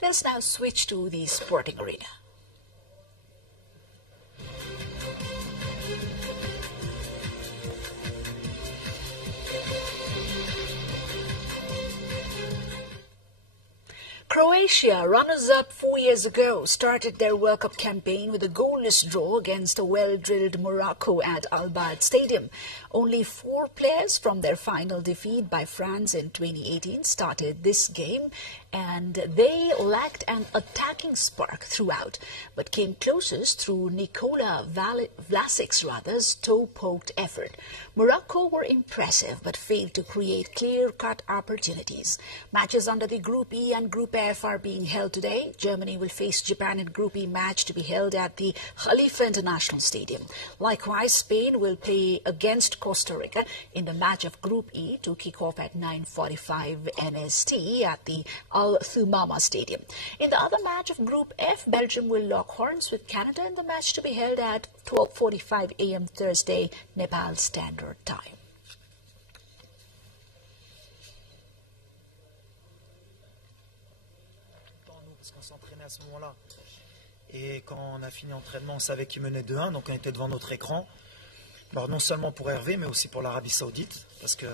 Let's now switch to the sporting arena. Croatia, runners-up 4 years ago, started their World Cup campaign with a goalless draw against a well-drilled Morocco at Al Bayt Stadium. Only 4 players from their final defeat by France in 2018 started this game, and they lacked an attacking spark throughout, but came closest through Nikola Vlasic's toe-poked effort. Morocco were impressive but failed to create clear-cut opportunities. Matches under the Group E and Group F are being held today. Germany will face Japan in Group E match to be held at the Khalifa International Stadium. Likewise, Spain will play against Costa Rica in the match of Group E to kick off at 9:45 MST at the Al Thumama Stadium. In the other match of Group F, Belgium will lock horns with Canada in the match to be held at 12:45 a.m. Thursday, Nepal Standard Time. Parce qu'on s'entraînait à ce moment-là. Et quand on a fini l'entraînement, on savait qu'ils menaient 2-1, donc on était devant notre écran. Alors non seulement pour Hervé, mais aussi pour l'Arabie Saoudite, parce que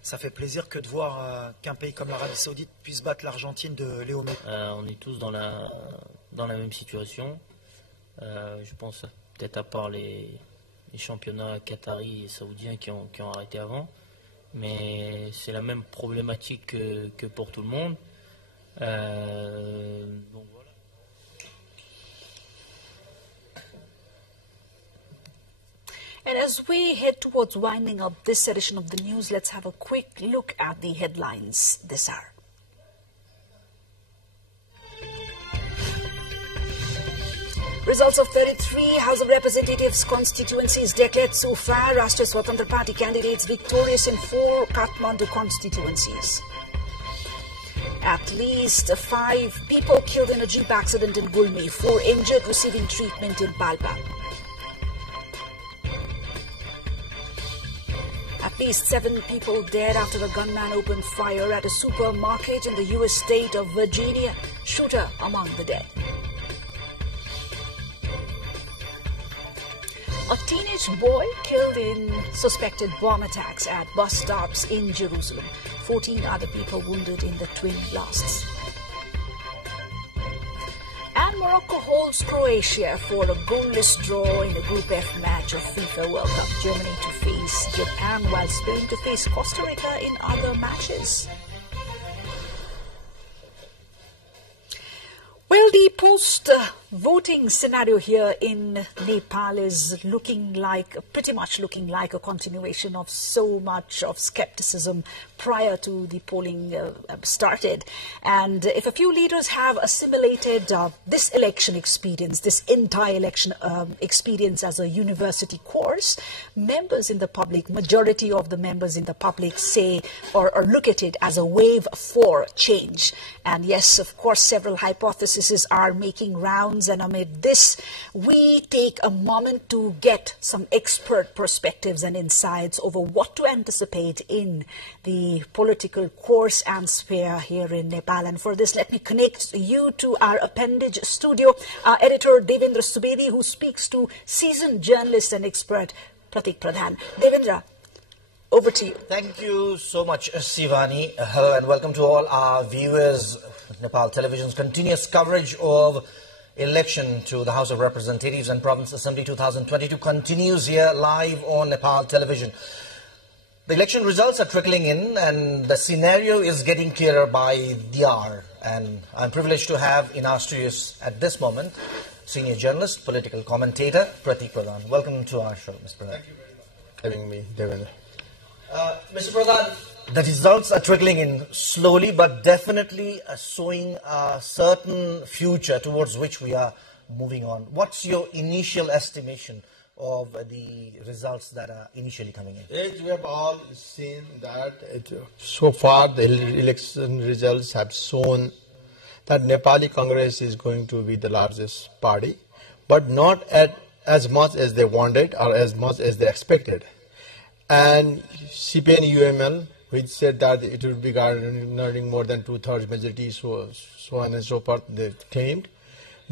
ça fait plaisir que de voir qu'un pays comme l'Arabie Saoudite puisse battre l'Argentine de Léo Messi. On est tous dans la même situation. Je pense peut-être à part les championnats qataris et saoudiens qui ont arrêté avant. Mais c'est la même problématique que pour tout le monde. Donc voilà. And as we head towards winding up this edition of the news, let's have a quick look at the headlines this hour. Results of 33 House of Representatives constituencies declared so far. Rashtriya Swatantra Party candidates victorious in 4 Kathmandu constituencies. At least 5 people killed in a jeep accident in Gulmi, 4 injured receiving treatment in Palpa. At least 7 people dead after a gunman opened fire at a supermarket in the U.S. state of Virginia. Shooter among the dead. A teenage boy killed in suspected bomb attacks at bus stops in Jerusalem. 14 other people wounded in the twin blasts. And Morocco holds Croatia for a goalless draw in the Group F match of FIFA World Cup. Germany to face Japan, while Spain to face Costa Rica in other matches. Well, the post-voting scenario here in Nepal is pretty much looking like a continuation of so much of skepticism prior to the polling started. And if a few leaders have assimilated this election experience, this entire election experience as a university course, members in the public, majority of the members in the public say or look at it as a wave for change. And yes, of course, several hypotheses are making rounds, and amid this, we take a moment to get some expert perspectives and insights over what to anticipate in the political course and sphere here in Nepal. And for this, let me connect you to our appendage studio, our editor Devendra Subedi, who speaks to seasoned journalist and expert Pratik Pradhan. Devendra, over to you. Thank you so much, Sivani. Hello and welcome to all our viewers. Nepal Television's continuous coverage of election to the House of Representatives and Province Assembly 2022 continues here live on Nepal Television. The election results are trickling in and the scenario is getting clearer by the hour. And I'm privileged to have in our studios at this moment senior journalist, political commentator Pratik Pradhan. Welcome to our show, Mr. Pradhan. Thank you for having me, Devendra. Mr. Pradhan, the results are trickling in slowly but definitely showing a certain future towards which we are moving on. What's your initial estimation of the results that are initially coming in? As we have all seen that so far the election results have shown that Nepali Congress is going to be the largest party, but not at as much as they wanted or as much as they expected. And CPN UML which said that it would be garnering more than 2/3 majority, so on and so forth, they claimed.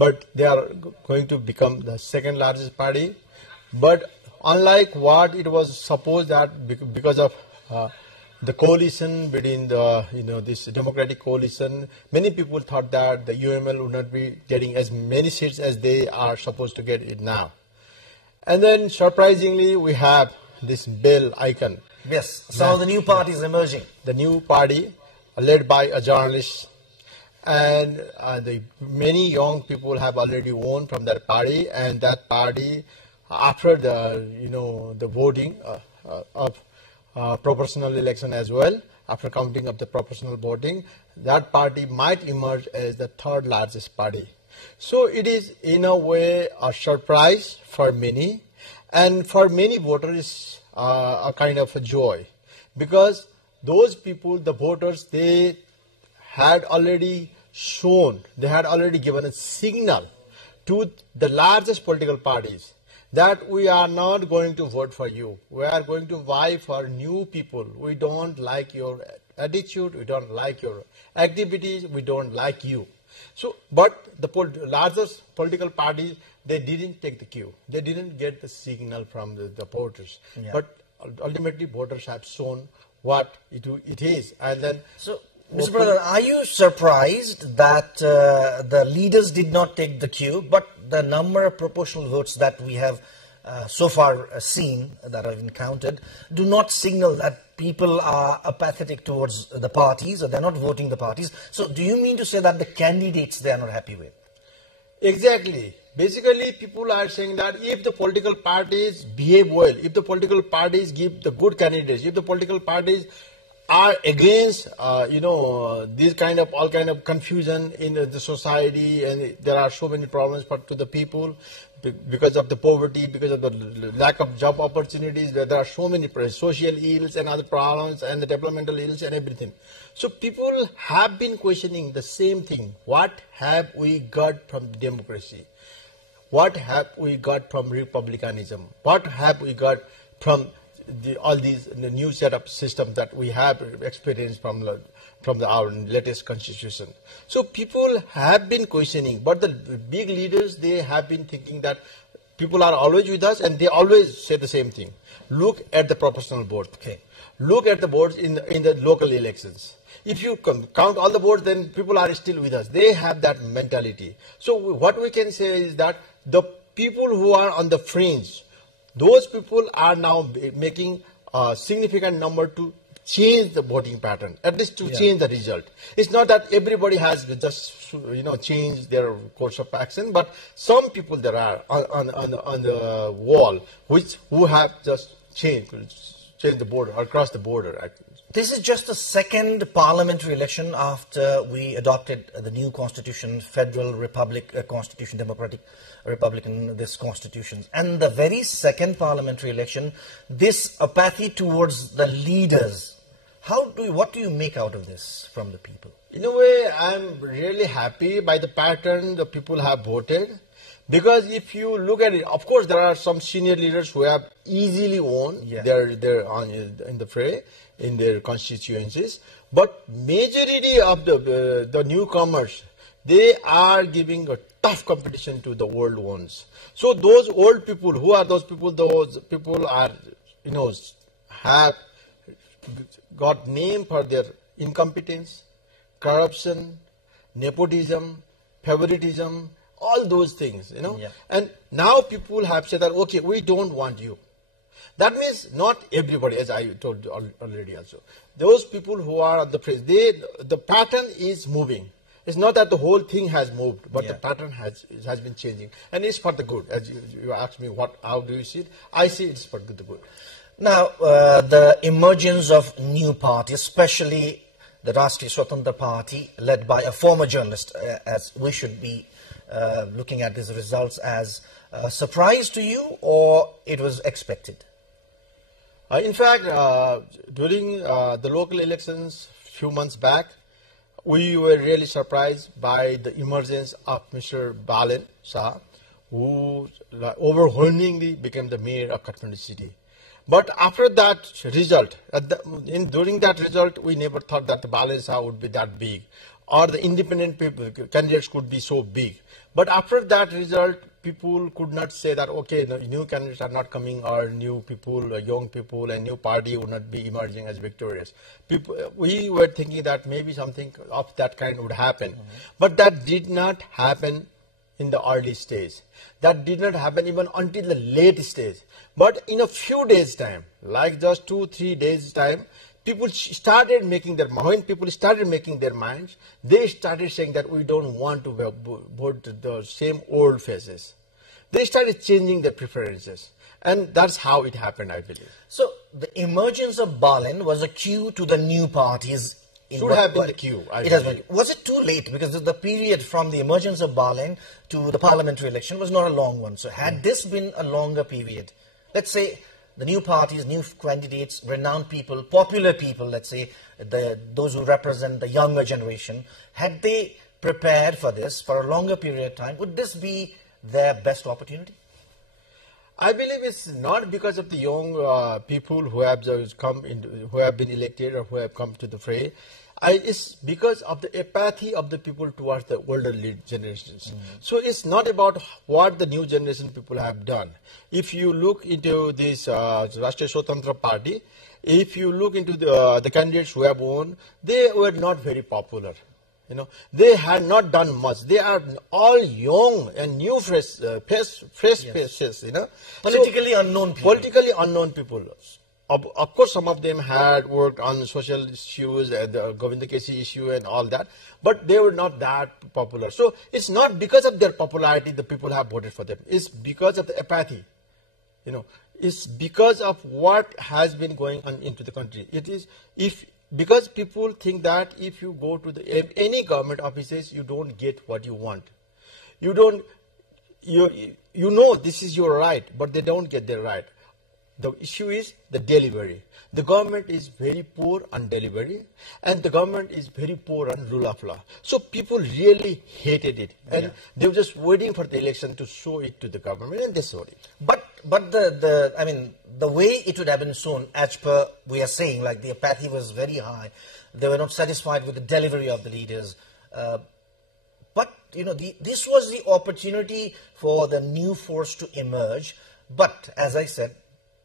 But they are going to become the second largest party. But unlike what it was supposed that because of the coalition between the this democratic coalition, many people thought that the UML would not be getting as many seats as they are supposed to get it now. And then surprisingly, we have this bell icon. Yes, some of the new parties emerging. The new party led by a journalist, and the many young people have already won from that party, and that party, after the the voting of proportional election as well, after counting of the proportional voting, that party might emerge as the third largest party. So it is in a way a surprise for many, and for many voters a kind of a joy, because those people, the voters, they had already shown, they had already given a signal to the largest political parties that we are not going to vote for you. We are going to vie for new people. We don't like your attitude. We don't like your activities. We don't like you. So, but the largest political parties, they didn't take the cue. They didn't get the signal from the voters. Yeah. But ultimately, voters have shown what it is. And then, so, Mr. Brother, are you surprised that the leaders did not take the cue, but the number of proportional votes that we have so far seen, that have been counted, do not signal that people are apathetic towards the parties, or they're not voting the parties? So do you mean to say that the candidates they are not happy with? Exactly. Basically, people are saying that if the political parties behave well, if the political parties give the good candidates, if the political parties are against, this kind of all kind of confusion in the society, and there are so many problems to the people because of the poverty, because of the lack of job opportunities, there are so many social ills and other problems and the developmental ills and everything. So people have been questioning the same thing. What have we got from democracy? What have we got from republicanism? What have we got from all these new setup systems that we have experienced from our latest constitution? So people have been questioning, but the big leaders, they have been thinking that people are always with us, and they always say the same thing. Look at the proportional vote. Okay. Look at the votes in the local elections. If you count all the votes, then people are still with us. They have that mentality. So what we can say is that the people who are on the fringe, those people are now making a significant number to change the voting pattern, at least to change the result. It's not that everybody has just changed their course of action, but some people there are on the wall who have just changed the border or crossed the border. Actually. This is just the second parliamentary election after we adopted the new constitution, Federal Republic Constitution, Democratic Republican, this constitution. And the very second parliamentary election, this apathy towards the leaders, what do you make out of this from the people? In a way, I'm really happy by the pattern the people have voted. Because if you look at it, of course, there are some senior leaders who have easily won. Yeah. They're in the fray in their constituencies. But majority of the newcomers, they are giving a tough competition to the old ones. So those old people, who are those people? Those people are, have got name for their incompetence, corruption, nepotism, favoritism, all those things, Yeah. And now people have said that, okay, we don't want you. That means not everybody, as I told you already also. Those people who are on the press, the pattern is moving. It's not that the whole thing has moved, but the pattern has been changing. And it's for the good. As you asked me, how do you see it? I see it's for the good. Now, the emergence of new parties, especially the Rashtriya Swatantra Party, led by a former journalist, as we should be looking at these results as a surprise to you, or it was expected? In fact, during the local elections few months back, we were really surprised by the emergence of Mr. Balen Shah, who overwhelmingly became the mayor of Kathmandu city. But after that result, during that result, we never thought that the balance would be that big, or the independent candidates could be so big. But after that result, people could not say that, okay, no, new candidates are not coming, or new people, young people, and new party would not be emerging as victorious. We were thinking that maybe something of that kind would happen. But that did not happen in the early stage. That did not happen even until the late stage. But in a few days' time, like just 2-3 days' time, people started making their mind. When people started making their minds, they started saying that we don't want to vote the same old faces. They started changing their preferences. And that's how it happened, I believe. So the emergence of Balin was a cue to the new parties. Should have been the cue. Was it too late? Because the period from the emergence of Balin to the parliamentary election was not a long one. So had this been a longer period, let's say the new parties, new candidates, renowned people, popular people, let's say, those who represent the younger generation, had they prepared for this for a longer period of time, would this be their best opportunity? I believe it's not because of the young people who have who have been elected or who have come to the fray. It's because of the apathy of the people towards the older generations. So it's not about what the new generation people have done. If you look into this Rashtriya Swatantra Party, if you look into the candidates who have won, they were not very popular. They had not done much. They are all young and new, fresh faces. Politically unknown people. Politically unknown people. Of course, some of them had worked on social issues, the Govinda Kesi issue and all that, but they were not that popular. So it's not because of their popularity the people have voted for them. It's because of the apathy. It's because of what has been going on into the country. It is because people think that if you go to any government offices, you don't get what you want. You know this is your right, but they don't get their right. The issue is the delivery. The government is very poor on delivery, and the government is very poor on rule of law. So people really hated it, and they were just waiting for the election to show it to the government, and they showed it. But the way it would have been shown, as per we are saying, like the apathy was very high. They were not satisfied with the delivery of the leaders. But this was the opportunity for the new force to emerge. But as I said,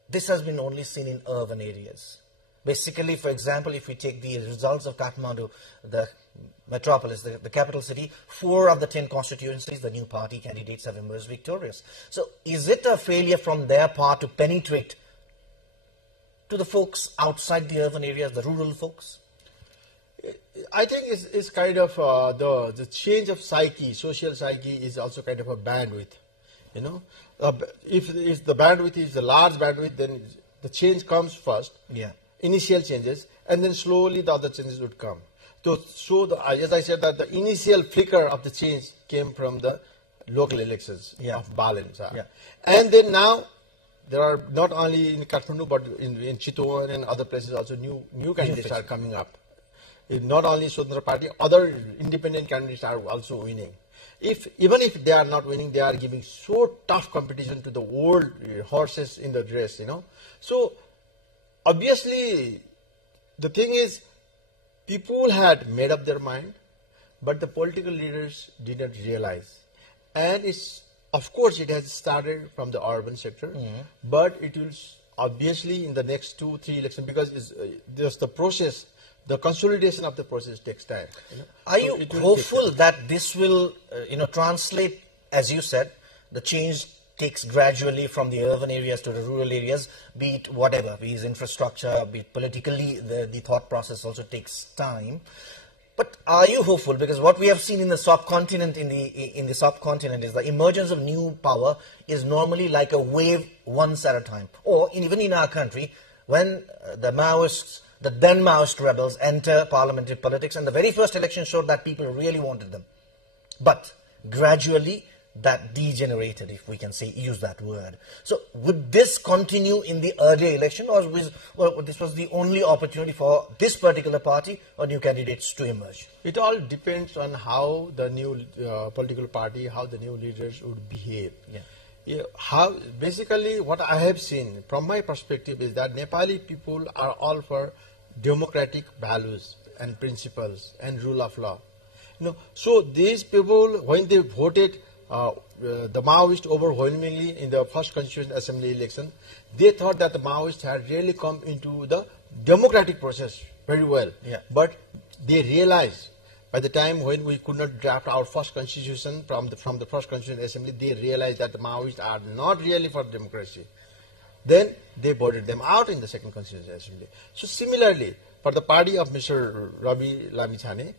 this has been only seen in urban areas. Basically, for example, if we take the results of Kathmandu, the metropolis, the capital city, 4 of the 10 constituencies, the new party candidates have emerged victorious. So is it a failure from their part to penetrate to the folks outside the urban areas, the rural folks? I think it's kind of the change of psyche, social psyche is also kind of a bandwidth. If the bandwidth is a large bandwidth, then the change comes first. Initial changes, and then slowly the other changes would come. So as I said, that the initial flicker of the change came from the local elections of Balin. And then now there are not only in Kathmandu but in Chitwan and other places also new candidates are coming up. Not only Swatantra Party, other independent candidates are also winning. Even if they are not winning, they are giving so tough competition to the old horses in the race, So obviously, the thing is, people had made up their mind, but the political leaders didn't realize. And of course, it has started from the urban sector, but it will obviously in the next 2-3 elections, because there's the process. The consolidation of the process takes time. Are you hopeful that this will, translate, as you said, the change takes gradually from the urban areas to the rural areas, be it whatever, be it infrastructure, be it politically, the thought process also takes time. But are you hopeful? Because what we have seen in the subcontinent, in the subcontinent, is the emergence of new power is normally like a wave once at a time. Or even in our country, when the Maoists, the then Maoist rebels enter parliamentary politics, and the very first election showed that people really wanted them. But gradually that degenerated, if we can use that word. So would this continue in the earlier election, or this was the only opportunity for this particular party or new candidates to emerge? It all depends on how the new political party, how the new leaders would behave. basically what I have seen from my perspective is that Nepali people are all for democratic values and principles and rule of law. So these people, when they voted the Maoists overwhelmingly in the first Constituent Assembly election, they thought that the Maoists had really come into the democratic process very well. But they realized by the time when we could not draft our first constitution from the first Constituent Assembly, they realized that the Maoists are not really for democracy. Then they voted them out in the second Constituent Assembly. So similarly, for the party of Mr. Ravi Lammichhane,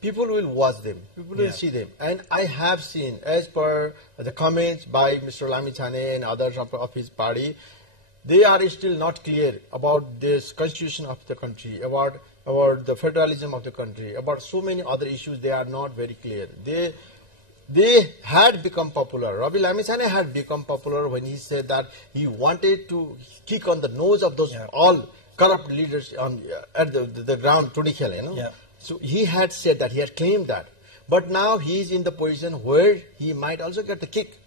people will watch them, people will see them. And I have seen, as per the comments by Mr. Lammichhane and others of his party, they are still not clear about this constitution of the country, about the federalism of the country, about so many other issues. They are not very clear. They had become popular. Ravi Lammichhane had become popular when he said that he wanted to kick on the nose of those all corrupt leaders at the ground, So he had said that, he had claimed that. But now he is in the position where he might also get the kick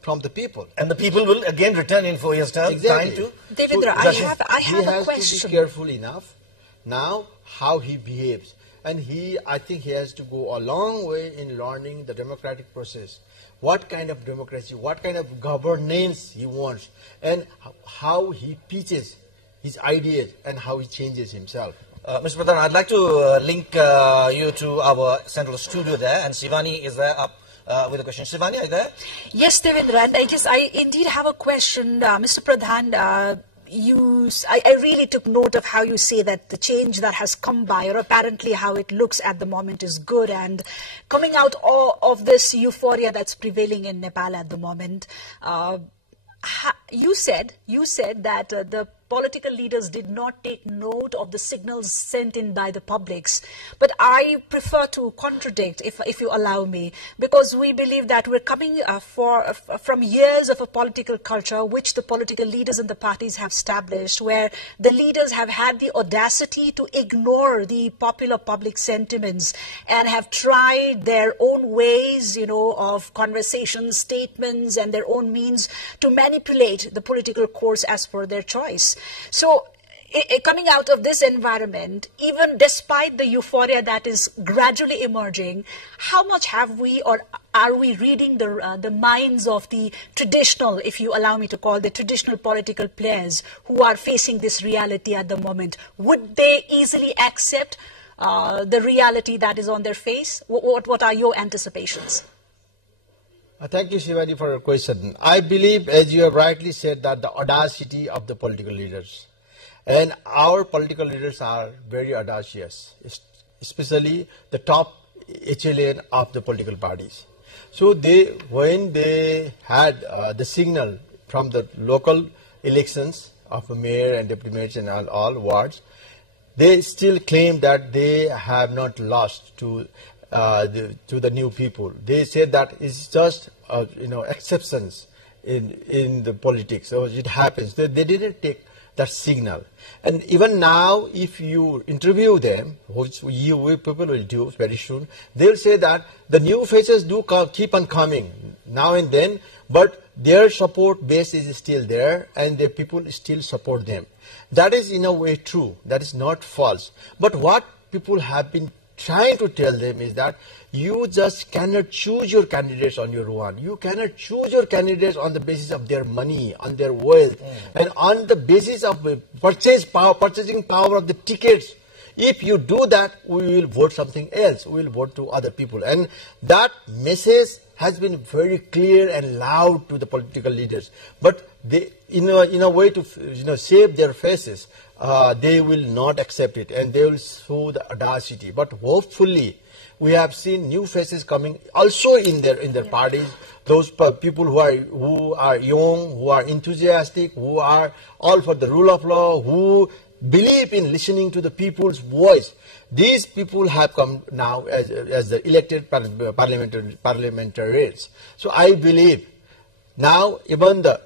from the people. And the people will again return in 4 years' time. Exactly. Devendra, I have a question. He has to be careful enough now how he behaves. And I think he has to go a long way in learning the democratic process. What kind of democracy, what kind of governance he wants, and how he pitches his ideas and how he changes himself. Mr. Pradhan, I'd like to link you to our central studio there, and Shivani is there up with a question. Shivani, are you there? Yes, Devendra, I indeed have a question. Mr. Pradhan, I really took note of how you say that the change that has come by, or apparently how it looks at the moment, is good, and coming out of this euphoria that's prevailing in Nepal at the moment. You said that the political leaders did not take note of the signals sent in by the publics. But I prefer to contradict, if you allow me, because we believe that we're coming from years of a political culture which the political leaders in the parties have established, where the leaders have had the audacity to ignore the popular public sentiments and have tried their own ways, of conversations, statements, and their own means to manipulate the political course as per their choice. So, coming out of this environment, even despite the euphoria that is gradually emerging, how much have we, or are we reading the minds of the traditional, if you allow me to call the traditional political players who are facing this reality at the moment? Would they easily accept the reality that is on their face? What are your anticipations? Thank you, Shivani, for your question. I believe, as you have rightly said, that the audacity of the political leaders, and our political leaders are very audacious, especially the top echelon of the political parties. So when they had the signal from the local elections of the mayor and deputy mayors and all wards, they still claim that they have not lost to the new people. They said that it's just exceptions in the politics. So it happens. They didn't take that signal. And even now, if you interview them, which people will do very soon, they'll say that the new faces do keep on coming now and then, but their support base is still there, and the people still support them. That is in a way true. That is not false. But what people have been trying to tell them is that you just cannot choose your candidates on your own. You cannot choose your candidates on the basis of their money, on their wealth, and on the basis of purchasing power of the tickets. If you do that, we will vote something else. We will vote to other people. And that message has been very clear and loud to the political leaders. But they, in a way to save their faces, they will not accept it, and they will show the audacity. But hopefully, we have seen new faces coming also in their parties. Those people who are young, who are enthusiastic, who are all for the rule of law, who believe in listening to the people's voice. These people have come now as the elected parliamentarians. So I believe now even the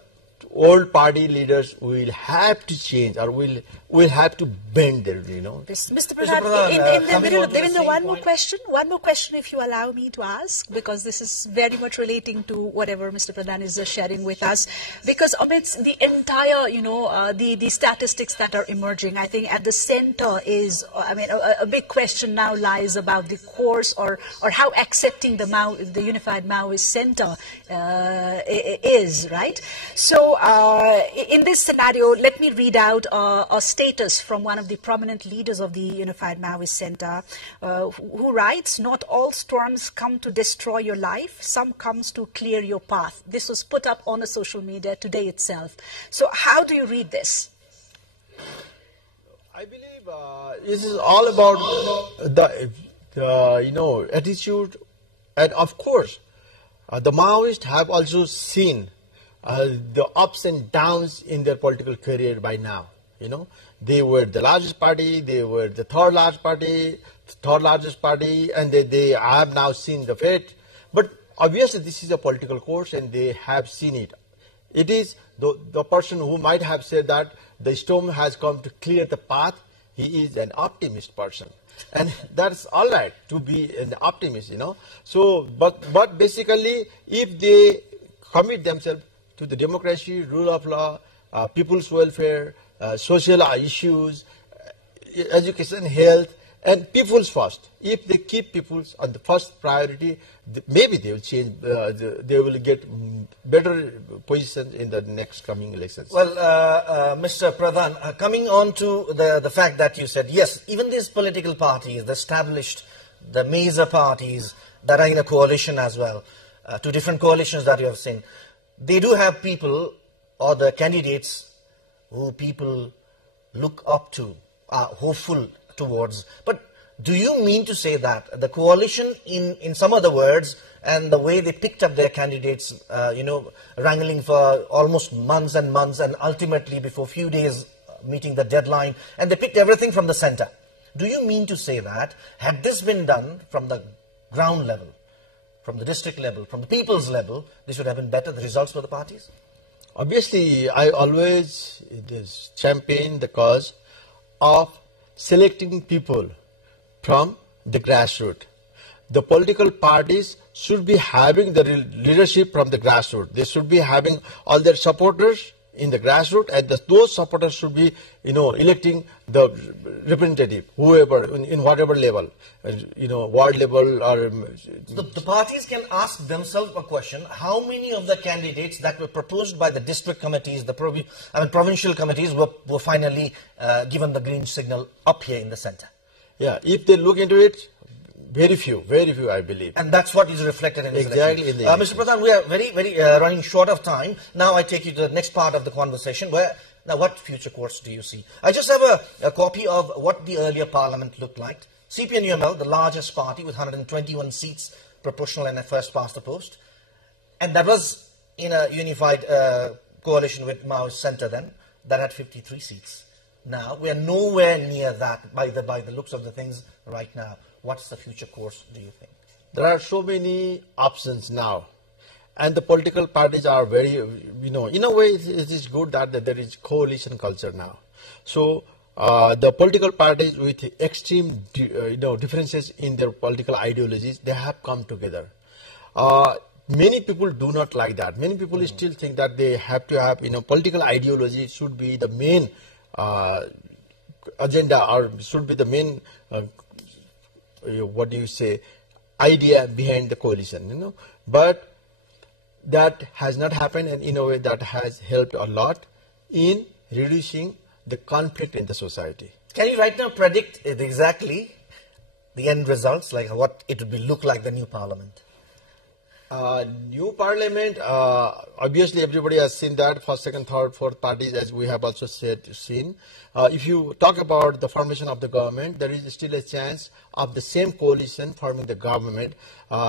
old party leaders will have to change, or will have to bend their, Mr. Pradhan, in the middle of Devendra, one more question if you allow me to ask, because this is very much relating to whatever Mr. Pradhan is sharing with us. Because amidst the entire, the statistics that are emerging, I think at the center is, a big question now lies about the course or how accepting the Unified Maoist Center is, right? So in this scenario, let me read out a status from one of the prominent leaders of the Unified Maoist Center, who writes, "Not all storms come to destroy your life, some comes to clear your path." This was put up on a social media today itself. So how do you read this? I believe this is all about the attitude, and of course, the Maoists have also seen the ups and downs in their political career by now. They were the largest party, they were the third largest party, and they have now seen the fate. But obviously, this is a political course, and they have seen it. It is the person who might have said that the storm has come to clear the path. He is an optimist person, and that's all right to be an optimist, So, but basically, if they commit themselves to the democracy, rule of law, people's welfare, social issues, education, health, and people's first. If they keep people's on the first priority, maybe they will change. They will get better positions in the next coming elections. Well, Mr. Pradhan, coming on to the fact that you said, yes, even these political parties, the established, the major parties that are in a coalition as well, two different coalitions that you have seen, they do have people or the candidates who people look up to, are hopeful towards. But do you mean to say that the coalition, in some other words, and the way they picked up their candidates, wrangling for almost months and months, and ultimately before few days meeting the deadline, and they picked everything from the center. Do you mean to say that had this been done from the ground level, from the district level, from the people's level, this would have been better, the results for the parties? Obviously, I always champion the cause of selecting people from the grassroots. The political parties should be having the leadership from the grassroots. They should be having all their supporters in the grassroots, and those supporters should be, electing the representative, whoever, in whatever level, ward level or... The parties can ask themselves a question: how many of the candidates that were proposed by the district committees, the provincial committees, were finally given the green signal up here in the center? Yeah, if they look into it, very few, I believe. And that's what is reflected in this exactly election. Mr. Pradhan, we are very running short of time. Now I take you to the next part of the conversation, now what future course do you see? I just have a copy of what the earlier parliament looked like. CPN-UML, the largest party with 121 seats, proportional and a first past the post. And that was in a unified coalition with Maoist Centre then, that had 53 seats. Now, we are nowhere near that by the looks of the things right now. What's the future course, do you think? There are so many options now. And the political parties are very, in a way it is good that there is coalition culture now. So, the political parties with extreme, differences in their political ideologies, they have come together. Many people do not like that. Many people still think that they have to have, political ideology should be the main agenda, or should be the main, idea behind the coalition, But that has not happened, and in a way that has helped a lot in reducing the conflict in the society. Can you right now predict exactly the end results, like what it would look like, the new parliament? New parliament, obviously everybody has seen that, first, second, third, fourth parties, as we have also seen. If you talk about the formation of the government, there is still a chance of the same coalition forming the government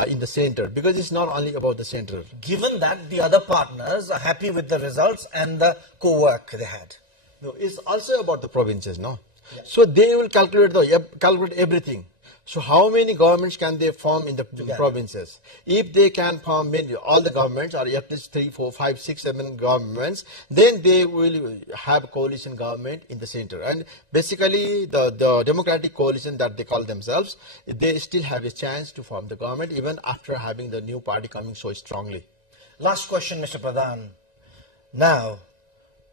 in the center, because it's not only about the center. Given that the other partners are happy with the results and the co-work they had. No, it's also about the provinces, no? Yeah. So they will calculate everything. So how many governments can they form in the provinces? If they can form all the governments, or at least 3, 4, 5, 6, 7 governments, then they will have a coalition government in the center. And basically, the democratic coalition that they call themselves, they still have a chance to form the government even after having the new party coming so strongly. Last question, Mr. Pradhan. Now,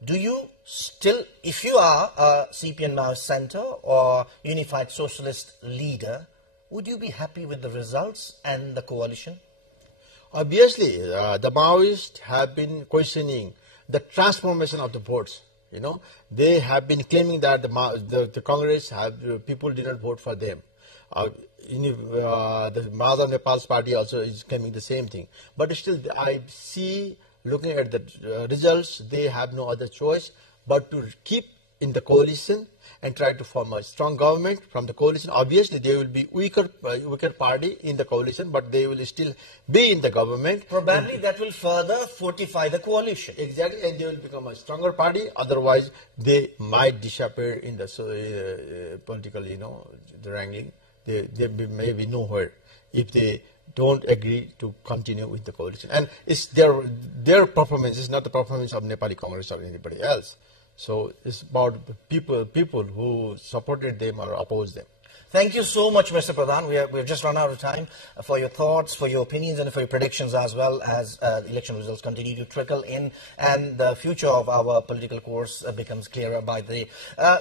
do you still, if you are a CPN Maoist Center or Unified Socialist leader, would you be happy with the results and the coalition? Obviously, the Maoists have been questioning the transformation of the votes. You know, they have been claiming that the Congress people did not vote for them. The Mother Nepal's party also is claiming the same thing. But still, I see, looking at the results, they have no other choice but to keep in the coalition and try to form a strong government from the coalition. Obviously, they will be weaker party in the coalition, but they will still be in the government. Probably that will further fortify the coalition. Exactly, and they will become a stronger party. Otherwise, they might disappear in the political, the wrangling. They may be nowhere if they don't agree to continue with the coalition. And it's their performance is not the performance of Nepali Congress or anybody else. So it's about people who supported them or opposed them. Thank you so much, Mr. Pradhan. We've just run out of time for your thoughts, for your opinions, and for your predictions, as well as election results continue to trickle in, and the future of our political course becomes clearer by the day.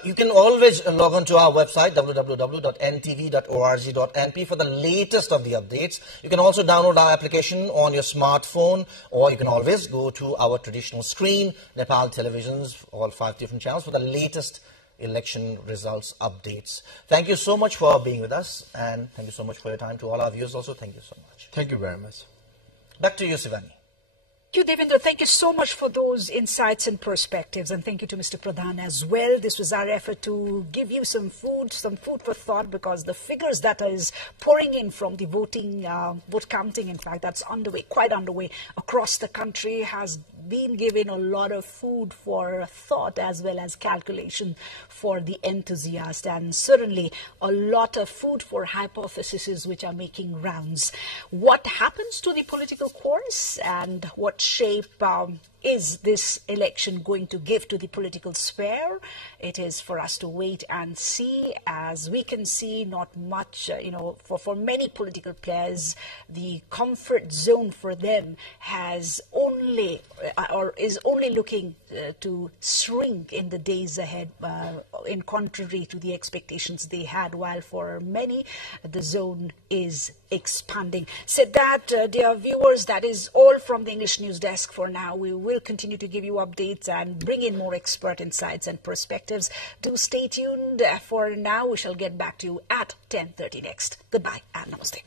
You can always log on to our website, www.ntv.org.np, for the latest of the updates. You can also download our application on your smartphone, or you can always go to our traditional screen, Nepal Television's all 5 different channels, for the latest election results updates. Thank you so much for being with us, and thank you so much for your time. To all our viewers also, thank you so much. Thank you very much. Back to you, Sivani. Thank you, Devendra. Thank you so much for those insights and perspectives, and thank you to Mr. Pradhan as well. This was our effort to give you some food for thought, because the figures that is pouring in from the vote counting, in fact, that's quite underway across the country, has been given a lot of food for thought as well as calculation for the enthusiast, and certainly a lot of food for hypotheses which are making rounds. What happens to the political course, and what shape is this election going to give to the political sphere? It is for us to wait and see. As we can see, not much, for many political players, the comfort zone for them has only, or is only looking to shrink in the days ahead, in contrary to the expectations they had, while for many, the zone is expanding. So that, dear viewers, that is all from the English News Desk for now. We will continue to give you updates and bring in more expert insights and perspectives. Do stay tuned. For now, we shall get back to you at 10:30 next. Goodbye and namaste.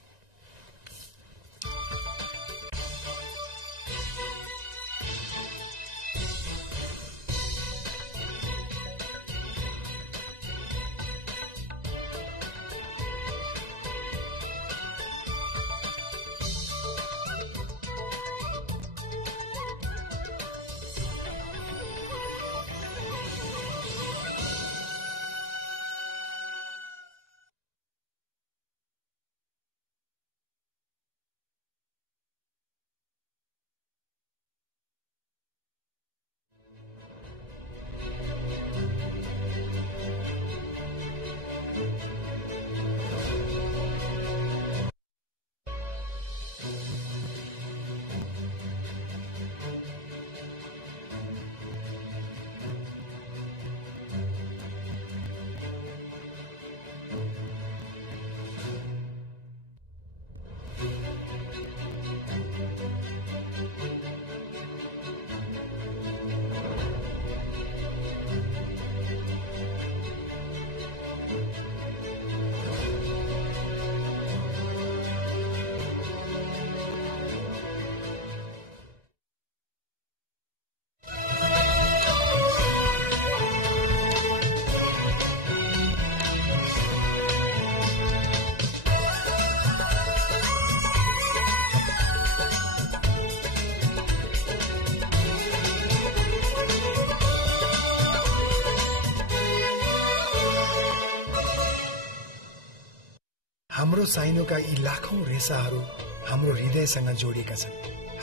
हाम्रो साइनोका यी लाखौं रेसाहरू हाम्रो हृदयसँग जोडिएका छन्।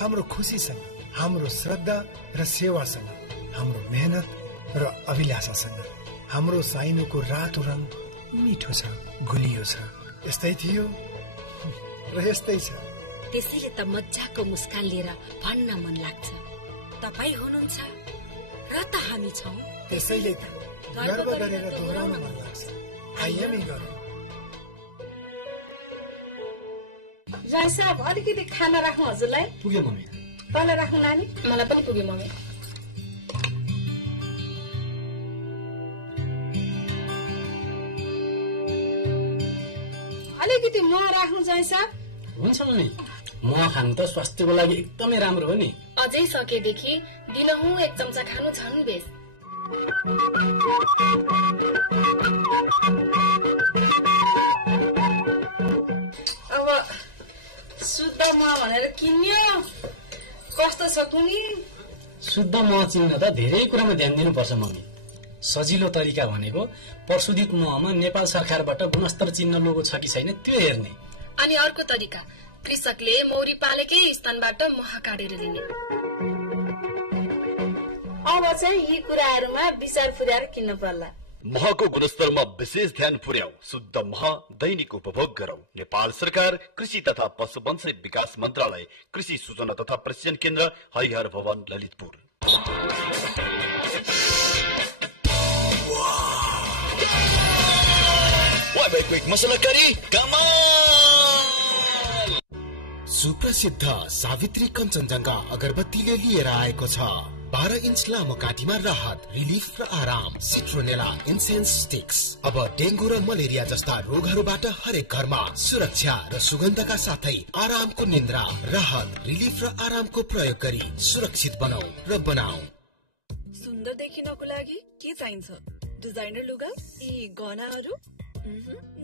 हाम्रो खुसीसँग, हाम्रो श्रद्धा र सेवासँग, हाम्रो मेहनत र अभिलाषासँग। हाम्रो साइनोको रातो रङ मिठो छ, गुलियो छ। यस्तै थियो र यस्तै छ। त्यसैले त मजाको मुस्कान लिएर भन्न मन लाग्छ, तपाईँ हुनुहुन्छ र त हामी छौं। त्यसैले त गर्व गरेर दोहोऱ्याउन मन लाग्छ। आइएमै गरौँ। जय साहब, अलिकति खाना राख्नु हजुरलाई। पुग्यो मम्मी। तल राख्नु नानी। मलाई पनि पुग्यो मम्मी। अलिकति मह राख्नु जय साहब। हुन्छ मम्मी, मह खानु त स्वास्थ्यको लागि एकदमै राम्रो हो नि। अझै सकेदेखि दिनहुँ 1 चम्चा खानु झन् बेस। अब शुद्ध मह भनेर किन्यो, कस्तो छ कुनी? शुद्ध मह चिन्न त धेरै कुरामा ध्यान दिनुपर्छ मम्मी। सजिलो तरिका भनेको प्रशोधित महमा नेपाल सरकारबाट गुणस्तर चिन्ह लोगो छ कि छैन त्यो हेर्ने। अनि अर्को तरिका, कृषकले मौरी पालेकै स्थानबाट मह काटेर लिने। अब चाहिँ यी कुराहरूमा विचार पुर्याएर किन्न पर्ला। महको गुणस्तरमा विशेष ध्यान पुर्याऊ। शुद्ध मह दैनिक उपभोग गरौं। नेपाल सरकार कृषि तथा पशुवंशी विकास मन्त्रालय, कृषि सूचना तथा प्रशिक्षण केन्द्र, हरिहर भवन, ललितपुर। क्विक मसला करी कमाल। सुप्रसिद्ध सावित्री कञ्चनजङ्घा अगरबत्तीले लिएर आएको छ 12 इन्च लामो काटीमा राहत, रिलिफ र आराम। Citronella incense sticks. अब डेंगू र मलेरिया जस्ता रोगहरूबाट हरेक घरमा सुरक्षा र सुगन्धका साथै आरामको निन्द्रा, राहत, रिलिफ र आरामको प्रयोग गरी सुरक्षित बनाऊ र बनाऊ। सुन्दर देखिनको लागि के चाहिन्छ? डिजाइनर लुगा, यी गहनाहरू?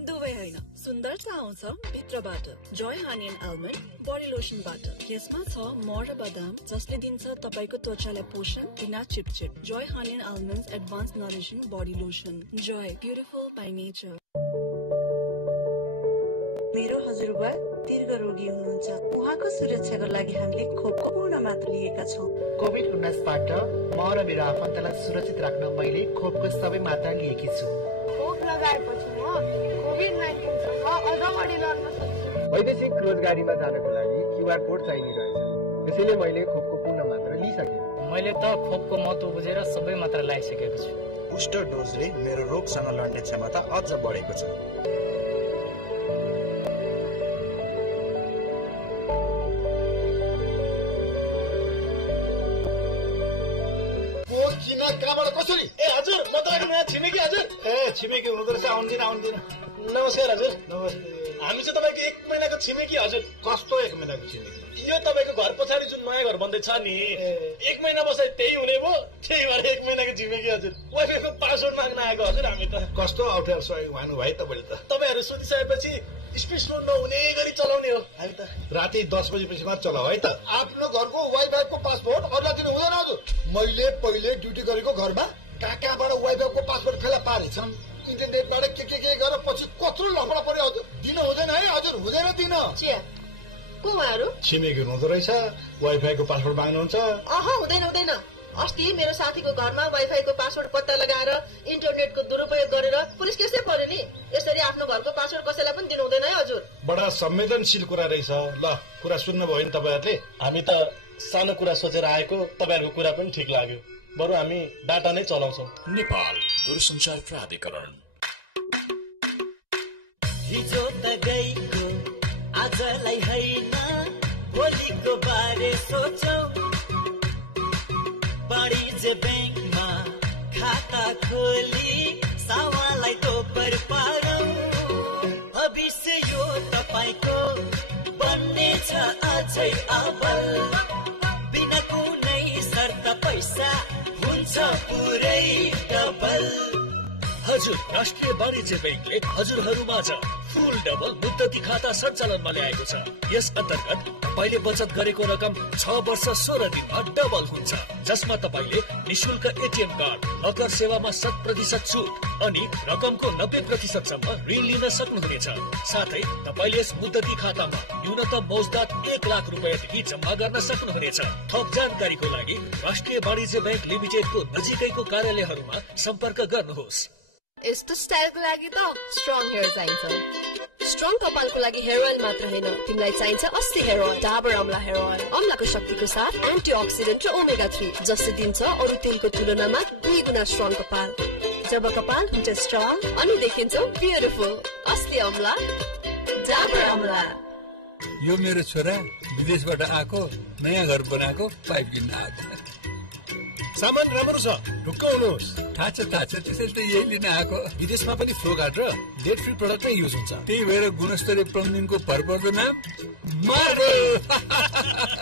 दुवै होइन, सुन्दरता आउँछ भित्रबाट। जय हनी एन्ड आलमन्ड बडी लोसनबाट। यसमा छ मह र बदाम, जसले दिन्छ तपाईको त्वचालाई पोषण बिना चिपचिप। Jai honey and almond advance nourishing body lotion. Jai, beautiful by nature. मेरो हजुरबा दीर्घ रोगी हुनुहुन्छ। उहाँको सुरक्षाको लागि हामीले खोपको पूर्ण मात्रा लिएका छौँ। कोभिड-19बाट म र मेरो आफन्तलाई सुरक्षित राख्न मैले खोपको सबै मात्रा लिएकी छु। खोप लगाएपछि म कोभिड-19सँग अझ बढी लड्न सक्छु। वैदेशिक रोजगारीमा जानको लागि क्युआर कोड चाहिने रहेछ, त्यसैले मैले खोपको पूर्ण मात्रा लिइसकेँ। मैले त खोपको महत्त्व बुझेर सबै मात्रा लगाइसकेको छु। बुस्टर डोजले मेरो रोगसँग लड्ने क्षमता अझ बढेको छ। कहाँबाट कसरी? ए हजुर, म त यहाँ छिमेकी हजुर। ए छिमेकी हुँदो रहेछ, आउँदिन। नमस्कार हजुर। नमस्ते। हामी चाहिँ तपाईँको 1 महिनाको छिमेकी हजुर। कस्तो 1 महिनाको छिमेकी? यो तपाईँको घर पछाडि जुन नयाँ घर बन्दैछ नि, 1 महिना बसाइ त्यही हुने भयो, त्यही भएर 1 महिनाको छिमेकी हजुर। वाइफाईको पासवर्ड माग्न आएको हजुर हामी त। कस्तो अप्ठ्यारो सहयोग हुनु भयो तपाईँले त। तपाईँहरू सोधिसकेपछि स्पेस लोड नहुने गरी चलाउने हो हामी त। राति 10 बजेपछि मात्र चलाऊ है त। आफ्नो घरको वाइफाईको पासवर्ड अरूलाई दिनु हुँदैन हजुर। मैले पहिले ड्युटी गरेको घरमा कहाँबाट वाइफाईको पासवर्ड फेला पारेछन्। इन्टरनेटबाट के गरेर पछि कत्रो लफडा पर्यो हजुर। दिन हुँदैन है हजुर, हुँदैन दिन। को उहाँहरू? छिमेकी हुँदो रहेछ, वाइफाईको पासवर्ड माग्नुहुन्छ। हुँदैन। अस्ति मेरो साथीको घरमा वाइफाईको पासवर्ड पत्ता लगाएर इन्टरनेटको दुरुपयोग गरेर पुलिस केसै पर्यो नि। यसरी आफ्नो घरको पासवर्ड कसैलाई पनि दिनु हुँदैन है हजुर। बडा संवेदनशील कुरा रहेछ। ल, कुरा सुन्नुभयो नि तपाईँहरूले? हामी त सानो कुरा सोचेर आएको, तपाईँहरूको कुरा पनि ठिक लाग्यो। बरु हामी डाटा नै चलाउँछौँ। नेपाल दूरसञ्चार प्राधिकरण। हिजो त गएको आजलाई होइन, भोलिको बारे सोचौँ। वाणिज्य ब्याङ्कमा खाता खोली सावालाई दोपर पारौँ। भविष्य यो तपाईको बन्ने छ अझै अबल। बिना कुनै शर्त पैसा हुन्छ पुरै डबल। हजुर, राष्ट्रिय वाणिज्य बैंकले हजुरहरूमाझ फुल डबल मुद्दती खाता सञ्चालनमा ल्याएको छ। यस अन्तर्गत तपाईले बचत गरेको रकम 6 वर्ष 16 दिनमा डबल हुन्छ, जसमा तपाईले निशुल्क एटीएम कार्ड, नकर सेवामा 100% छुट अनि रकमको 90% सम्म ऋण लिन सक्नुहुनेछ। साथै तपाईले यस मुद्दती खातामा न्यूनतम मौजदात 1 लाख रुपैयाँदेखि जम्मा गर्न सक्नुहुनेछ। थप जानकारीको लागि राष्ट्रिय वाणिज्य बैंक लिमिटेडको नजिकैको कार्यालयहरूमा सम्पर्क गर्नुहोस्। यस्तो स्टाइलको लागि त स्ट्रङ हेयर चाहिन्छ। स्ट्रङ कपालको लागि हेयर ऑयल मात्र हैन, तिमीलाई चाहिन्छ असली हेयर ऑयल, डाबर अमला हेयर ऑयल। अमलाको शक्तिको साथ एन्टीऑक्सिडेन्ट र ओमेगा 3 जसले दिन्छ अरु तेलको तुलनामा 2 गुणा स्ट्रङ कपाल। जब कपाल हुन्छ स्ट्रङ अनि देखिन्छ ब्युटिफुल, असली अमला डाबर अमला। यो मेरो छोरा विदेशबाट आएको नयाँ घर बनाएको पाइप किन्न आएको। सामान राम्रो छ, ढुक्क हुनुहोस्। थाहा छ त्यसैले त यही लिन आएको। विदेशमा पनि फ्लो गार्ड र डेट फ्री प्रोडक्ट नै युज हुन्छ। त्यही भएर गुणस्तरीय प्लम्बिङको भरपर्दो नाम मार्बल।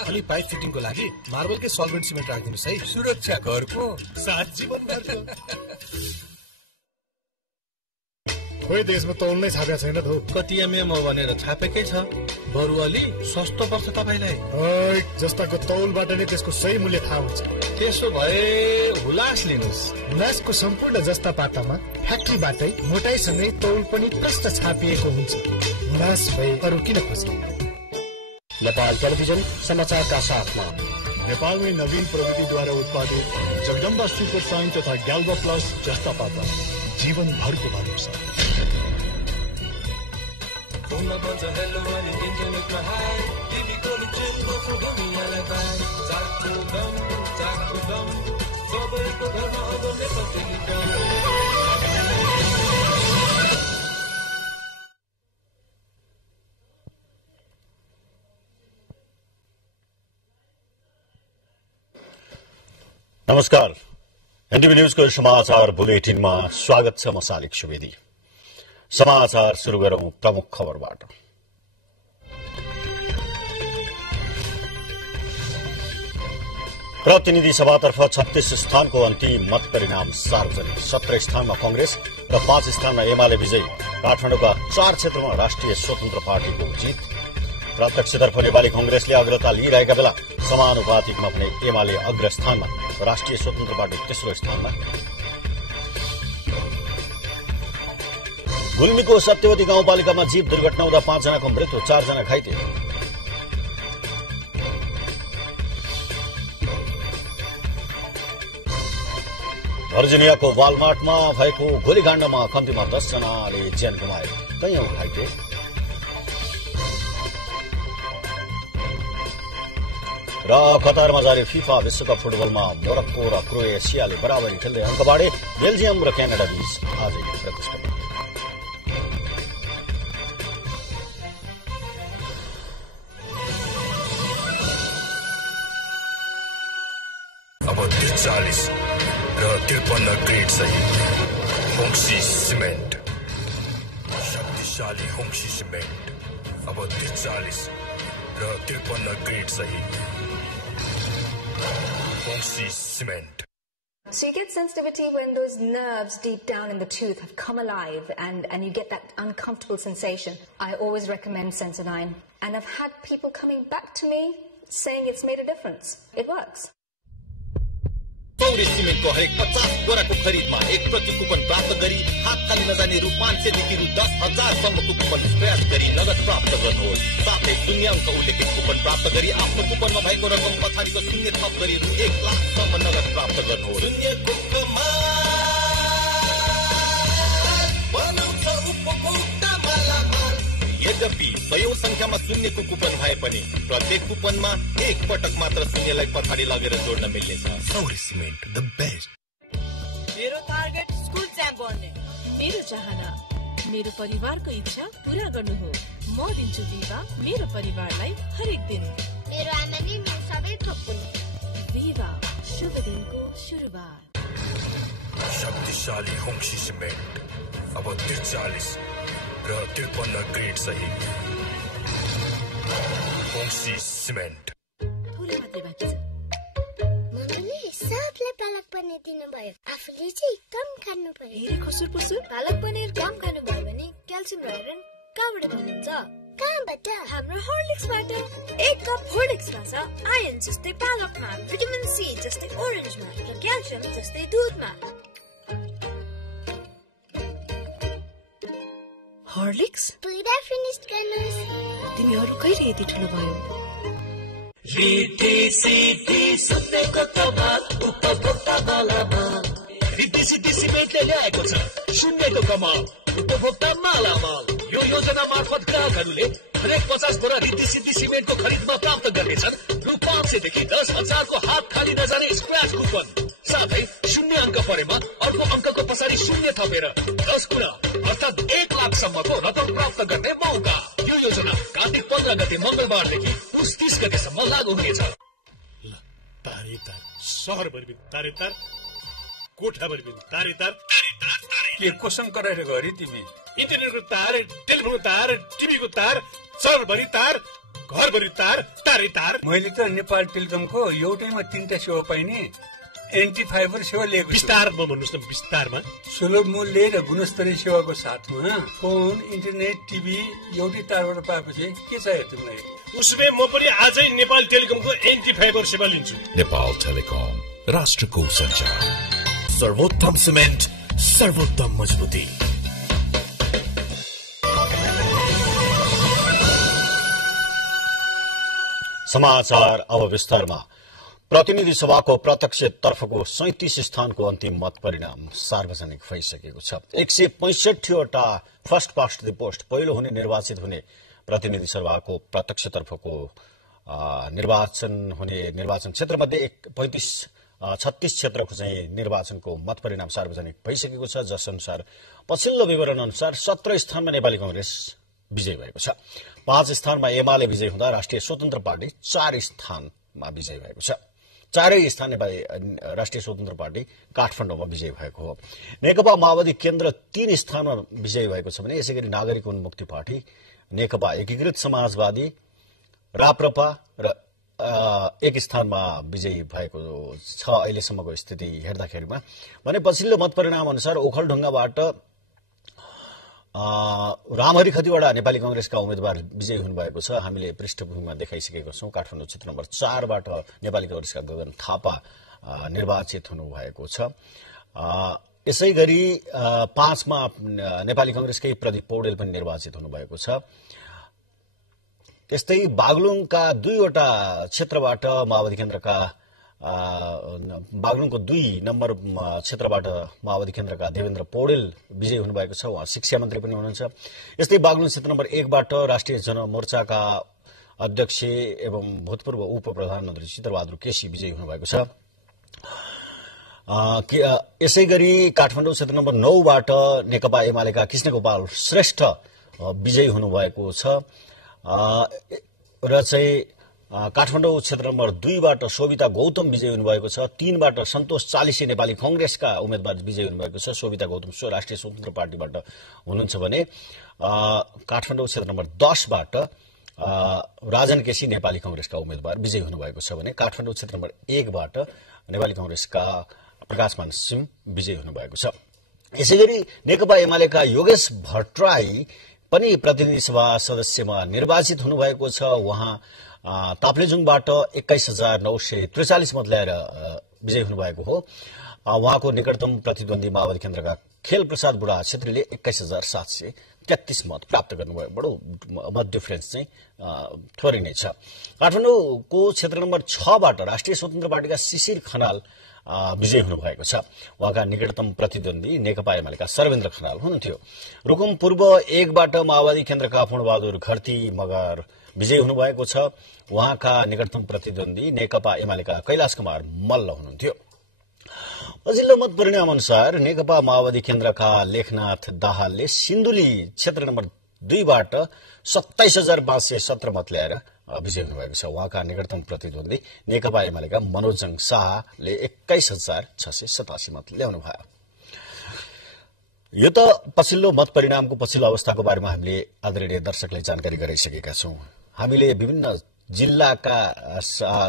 अनि पाइप फिटिङको लागि मार्बलकै सल्भेन्ट सिमेन्ट राखिदिनुहोस् है। सुरक्षा घरको साथ जीवन घरको। खोइ देशमा तौल नै छापेको छैन त हो। कति एमएम हो भनेर छापेकै छ, बरु अलि सस्तो पर्छ तपाईलाई। जस्ताको तौलबाट नै त्यसको सही मूल्य थाहा हुन्छ। त्यसो भए हुलास लिनुहोस्। हुलासको सम्पूर्ण जस्ता पातामा फ्याक्ट्रीबाटै मोटाइसँगै तौल पनि प्रष्ट छापिएको हुन्छ। हुलास भए अरू किन खोज्ने? नेपाल टेलिभिजन समाचारका साथमा नेपालमै नवीन प्रविधिद्वारा उत्पादित जगदम्बा सुपर साइन तथा ग्याल्बा प्लस जस्ता पाता जीवन भरको भरोसा। नमस्कार, एनटीभी न्यूजको समाचार बुलेटिनमा स्वागत छ। म सालिक सुवेदी। समाचार सुरु गरौं प्रमुख खबरबाट। प्रतिनिधि सभातर्फ 36 स्थानको अन्तिम मत परिणाम सार्वजनिक। 17 स्थानमा कांग्रेस र 5 स्थानमा एमाले विजयी। काठमाडौँका 4 क्षेत्रमा राष्ट्रिय स्वतन्त्र पार्टीको जित। प्रत्यक्षतर्फ नेपाली कांग्रेसले अग्रता लिइरहेका बेला समानुपातिकमा भने एमाले अग्रस्थानमा, राष्ट्रिय स्वतन्त्र पार्टी तेस्रो स्थानमा। गुल्मीको सत्यवती गाउँपालिकामा जीप दुर्घटना हुँदा 5 जनाको मृत्यु, 4 जना घाइते। भर्जिनियाको वालमार्टमा भएको गोलीकाण्डमा कम्तीमा 10 जनाले ज्यान गुमाए, कैयौं घाइते। र कतारमा जारी फिफा विश्वकप फुटबलमा मोरक्को र क्रोएसियाले बराबरी खेल्दै अङ्क बाँडे। बेल्जियम र क्यानाडा बीच आजै प्रतिस्पर्धा। अब 43 र 53 ग्रेड सहित होंसी सिमेन्ट, शक्तिशाली होंसी सिमेन्ट। अब 43 र 53 ग्रेड सहित होंसी cement. So you get sensitivity when those nerves deep down in the tooth have come alive and you get that uncomfortable sensation. I always recommend Sensodyne. And I've had people coming back to me saying it's made a difference. It works. चौरी सिमेन्टको हरेक 50 बोराको खरिदमा 1% कुपन प्राप्त गरी हात खाली नजाने रु 500 देखि रु 10,000 सम्मको कुपन स्क्रैच गरी नगद प्राप्त गर्नुहोस्। साथै शून्याङ्क उल्लेखित कुपन प्राप्त गरी आफ्नो कुपनमा भएको रकम पछाडिको शून्य थप गरी रु 1 लाख सम्म नगद प्राप्त गर्नुहोस्। शून्य कुपनमा बनाउँछ उपभोक्ता मालामाल। यद्यपि सयौं संख्यामा शून्यको कुपन भए पनि प्रत्येक कुपनमा एक पटक मात्र शून्यलाई पछाडि लगेर जोड्न मिल्नेछ। सौरी सिमेन्ट द बेस्ट। मेरो टार्गेट स्कुल च्याम्प बन्ने। मेरो चाहना मेरो परिवारको इच्छा पूरा गर्नु हो। म दिन्छु विवा मेरो परिवारलाई हरेक दिन। मेरो आमा नै मेरो सबै थप्नु। विवा शुभ दिनको सुरुवात। शक्तिशाली होंसी सिमेन्ट। अब 43 र 53 ग्रेड सहित होंसी सिमेन्ट। सबले पलक बनाइदिनु भयो आफूले चाहिँ कम खानु पर्यो हेरी खुसुर पुसुर पालक पनिर कम खानु भयो भने क्याल्सियम र आइरन कहाँबाट पाउनुहुन्छ कहाँबाट हाम्रो हर्लिक्सबाट एक कप हर्लिक्समा छ आयरन जस्तै पालकमा भिटामिन सी जस्तै ओरेन्जमा र क्याल्सियम जस्तै दुधमा हर्लिक्स पुरा फिनिश गर्नुस् तिमीहरू कहिले यति ठुलो भयो रिद्धि सिद्धि सुत्नेको कमाल उपभोक्ता मालामाल रिद्धि सिद्धि सिमेन्टले ल्याएको छ शून्यको कमाल उपभोक्ता मालामाल यो योजना मार्फत ग्राहकहरूले हरेक 50 बोरा रिद्धि सिद्धि सिमेन्टको खरिदमा प्राप्त गर्नेछन् रु 500 देखि 10,000 को हात खाली नजाने स्क्रैच कुपन साथै शून्य अंक परेमा अर्को अंकको पछाडि शून्य थपेर 10 गुणा अर्थात् 1 लाखसम्मको रकम प्राप्त गर्ने मौका यो योजना कार्तिक 15 गते मंगलबारदेखि 30 गतेसम्म लागू हुनेछ तारेतार सहरभरि तारेतार कोठाभरि तारेतार के कोसँग कराइरहेको अरे तिमी इन्टरनेटको तार टेलिफोनको तार टिभीको तार सहरभरि तार घरभरि तार तारेतार मैले त नेपाल टेलिकमको एउटैमा 3टा सेवा पाइने एन्टी फाइबर सेवा लिएको विस्तारमा भन्नुहोस् न विस्तारमा सुलभ मूल्य र गुणस्तरीय सेवाको साथमा फोन इन्टरनेट टिभी एउटै तारबाट पाएपछि के चाहियो तिमीलाई उसले म पनि आजै नेपाल टेलिकमको एन्टी फाइबर सेवा लिन्छु नेपाल टेलिकम राष्ट्रको सञ्चार सर्वोत्तम सिमेन्ट सर्वोत्तम मजबुती समाचार अब विस्तारमा प्रतिनिधि सभाको प्रत्यक्ष तर्फको 37 स्थानको अन्तिम मत परिणाम सार्वजनिक भइसकेको छ 165 वटा फर्स्ट पास्ट द पोस्ट पहिलो हुने निर्वाचित हुने प्रतिनिधि सभाको प्रत्यक्ष तर्फको निर्वाचन क्षेत्रमध्ये 36 क्षेत्रको चाहिँ निर्वाचनको मत परिणाम सार्वजनिक भइसकेको छ जस अनुसार पछिल्लो विवरण अनुसार 17 स्थानमा नेपाली कांग्रेस विजयी भएको छ 5 स्थानमा एमाले विजयी हुँदा राष्ट्रिय स्वतन्त्र पार्टी 4 स्थानमा विजयी भएको छ 4 स्थान नेपाली राष्ट्रिय स्वतन्त्र पार्टी काठमाडौँमा विजयी भएको हो नेकपा माओवादी केन्द्र 3 स्थानमा विजयी भएको छ भने यसैगरी नागरिक उन्मुक्ति पार्टी नेकपा एकीकृत समाजवादी राप्रपा र एक स्थानमा विजयी भएको छ अहिलेसम्मको स्थिति हेर्दाखेरिमा भने पछिल्लो मत परिणाम अनुसार ओखलढुङ्गाबाट रामहरि खतिवडा नेपाली कांग्रेसका उम्मेदवार विजयी हुनुभएको छ हामीले पृष्ठभूमिमा देखाइसकेका छौं काठमाडौँ क्षेत्र नम्बर 4 बाट नेपाली कांग्रेसका गगन थापा निर्वाचित हुनुभएको छ यसैगरी 5 मा नेपाली कांग्रेसकै प्रदीप पौडेल पनि निर्वाचित हुनुभएको छ त्यस्तै बागलुङका 2 वटा क्षेत्रबाट माओवादी केन्द्रका बागलुङको 2 नम्बर क्षेत्रबाट माओवादी केन्द्रका देवेन्द्र पौडेल विजयी हुनुभएको छ उहाँ शिक्षा मन्त्री पनि हुनुहुन्छ यस्तै बागलुङ क्षेत्र नम्बर 1 बाट राष्ट्रिय जनमोर्चाका अध्यक्ष एवं भूतपूर्व उप प्रधानमन्त्री चित्रबहादुर केसी विजयी हुनुभएको छ यसैगरी काठमाडौँ क्षेत्र नम्बर 9 बाट नेकपा एमालेका कृष्णगोपाल श्रेष्ठ विजयी हुनुभएको छ र चाहिँ काठमाडौँ क्षेत्र नम्बर 2 बाट शोभिता गौतम विजयी हुनुभएको छ 3 बाट सन्तोष चालिसे नेपाली कांग्रेसका उम्मेदवार विजयी हुनुभएको छ शोभिता गौतम राष्ट्रिय स्वतन्त्र पार्टीबाट हुनुहुन्छ भने काठमाडौँ क्षेत्र नम्बर 10 बाट राजन केसी नेपाली कांग्रेसका उम्मेदवार विजयी हुनुभएको छ भने काठमाडौँ क्षेत्र नम्बर 1 बाट नेपाली कांग्रेसका प्रकाशमान सिंह विजयी हुनुभएको छ यसैगरी नेकपा एमालेका योगेश भट्टराई पनि प्रतिनिधि सभा सदस्यमा निर्वाचित हुनुभएको छ उहाँ ताप्लेजुङबाट 21,943 मत ल्याएर विजयी हुनुभएको हो उहाँको निकटतम प्रतिद्वन्दी माओवादी केन्द्रका खेल प्रसाद बुढा छेत्रीले 21,733 मत प्राप्त गर्नुभयो बडो मत डिफरेन्स चाहिँ थोरै नै छ काठमाडौँको क्षेत्र नम्बर 6 बाट राष्ट्रिय स्वतन्त्र पार्टीका शिशिर खनाल विजयी हुनुभएको छ उहाँका निकटतम प्रतिद्वन्दी नेकपा एमालेका सर्वेन्द्र खनाल हुनुहुन्थ्यो रुकुम पूर्व 1 बाट माओवादी केन्द्रका पूर्णबहादुर घरती मगर विजयी हुनुभएको छ उहाँका निकटतम प्रतिद्वन्दी नेकपा एमालेका कैलाश कुमार मल्ल हुनुहुन्थ्यो पछिल्लो मत परिणाम अनुसार नेकपा माओवादी केन्द्रका लेखनाथ दाहालले सिन्धुली क्षेत्र नम्बर 2 बाट 27,517 मत ल्याएर विजयी हुनुभएको छ उहाँका निकटतम प्रतिद्वन्दी नेकपा एमालेका मनोजङ शाहले 21,687 मत ल्याउनु भयो यो त पछिल्लो मत परिणामको पछिल्लो अवस्थाको बारेमा हामीले आदरणीय दर्शकलाई जानकारी गराइसकेका छौं हामीले विभिन्न जिल्लाका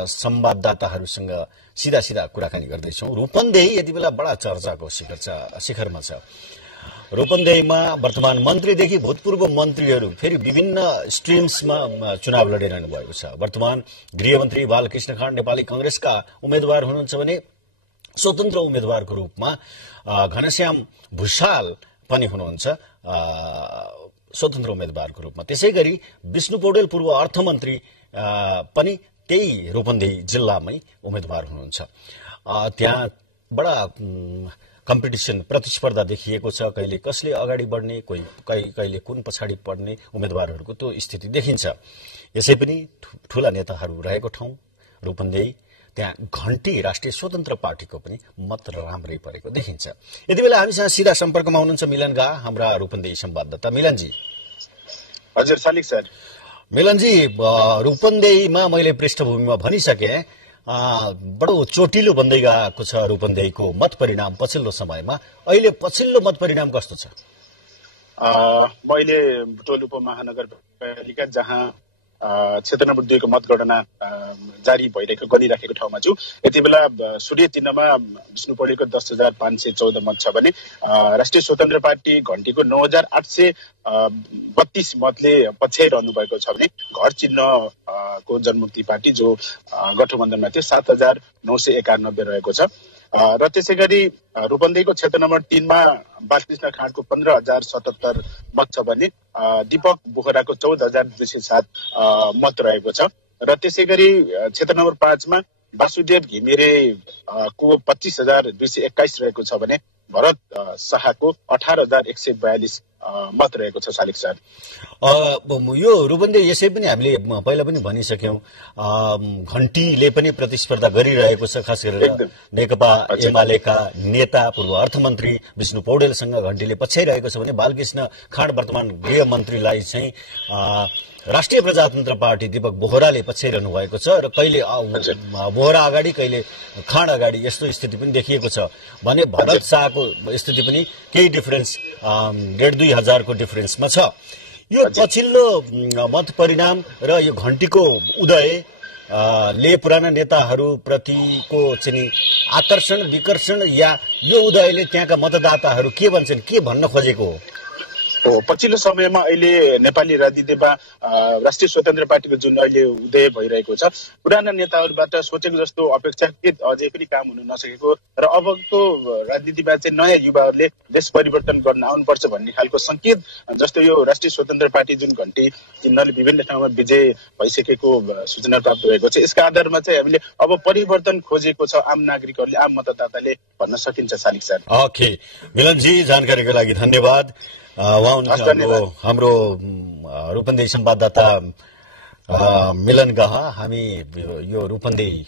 संवाददाताहरूसँग सीधा सीधा कुराकानी गर्दैछौँ। रूपन्देही यति बेला बडा चर्चाको शिखरमा छ। रूपन्देहीमा वर्तमान मन्त्रीदेखि भूतपूर्व मन्त्रीहरू फेरि विभिन्न स्ट्रिम्समा चुनाव लडिरहनु भएको छ। वर्तमान गृहमन्त्री बालकृष्ण खाँड नेपाली कांग्रेसका उम्मेद्वार हुनुहुन्छ भने स्वतन्त्र उम्मेद्वारको रूपमा घनश्याम भुषाल पनि हुनुहुन्छ स्वतन्त्र उम्मेद्वारको रूपमा। त्यसैगरी विष्णु पौडेल पूर्व अर्थमन्त्री पनि त्यही रूपन्देही जिल्लामै उम्मेद्वार हुनुहुन्छ। त्यहाँ बडा कम्पिटिसन प्रतिस्पर्धा देखिएको छ। कहिले कसले अगाडि बढ्ने, कहिले कुन पछाडि पर्ने उम्मेद्वारहरूको त्यो स्थिति देखिन्छ। यसै पनि ठूला नेताहरू रहेको ठाउँ रूपन्देही, त्यहाँ घण्टी राष्ट्रिय स्वतन्त्र पार्टीको पनि मत राम्रै परेको देखिन्छ। यति बेला हामीसँग सिधा सम्पर्कमा हुनुहुन्छ मिलन गा, हाम्रा रूपन्देही संवाददाता। मिलनजी। हजुर सालिक सर। मिलनजी, रूपन्देहीमा मैले पृष्ठभूमिमा भनिसके बडो चोटिलो बन्दै गएको छ रूपन्देहीको मत परिणाम पछिल्लो समयमा। अहिले पछिल्लो मत परिणाम कस्तो छ? मैले बुटोल उपमहानगरपालिका जहाँ क्षेत्र नम्बर 2 को मतगणना जारी भइरहेको गरिराखेको ठाउँमा छु। यति बेला सूर्य चिन्हमा विष्णु पौडेलको 10,514 मत छ भने राष्ट्रिय स्वतन्त्र पार्टी घण्टीको 9,832 मतले पछ्याइरहनु भएको छ भने घर चिन्हको जनमुक्ति पार्टी जो गठबन्धनमा थियो 7,991 रहेको छ। र त्यसै गरी रूपन्देहीको क्षेत्र नम्बर 3 मा बालकृष्ण खाँडको 15,077 मत छ भने दीपक बोहराको 14,207 मत रहेको छ। र त्यसै गरी क्षेत्र नम्बर 5 मा वासुदेव घिमिरे को 25,221 रहेको छ भने भरत शाहको 18,142 मत रहेको छ सालिक सर। यो रूपन्देही यसै पनि हामीले पहिला पनि भनिसक्यौं, घण्टीले पनि प्रतिस्पर्धा गरिरहेको छ। खास गरेर नेकपा एमालेका नेता पूर्व अर्थमन्त्री विष्णु पौडेलसँग घण्टीले पछ्याइरहेको छ भने बालकृष्ण खाँड वर्तमान गृहमन्त्रीलाई चाहिँ राष्ट्रिय प्रजातन्त्र पार्टी दीपक बोहराले पछ्याइरहनु भएको छ। र कहिले बोहरा अगाडि कहिले खाँड अगाडि यस्तो स्थिति पनि देखिएको छ भने भरत शाहको स्थिति पनि केही डिफरेन्स 1,500 को डिफरेन्समा छ। यो पछिल्लो मत परिणाम र यो घण्टीको उदय ले पुराना नेताहरू प्रतिको चाहिँ आकर्षण विकर्षण या यो उदयले त्यहाँका मतदाताहरू के भन्छन्, के भन्न खोजेको हो? पछिल्लो समयमा अहिले नेपाली राजनीतिमा राष्ट्रिय स्वतन्त्र पार्टीको जुन अहिले उदय भइरहेको छ, पुराना नेताहरूबाट सोचेको जस्तो अपेक्षाकृत अझै पनि काम हुन नसकेको र अबको राजनीतिमा चाहिँ नयाँ युवाहरूले देश परिवर्तन गर्न आउनुपर्छ भन्ने खालको संकेत जस्तो यो राष्ट्रिय स्वतन्त्र पार्टी जुन घण्टी चिन्हले विभिन्न ठाउँमा विजय भइसकेको सूचना प्राप्त भएको छ। यसका आधारमा चाहिँ हामीले अब परिवर्तन खोजेको छ आम नागरिकहरूले, आम मतदाताले भन्न सकिन्छ सालिक सर। ओके मिलनजी, जानकारीको लागि धन्यवाद। हाम्रो रूपन्देही संवाददाता मिलन गाहा। हामी यो रूपन्देही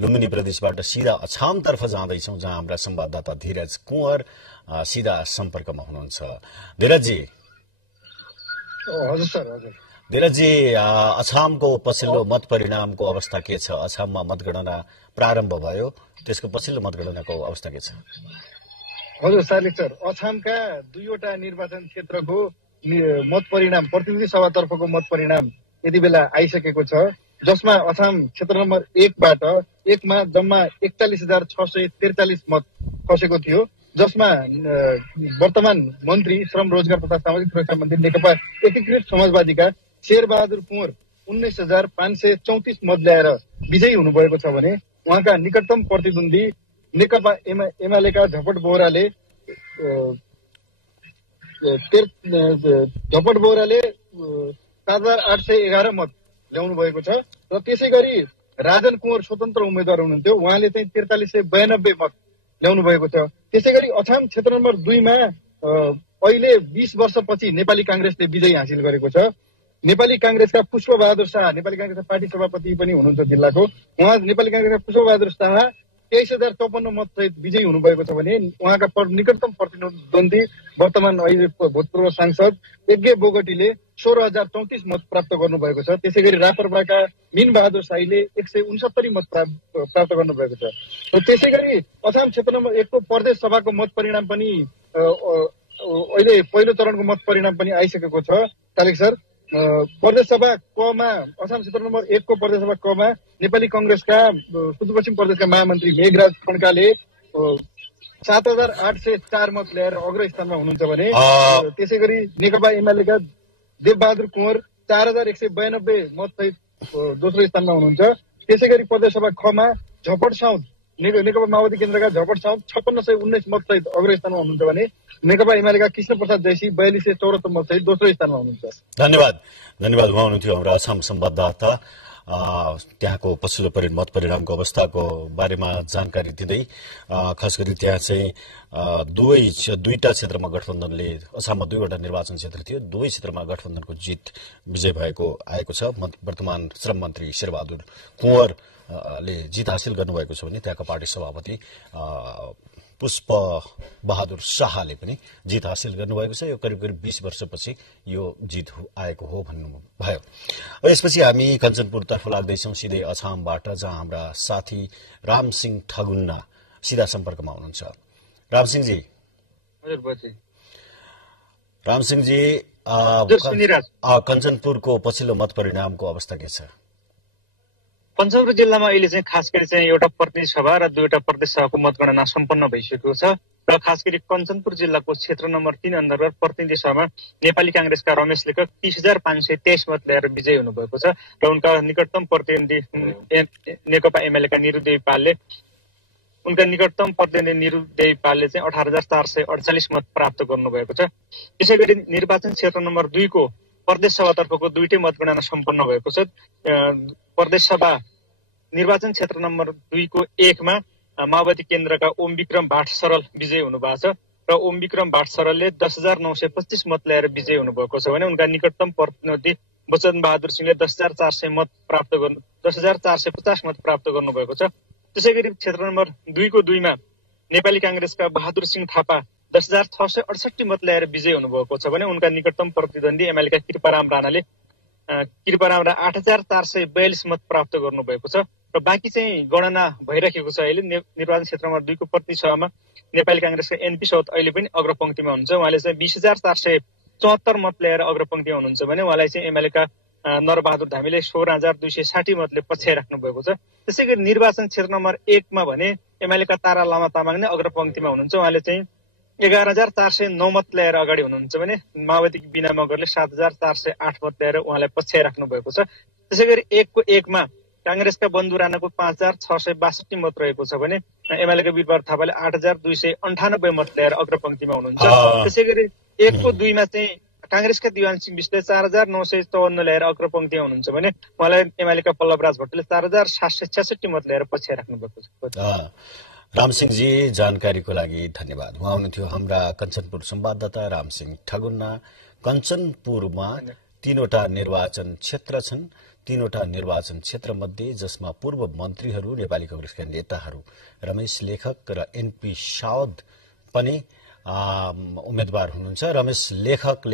लुम्बिनी प्रदेशबाट सिधा अछामतर्फ जाँदैछौँ जहाँ हाम्रा संवाददाता धीरज कुँवर सिधा सम्पर्कमा हुनुहुन्छ। धीरजजी। हजुर सर। हजुर धीरजजी, अछामको पछिल्लो मत परिणामको अवस्था के छ? अछाममा मतगणना प्रारम्भ भयो, त्यसको पछिल्लो मतगणनाको अवस्था के छ? हजुर सालिक सर, अछामका 2वटा निर्वाचन क्षेत्रको मत परिणाम प्रतिनिधि सभातर्फको मत परिणाम यति बेला आइसकेको छ, जसमा अछाम क्षेत्र नम्बर 1 मा जम्मा 41,643 मत खसेको थियो, जसमा वर्तमान मन्त्री श्रम रोजगार तथा सामाजिक सुरक्षा मन्त्री नेकपा एकीकृत समाजवादीका शेरबहादुर कुँवर 19,534 मत ल्याएर विजयी हुनुभएको छ भने उहाँका निकटतम प्रतिद्वन्दी नेकपा एमालेका झपट बोहराले 7,811 मत ल्याउनु भएको छ। र त्यसै गरी राजन कुँवर स्वतन्त्र उम्मेद्वार हुनुहुन्थ्यो, उहाँले चाहिँ 4392 मत ल्याउनु भएको छ। त्यसै गरी अछाम क्षेत्र नम्बर 2 मा अहिले 20 वर्षपछि नेपाली कांग्रेसले विजय हासिल गरेको छ। नेपाली कांग्रेसका पुष्पबहादुर शाह, नेपाली कांग्रेसका पार्टी सभापति पनि हुनुहुन्छ जिल्लाको, उहाँ नेपाली कांग्रेसका पुष्पबहादुर शाह 23,054 मत सहित विजयी हुनुभएको छ भने उहाँका निकटतम प्रतिद्वन्दी वर्तमान अहिले भूतपूर्व सांसद यज्ञ बोगटीले 16,034 मत प्राप्त गर्नुभएको छ। त्यसै गरी राप्रपाका मीन बहादुर शाहीले 169 मत प्राप्त गर्नुभएको छ। त्यसै गरी अछाम क्षेत्र नम्बर 1 को प्रदेश सभाको मत परिणाम पनि अहिले पहिलो चरणको मत परिणाम पनि आइसकेको छ तालिक सर। प्रदेशसभा कमा असम क्षेत्र नम्बर 1 को प्रदेशसभा कमा नेपाली कांग्रेसका सुदूरपश्चिम प्रदेशका महामन्त्री मेघराज खड्काले 7,804 मत ल्याएर अग्रस्थानमा हुनुहुन्छ भने त्यसै गरी नेकपा एमालेका देवबहादुर कुँवर 4,192 मत सहित दोस्रो स्थानमा हुनुहुन्छ। त्यसै गरी प्रदेशसभा खमा झपट साउद नेकपा माओवादी केन्द्रका झपट साउद 5619 मत सहित अग्रस्थानमा हुनुहुन्छ भने नेकपा एमालेका कृष्ण प्रसाद जैसी 4274 मत सहित दोस्रो स्थानमा हुनुहुन्छ। धन्यवाद उहाँ हुनुहुन्थ्यो हाम्रो असम संवाददाता। त्यहाँको पछिल्लो मत परिणामको अवस्थाको बारेमा जानकारी दिँदै खास गरी त्यहाँ चाहिँ दुईटा क्षेत्रमा गठबन्धनले असममा 2वटा निर्वाचन क्षेत्र थियो, दुवै क्षेत्रमा गठबन्धनको विजय भएको आएको छ। वर्तमान श्रम मन्त्री शेरबहादुर कुँवरले जित हासिल गर्नुभएको छ भने त्यहाँका पार्टी सभापति पुष्प बहादुर शाहले पनि जित हासिल गर्नुभएको छ। यो करिब 20 वर्षपछि यो जित आएको हो भन्नुभयो। यसपछि हामी कञ्चनपुरतर्फ लाग्दैछौँ सिधै अछामबाट, जहाँ हाम्रा साथी रामसिंह ठगुन्ना सिधा सम्पर्कमा हुनुहुन्छ। रामसिंहजी कञ्चनपुरको पछिल्लो मत परिणामको अवस्था के छ? कञ्चनपुर जिल्लामा अहिले चाहिँ खास गरी चाहिँ एउटा प्रतिनिधि सभा र 2वटा प्रदेश सभाको मतगणना सम्पन्न भइसकेको छ र खास गरी कञ्चनपुर जिल्लाको क्षेत्र नम्बर 3 अन्तर्गत प्रतिनिधि सभामा नेपाली कांग्रेसका रमेश लेखक 30,523 मत ल्याएर विजयी हुनुभएको छ र उनका निकटतम प्रतिनिधि नेकपा एमालेका निरुदेवी पालले चाहिँ 18,448 मत प्राप्त गर्नुभएको छ। त्यसै गरी निर्वाचन क्षेत्र नम्बर 2 को प्रदेश सभातर्फको 2टै मतगणना सम्पन्न भएको छ। प्रदेश सभा निर्वाचन क्षेत्र नम्बर 2 को 1 मा माओवादी केन्द्रका ओम विक्रम भाट सरल विजयी हुनुभएको छ र ओम विक्रम भाट सरलले 10,925 मत ल्याएर विजयी हुनुभएको छ भने उनका निकटतम प्रतिनिधि वचन बहादुर सिंहले 10,450 मत प्राप्त गर्नुभएको छ। त्यसै गरी क्षेत्र नम्बर 2 को 2 मा नेपाली कांग्रेसका बहादुर सिंह थापा 10,668 मत ल्याएर विजयी हुनुभएको छ भने उनका निकटतम प्रतिद्वन्दी एमालेका कृपाराम राणाले 8,442 मत प्राप्त गर्नुभएको छ र बाँकी चाहिँ गणना भइराखेको छ। अहिले निर्वाचन क्षेत्र नम्बर 2 को प्रतिनिधि सभामा नेपाली कांग्रेसका एनपी सौत अहिले पनि अग्रपंक्तिमा हुनुहुन्छ। उहाँले चाहिँ 20,474 मत ल्याएर अग्रपंक्तिमा हुनुहुन्छ भने उहाँलाई चाहिँ एमालेका नरबहादुर धामीले 16,260 मतले पछ्याइराख्नु भएको छ। त्यसै गरी निर्वाचन क्षेत्र नम्बर 1 मा भने एमालेका तारा लामा तामाङ नै अग्रपंक्तिमा हुनुहुन्छ। उहाँले चाहिँ 11,409 मत ल्याएर अगाडि हुनुहुन्छ भने माओवादी बिना मगरले 7,408 मत ल्याएर उहाँलाई पछ्याइराख्नु भएको छ। त्यसै गरी 1 को 1 मा कांग्रेसका बन्धु राणाको 5,662 मत रहेको छ भने एमालेका वीरबहादुर थापाले 8,298 मत ल्याएर अग्रपंक्तिमा हुनुहुन्छ। त्यसै गरी 1 को 2 मा चाहिँ कांग्रेसका दिवान सिंह विष्टले 4,954 ल्याएर अग्रपंक्तिमा हुनुहुन्छ भने उहाँलाई एमालेका पल्लवराज भट्टले 4,766 मत ल्याएर पछ्याइराख्नु भएको छ। रामसिंहजी जानकारीको लागि धन्यवाद। उहाँ हुनुहुन्थ्यो हाम्रा कञ्चनपुर संवाददाता रामसिंह ठगुन्ना। कञ्चनपुरमा 3वटा निर्वाचन क्षेत्र छन्। 3वटा निर्वाचन क्षेत्र मध्ये जसमा पूर्व मन्त्रीहरू नेपाली कांग्रेसका नेताहरू रमेश लेखक र एनपी साउद पनि उम्मेदवार हुनुहुन्छ। रमेश लेखक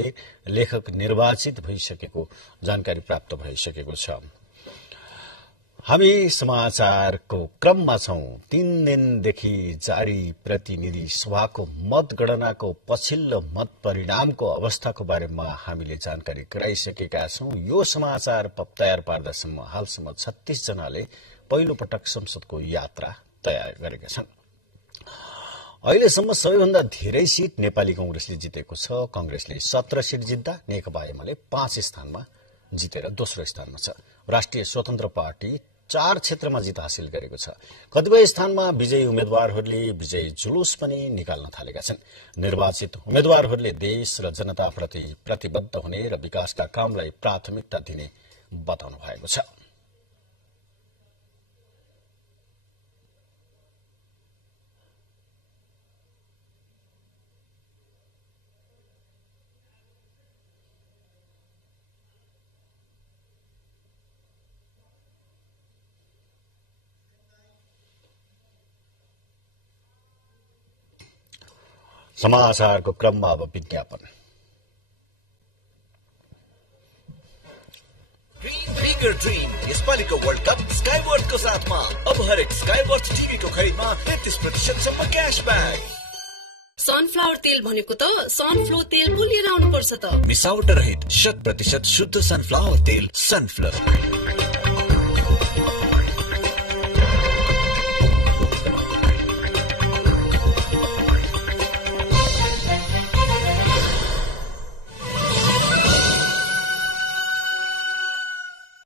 निर्वाचित भइसकेको जानकारी प्राप्त भइसकेको छ। हामी समाचारको क्रममा छौं। 3 दिनदेखि जारी प्रतिनिधि सभाको मतगणनाको पछिल्लो मत परिणामको अवस्थाको बारेमा हामीले जानकारी गराइसकेका छौं। यो समाचार तयार पार्दासम्म हालसम्म 36 जनाले पहिलो पटक संसदको यात्रा तयार गरेका छन्। अहिलेसम्म सबैभन्दा धेरै सीट नेपाली कांग्रेसले जितेको छ। कांग्रेसले 17 सीट जित्दा नेकपा एमाले 5 स्थानमा जितेर दोस्रो स्थानमा छ। राष्ट्रिय स्वतन्त्र पार्टी 4 क्षेत्रमा जित हासिल गरेको छ। कतिपय स्थानमा विजयी उम्मेद्वारहरूले विजयी जुलुस पनि निकाल्न थालेका छन्। निर्वाचित उम्मेद्वारहरूले देश र जनताप्रति प्रतिबद्ध हुने र विकासका कामलाई प्राथमिकता दिने बताउनु भएको छ। समाचारको क्रममा अब विज्ञापन। बिगर ड्रीम यसपालिको वर्ल्ड कप स्काईवर्ल्डको साथमा अब हरेक स्काईवर्ल्ड टिभीको खरिदमा 33% सम्म क्याशब्याक। सनफ्लावर तेल भनेको त सनफ्लो तेल पो लिएर आउनुपर्छ त। मिसावट रहित 100% शुद्ध सनफ्लावर तेल सनफ्लावर।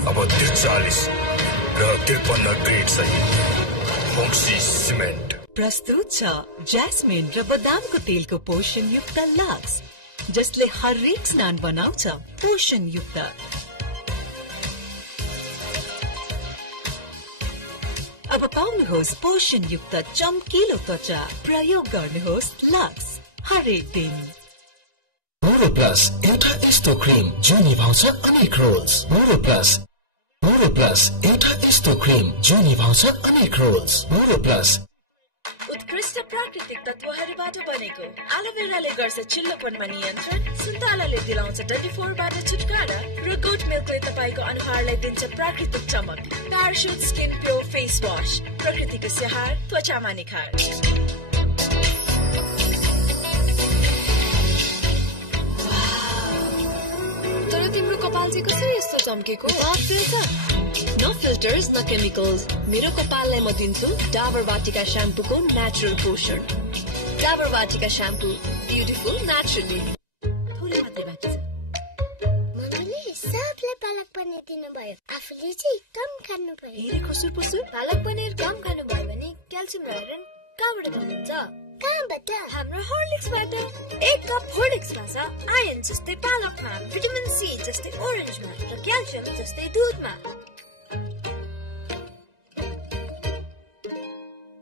अब 43 र 53 ग्रेड सहित होक्सी सिमेन्ट प्रस्तुत छ ज्यास्मिन र बदामको तेलको पोषण युक्त लक्स, जसले हरेक स्नान बनाउँछ पोषण युक्त। अब पाउनुहोस् पोषण युक्त चम्किलो त्वचा, प्रयोग गर्नुहोस् लक्स हरेक दिन। मोरो प्लस एउटा यस्तो क्रिम जो निभाउँछ अनेक रोल्स। मोरो प्लस एउटा यस्तो क्रिम जो निभाउँछ अनेक रोल्स। मोरो प्लस उत्कृष्ट प्राकृतिक तत्वहरूबाट बनेको एलोभेराले गर्छ चिल्लोपनमा नियन्त्रण, सुन्तलाले दिलाउँछ डन्डीफोरबाट छुटकारा र गुड मिल्कले तपाईँको अनुहारलाई दिन्छ प्राकृतिक चमक। Parachute skin pure face wash, प्रकृतिको स्याहार त्वचामा निखार। तर तिम्रो कपाल चाहिँ कसरी यस्तो चम्केको? न फिल्टर्स न केमिकल्स, मेरो कपाललाई म दिन्छु डाबर वाटिका स्याम्पूको नेचुरल पोषण। डाबर वाटिका स्याम्पू, ब्युटिफुल नेचुरली। थोरै मात्रै बाँकी छ। मम्मीले सबलाई पालक पनिर दिनुभयो, आफूले चाहिँ कम खानु पर्यो। हेरे खुसुर पुसुर पालक पनिर कम खानुभयो भने क्याल्सियम आइरन कहाँबाट पाउनुहुन्छ? कहाँबाट? हाम्रो हर्लिक्सबाट। 1 कप हर्लिक्समा छ आयरन जस्तै पालकमा, भिटामिन सी जस्तै ओरेन्जमा र क्याल्सियम जस्तै दुधमा।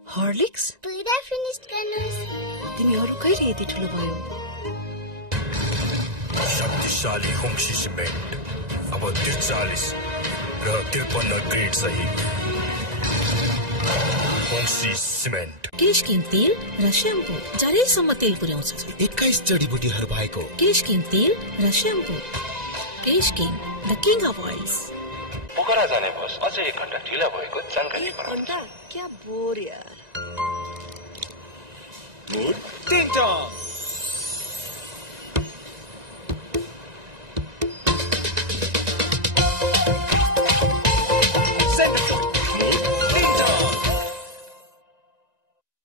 हर्लिक्स पुरा फिनिश गर्नुहोस्। तिमीहरू कहिले यति ठुलो भयो? शक्तिशाली होक्सी सिमेन्ट अब 43 र 53 ग्रेड सहित होक्सी सिमेन्ट। केश किङ तेल र स्याम्पू झरेसम्म तेल पुर्याउँछ। 21 जडीबुटीहरू भएको केश किङ तेल र shampoo. Kesh king, the king of oils. Pokhara जाने बस अझै 1 घण्टा ढिला भएको जानकारी पाउँ। घण्टा क्या बोर यार। मुड तिनटा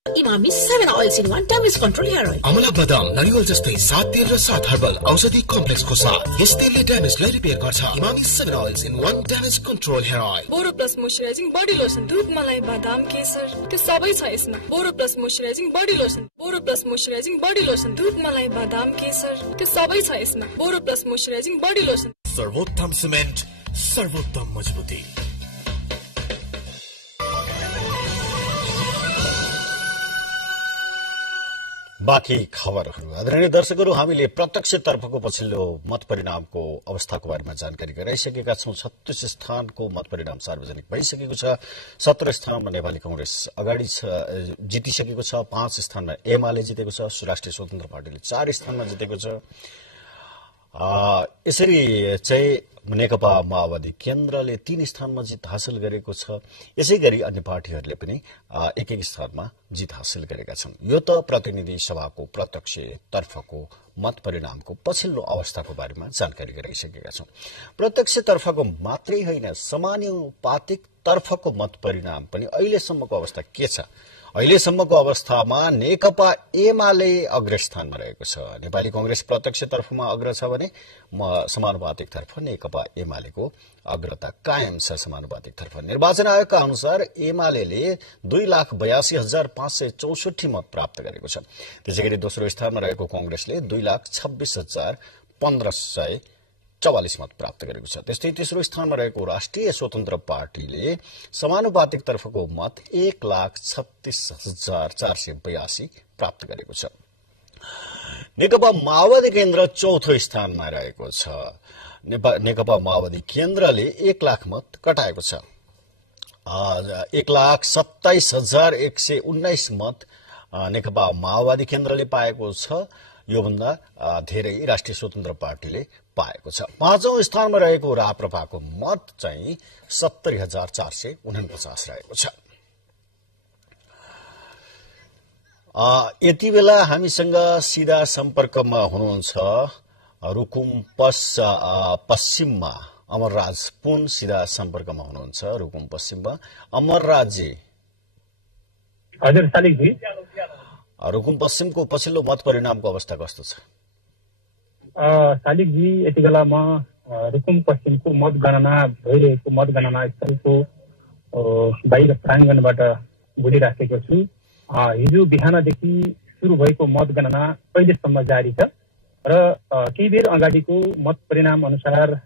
Emami 7 oils in 1 damage control hair oil। अमला बदाम नरिवल जस्तै 7 तेल र 7 हर्बल औषधि कम्प्लेक्सको साथ यस तेलले ड्यामेजलाई रिपेयर गर्छ। Emami 7 oils in 1 damage control hair oil। Boro plus moisturising body lotion, दुध मलाई बादाम केसर त्यो सबै छ यसमा। Boro plus moisturising body lotion, Boro plus moisturising body lotion, दुध मलाई बादाम केसर त्यो सबै छ यसमा। Boro plus moisturising body lotion. सर्वोत्तम सिमेन्ट, सर्वोत्तम मजबुती। बाँकी खबरहरू। आदरणीय दर्शकहरू, हामीले प्रत्यक्षतर्फको पछिल्लो मत परिणामको अवस्थाको बारेमा जानकारी गराइसकेका छौं। 36 स्थानको मत परिणाम सार्वजनिक भइसकेको छ। 17 स्थानमा नेपाली कांग्रेस अगाडि जितिसकेको छ। 5 स्थानमा एमाले जितेको छ। राष्ट्रिय स्वतन्त्र पार्टीले 4 स्थानमा जितेको छ। यसरी चाहिँ नेकपा माओवादी केन्द्रले 3 स्थानमा जित हासिल गरेको छ। यसै गरी अन्य पार्टीहरूले पनि 1-1 स्थानमा जित हासिल गरेका छन्। यो त प्रतिनिधि सभाको प्रत्यक्ष तर्फको मत परिणामको पछिल्लो अवस्थाको बारेमा जानकारी गराइसकेका छौं। प्रत्यक्ष तर्फको मात्रै होइन, समानुपातिक तर्फको मत परिणाम पनि अहिलेसम्मको अवस्था के छ? अहिलेसम्मको अवस्थामा नेकपा एमाले अग्रस्थानमा रहेको छ। नेपाली कांग्रेस प्रत्यक्ष तर्फमा अग्र छ भने समानुपातिक तर्फ नेकपा एमालेको अग्रता कायम छ। समानुपातिक तर्फ निर्वाचन आयोगका अनुसार एमाले 2,82,564 मत प्राप्त गरेको छ। त्यसैगरी दोस्रो स्थानमा रहेको कांग्रेसले 2,26,1544 मत प्राप्त गरेको छ। त्यस्तै तेस्रो स्थानमा रहेको राष्ट्रिय स्वतन्त्र पार्टीले समानुपातिक तर्फको मत 1,36,482 प्राप्त गरेको छ। नेकपा माओवादी केन्द्र चौथो स्थानमा रहेको छ। नेकपा माओवादी केन्द्रले 1 लाख मत कटाएको छ। 1,27,119 मत नेकपा माओवादी केन्द्रले पाएको छ। योभन्दा धेरै राष्ट्रिय स्वतन्त्र पार्टीले पाएको छ। 5औं स्थानमा रहेको राप्रपाको मत चाहिँ 70,449 रहेको छ। यति बेला हामीसँग सिधा सम्पर्कमा हुनुहुन्छ रुकुम पश्चिममा अमरराज पुन सिधा सम्पर्कमा हुनुहुन्छ रुकुम पश्चिममा। अमरराजी। हजुर शालिकजी। रुकुम पश्चिमको पछिल्लो मत परिणामको अवस्था कस्तो छ? शालिकजी यति बेला म रुकुम पश्चिमको मतगणना भइरहेको मतगणना स्थलको बाहिर प्राङ्गणबाट बोलिराखेको छु। हिजो बिहानदेखि सुरु भएको मतगणना कहिलेसम्म जारी छ र केही बेर अगाडिको मत परिणाम अनुसार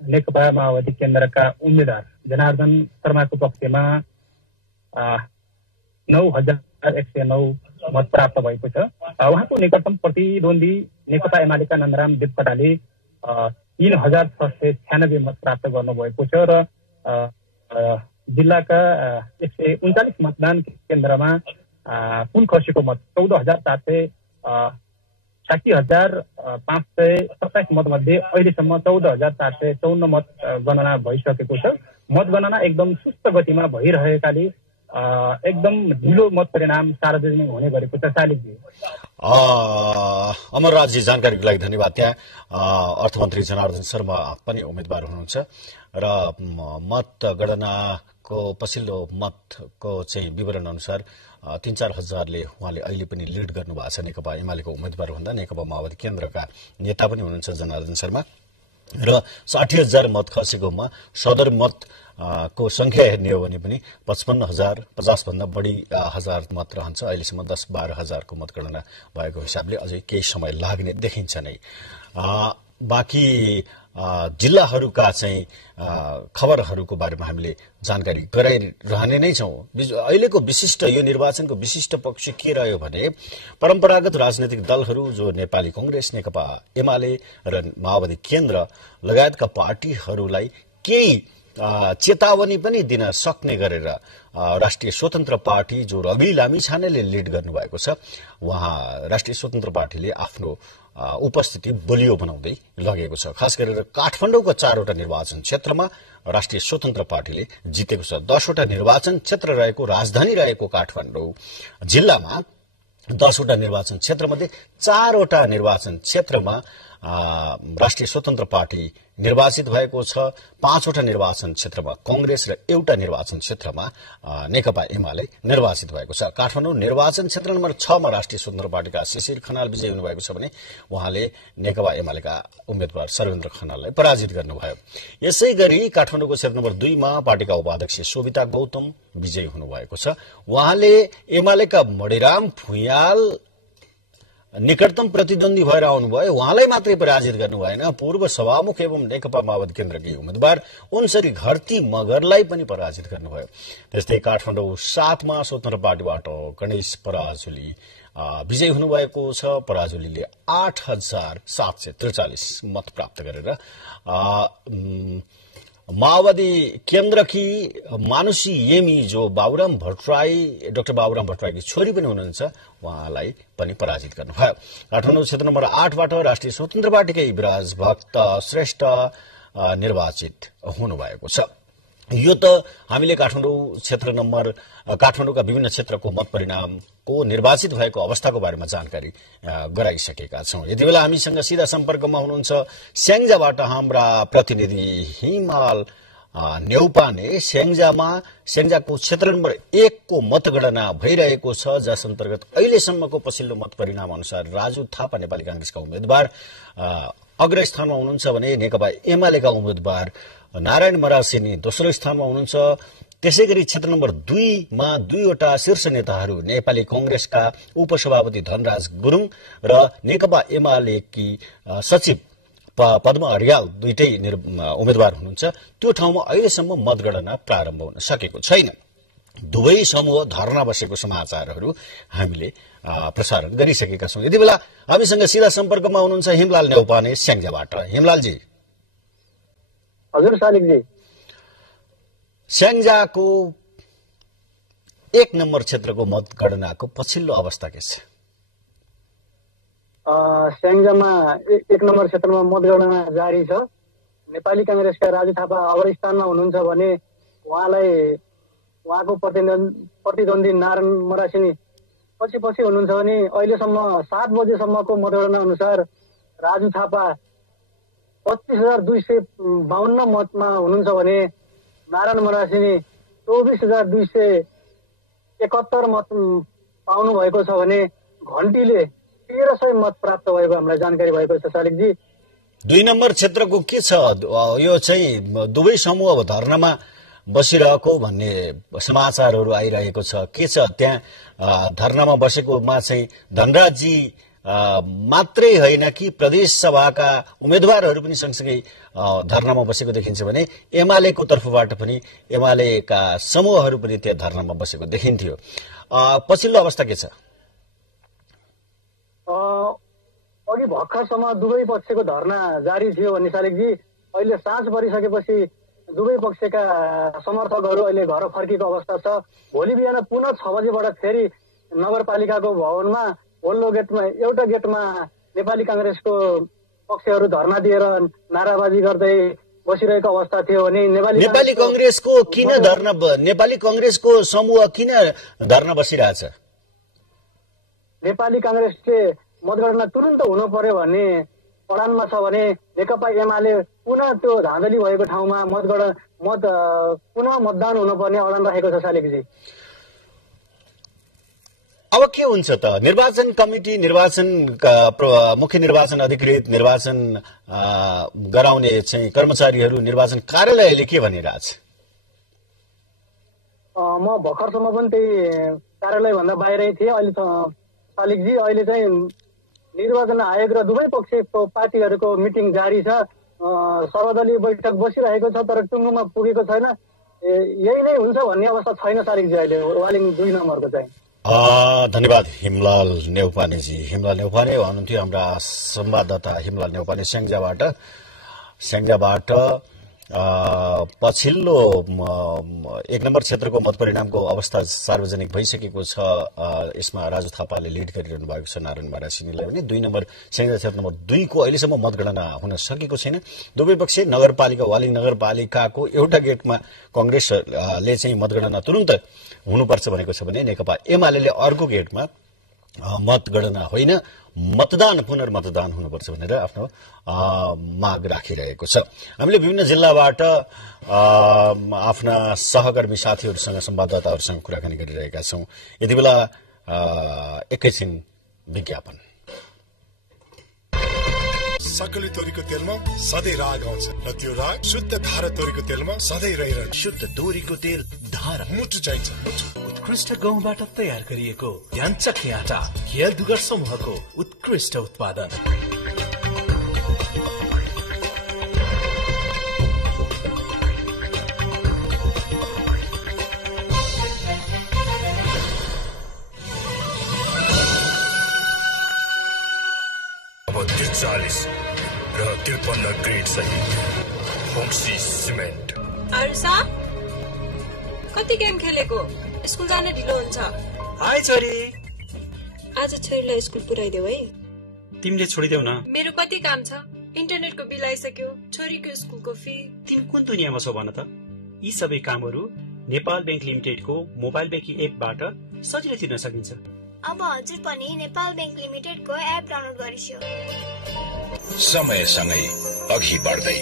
नेकपा माओवादी केन्द्रका उम्मेद्वार जनार्दन शर्माको पक्षमा 9,109 मत प्राप्त भएको छ। उहाँको निकटतम प्रतिद्वन्दी नेकपा एमालेका नन्दराम देवकोटाले 3,696 मत प्राप्त गर्नुभएको छ र जिल्लाका 139 मतदान केन्द्रमा कुल खसेको मत 14,60,527 मत मध्ये अहिलेसम्म 14,454 मत गणना भइसकेको छ। मतगणना एकदम सुस्त गतिमा भइरहेकाले एकदम ढिलो मत परिणाम सार्वजनिक हुने गरेको छ। शालिकजी। अमरराजी, जानकारीको लागि धन्यवाद। त्यहाँ अर्थमन्त्री जनार्दन शर्मा पनि उम्मेद्वार हुनुहुन्छ र मतगणनाको पछिल्लो मतको चाहिँ विवरण अनुसार 3-4 हजारले उहाँले अहिले पनि लिड गर्नुभएको छ नेकपा एमालेको उम्मेद्वार भन्दा। नेकपा माओवादी केन्द्रका नेता पनि हुनुहुन्छ जनार्दन शर्मा र 60,000 मत खसेकोमा सदर मत को संख्या हेर्ने हो भने पनि 55,050 भन्दा बढी हजार मत रहन्छ। अहिलेसम्म 10-12 हजारको मतगणना भएको हिसाबले अझै केही समय लाग्ने देखिन्छ नै। बाँकी जिल्लाहरूका चाहिँ खबरहरूको बारेमा हामीले जानकारी गराइरहने नै छौं। अहिलेको विशिष्ट यो निर्वाचनको विशिष्ट पक्ष के रह्यो भने परम्परागत राजनैतिक दलहरू जो नेपाली कांग्रेस, नेकपा एमाले र माओवादी केन्द्र लगायतका पार्टीहरूलाई केही चेतावनी पनि दिन सक्ने गरेर राष्ट्रिय स्वतन्त्र पार्टी जो रवि लामिछानेले लिड गर्नुभएको छ, उहाँ राष्ट्रिय स्वतन्त्र पार्टीले आफ्नो उपस्थिति बलियो बनाउँदै लगेको छ। खास गरेर काठमाडौँका 4वटा निर्वाचन क्षेत्रमा राष्ट्रिय स्वतन्त्र पार्टीले जितेको छ। 10वटा निर्वाचन क्षेत्र रहेको राजधानी रहेको काठमाडौँ जिल्लामा 10वटा निर्वाचन क्षेत्रमध्ये 4वटा निर्वाचन क्षेत्रमा राष्ट्रिय स्वतन्त्र पार्टी निर्वाचित भएको छ। 5वटा निर्वाचन क्षेत्रमा कांग्रेस र 1वटा निर्वाचन क्षेत्रमा नेकपा एमाले निर्वाचित भएको छ। काठमाडौँ निर्वाचन क्षेत्र नम्बर 6 मा राष्ट्रिय स्वतन्त्र पार्टीका शिशिर खनाल विजयी हुनुभएको छ भने उहाँले नेकपा एमालेका उम्मेद्वार सर्वेन्द्र खनाललाई पराजित गर्नुभयो। यसैगरी काठमाडौँको क्षेत्र नम्बर 2 मा पार्टीका उपाध्यक्ष शोभिता गौतम विजयी हुनुभएको छ। उहाँले एमालेका मणिराम फुयाल निकटतम प्रतिद्वन्दी भएर आउनुभयो, उहाँलाई मात्रै पराजित गर्नु भएन, पूर्व सभामुख एवं नेकपा माओवादी केन्द्रकी उम्मेद्वार उनसरी घरती मगरलाई पनि पराजित गर्नुभयो। त्यस्तै काठमाडौँ 7 मा स्वतन्त्र पार्टीबाट गणेश पराजुली विजयी हुनुभएको छ। पराजुलीले 8,743 मत प्राप्त गरेर माओवादी केन्द्रकी मानुषी येमी जो बाबुराम भट्टराई, डाक्टर बाबुराम भट्टराईकी छोरी पनि हुनुहुन्छ, उहाँलाई पनि पराजित गर्नुभयो। काठमाडौँ क्षेत्र नम्बर 8 बाट राष्ट्रिय स्वतन्त्र पार्टीकै विराज भक्त श्रेष्ठ निर्वाचित हुनुभएको छ। यो त हामीले काठमाडौँका विभिन्न क्षेत्रको मत परिणामको निर्वाचित भएको अवस्थाको बारेमा जानकारी गराइसकेका छौं। यति बेला हामीसँग सिधा सम्पर्कमा हुनुहुन्छ स्याङ्जाबाट हाम्रा प्रतिनिधि हिमाल नेउपाने। स्याङ्जाको क्षेत्र नम्बर 1 को मतगणना भइरहेको छ, जस अन्तर्गत अहिलेसम्मको पछिल्लो मत परिणाम अनुसार राजु थापा नेपाली कांग्रेसका उम्मेद्वार अग्रस्थानमा हुनुहुन्छ भने नेकपा एमालेका उम्मेद्वार नारायण मरासिनी दोस्रो स्थानमा हुनुहुन्छ। त्यसैगरी क्षेत्र नम्बर 2 मा 2वटा शीर्ष नेताहरू नेपाली कांग्रेसका उपसभापति धनराज गुरुङ र नेकपा एमालेकी सचिव पद्म अर्याल दुईटै उम्मेद्वार हुनुहुन्छ। त्यो ठाउँमा अहिलेसम्म मतगणना प्रारम्भ हुन सकेको छैन। दुवै समूह धरना बसेको समाचारहरू हामीले प्रसारण गरिसकेका छौं। यति बेला हामीसँग सिधा सम्पर्कमा हुनुहुन्छ हिमलाल नेउपाने स्याङ्जाबाट। हिमलालजी। हजुर शालिकजी। स्याङ्जाको 1 नम्बर क्षेत्रको मतगणनाको पछिल्लो अवस्था के छ? स्याङ्जामा 1 नम्बर क्षेत्रमा मतगणना जारी छ। नेपाली कांग्रेसका राजु थापा अग्रस्थानमा हुनुहुन्छ भने उहाँको प्रतिद्वन्दी नारायण मरासिनी पछि हुनुहुन्छ भने अहिलेसम्म 7 बजेसम्मको मतगणना अनुसार राजु थापा 25,252 मतमा हुनुहुन्छ भने नारायण मरासिनी 24,271 मत पाउनु भएको छ भने घन्टीले 1300 मत प्राप्त भएको हामीलाई जानकारी भएको छ शालिकजी। 2 नम्बर क्षेत्रको के छ यो चाहिँ दुवै समूह अब धर्नामा बसिरहेको भन्ने समाचारहरू आइरहेको छ के छ त्यहाँ धर्नामा बसेकोमा चाहिँ धनराजजी मात्रै होइन कि प्रदेश सभाका उम्मेदवारहरू पनि सँगसँगै धर्नामा बसेको देखिन्छ भने एमालेको तर्फबाट पनि एमालेका समूहहरू पनि त्यहाँ धर्नामा बसेको देखिन्थ्यो। पछिल्लो अवस्था के छ? अघि भर्खरसम्म दुवै पक्षको धर्ना जारी थियो भन्ने शालिकजी। अहिले साँझ परिसकेपछि दुवै पक्षका समर्थकहरू अहिले घर फर्केको अवस्था छ। भोलि बिहान पुनः 6 बजेबाट फेरि नगरपालिकाको भवनमा वल्लो गेटमा एउटा गेटमा नेपाली कांग्रेसको पक्षहरू धर्ना दिएर नाराबाजी गर्दै बसिरहेको अवस्था थियो भने नेपाली कांग्रेसको समूह किन धर्ना बसिरहेछ? नेपाली कांग्रेसले मतगणना तुरुन्त हुनु पर्यो भन्ने अडानमा छ भने नेकपा एमाले पुनः त्यो धाँधली भएको ठाउँमा पुनः मतदान हुनुपर्ने अडान राखेको छ शालिकजी। अब के हुन्छ त? निर्वाचन कमिटी, मुख्य निर्वाचन अधिकृत, निर्वाचन गराउने चाहिँ कर्मचारीहरू, निर्वाचन कार्यालयले के भनिरहेछ? म भर्खरसम्म पनि त्यही कार्यालय भन्दा बाहिरै थिएँ। अहिले शालिकजी अहिले चाहिँ निर्वाचन आयोग र दुवै पक्षको पार्टीहरूको मिटिङ जारी छ। सर्वदलीय बैठक बसिरहेको छ तर टुङ्गोमा पुगेको छैन। यही नै हुन्छ भन्ने अवस्था छैन शालिकजी अहिले वालिङ 2 नम्बरको चाहिँ। धन्यवाद हिमलाल नेउपानेजी। हिमलाल नेउपाने हुनुहुन्थ्यो हाम्रा संवाददाता हिमलाल नेउपाने स्याङ्जाबाट। पछिल्लो 1 नम्बर क्षेत्रको मतपरिणामको अवस्था सार्वजनिक भइसकेको छ। यसमा राजु थापाले लिड गरिरहनु भएको छ नारायण मरासिनीलाई भने। 2 नम्बर स्याङ्जा क्षेत्र नम्बर 2 को अहिलेसम्म मतगणना हुन सकेको छैन। दुवै पक्ष नगरपालिका वालिङ नगरपालिकाको एउटा गेटमा कांग्रेसले चाहिँ मतगणना तुरुन्त हुनुपर्छ भनेको छ भने नेकपा एमाले अर्को गेटमा मतगणना होइन पुनर्मतदान हुनुपर्छ भनेर आफ्नो माग राखिरहेको छ। हामीले विभिन्न जिल्लाबाट आफ्ना सहकर्मी साथीहरूसँग संवाददाताहरूसँग कुराकानी गरिरहेका छौं। यति बेला एकैछिन विज्ञापन। सकली तोरीको तेलमा सधैँ राग आउँछ र त्यो राग शुद्ध धारा तोरीको तेलमा सधैँ रहिरहन्छ। शुद्ध तोरीको तेल धारा मुटु चाहिन्छ। उत्कृष्ट गहुँबाट तयार गरिएको याञ्चक्ने आटा खेल दुगर समूहको उत्कृष्ट उत्पादन। अब 43 र 53 ग्रेड सही होम्सी सिमेन्ट। अर्सा कति गेम खेलेको? स्कुल जाने ढिलो हुन्छ। हाय छोरी, आज छोरीलाई स्कुल पुर्याइदेऊ है। तिमीले छोडिदेऊ न। मेरो कति काम छ। इन्टरनेटको बिल आइसक्यो, छोरीको स्कुलको फी। तिमी कुन दुनियाँमा छौ भन त? यी सबै कामहरू नेपाल बैंक लिमिटेडको मोबाइल बैंकिङ एपबाट सजिलै तिर्न सकिन्छ। अब हजुर पनि नेपाल बैंक लिमिटेडको एप डाउनलोड गरिसक्यो। समयसँगै अघि बढ्दै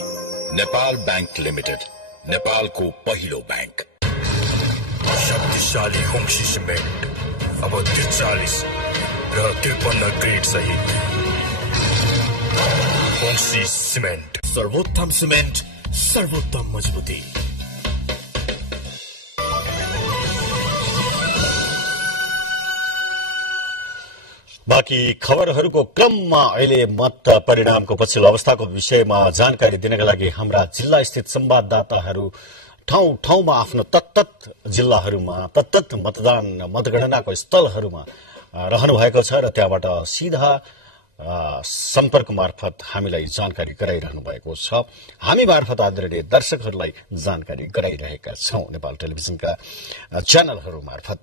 नेपाल बैंक लिमिटेड, नेपालको पहिलो बैंक। शक्तिशाली होम्सी सिमेन्ट अब 43 र 53 ग्रेड सहित होम्सी सिमेन्ट। सर्वोत्तम सिमेन्ट, सर्वोत्तम मजबुती। बाँकी खबरहरूको क्रममा अहिले मत परिणामको पछिल्लो अवस्थाको विषयमा जानकारी दिनका लागि हाम्रा जिल्ला स्थित संवाददाताहरू ठाउँ ठाउँमा आफ्नो तत्तत जिल्लाहरूमा तत्तत मतगणनाको स्थलहरूमा रहनु भएको छ र त्यहाँबाट सिधा सम्पर्क मार्फत हामीलाई जानकारी गराइरहनु भएको छ। हामी मार्फत आदरणीय दर्शकहरूलाई जानकारी गराइरहेका छौं नेपाल टेलिभिजनका च्यानलहरू मार्फत।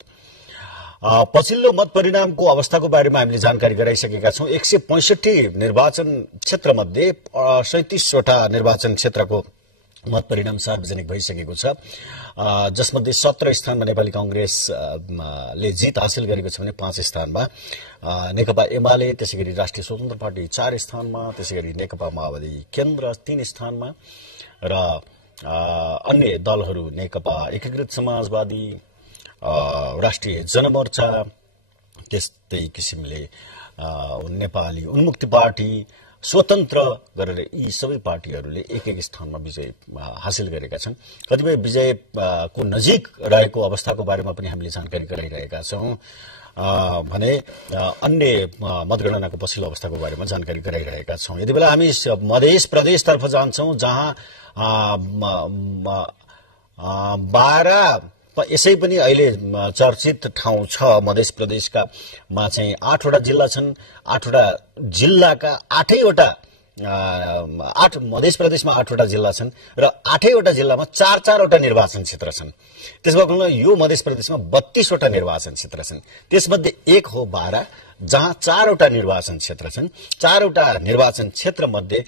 पछिल्लो मत परिणामको अवस्थाको बारेमा हामीले जानकारी गराइसकेका छौं। 165 निर्वाचन क्षेत्र मध्ये 37 वटा निर्वाचन क्षेत्रको मत परिणाम सार्वजनिक भइसकेको छ, जसमध्ये 17 स्थानमा नेपाली कांग्रेस ले जित हासिल गरेको छ भने 5 स्थानमा नेकपा एमाले, त्यसैगरी राष्ट्रिय स्वतन्त्र पार्टी 4 स्थानमा, त्यसैगरी नेकपा माओवादी केन्द्र 3 स्थानमा र अन्य दलहरू नेकपा एकीकृत समाजवादी, राष्ट्रिय जनमोर्चा, त्यस्तै किसिमले नेपाली उन्मुक्ति पार्टी, स्वतन्त्र गरेर यी सबै पार्टीहरूले एक एक स्थानमा विजय हासिल गरेका छन्। कतिपय विजयको नजिक रहेको अवस्थाको बारेमा पनि हामीले जानकारी गराइरहेका छौं भने अन्य मतगणनाको पछिल्लो अवस्थाको बारेमा जानकारी गराइरहेका छौं। यति बेला हामी मध्य प्रदेशतर्फ जान्छौं, जहाँ 12 यसै पनि अहिले चर्चित ठाउँ छ। मध्य प्रदेशका मा चाहिँ 8वटा जिल्ला छन्। 8वटा जिल्लाका 8वटा मध्य प्रदेशमा 8वटा जिल्ला छन् र 8वटा जिल्लामा 4-4वटा निर्वाचन क्षेत्र छन्। त्यसमा यो मध्य प्रदेशमा 32वटा निर्वाचन क्षेत्र छन्। त्यसमध्ये एक हो 12, जहाँ 4वटा निर्वाचन क्षेत्र छन्। 4वटा निर्वाचन क्षेत्र मध्ये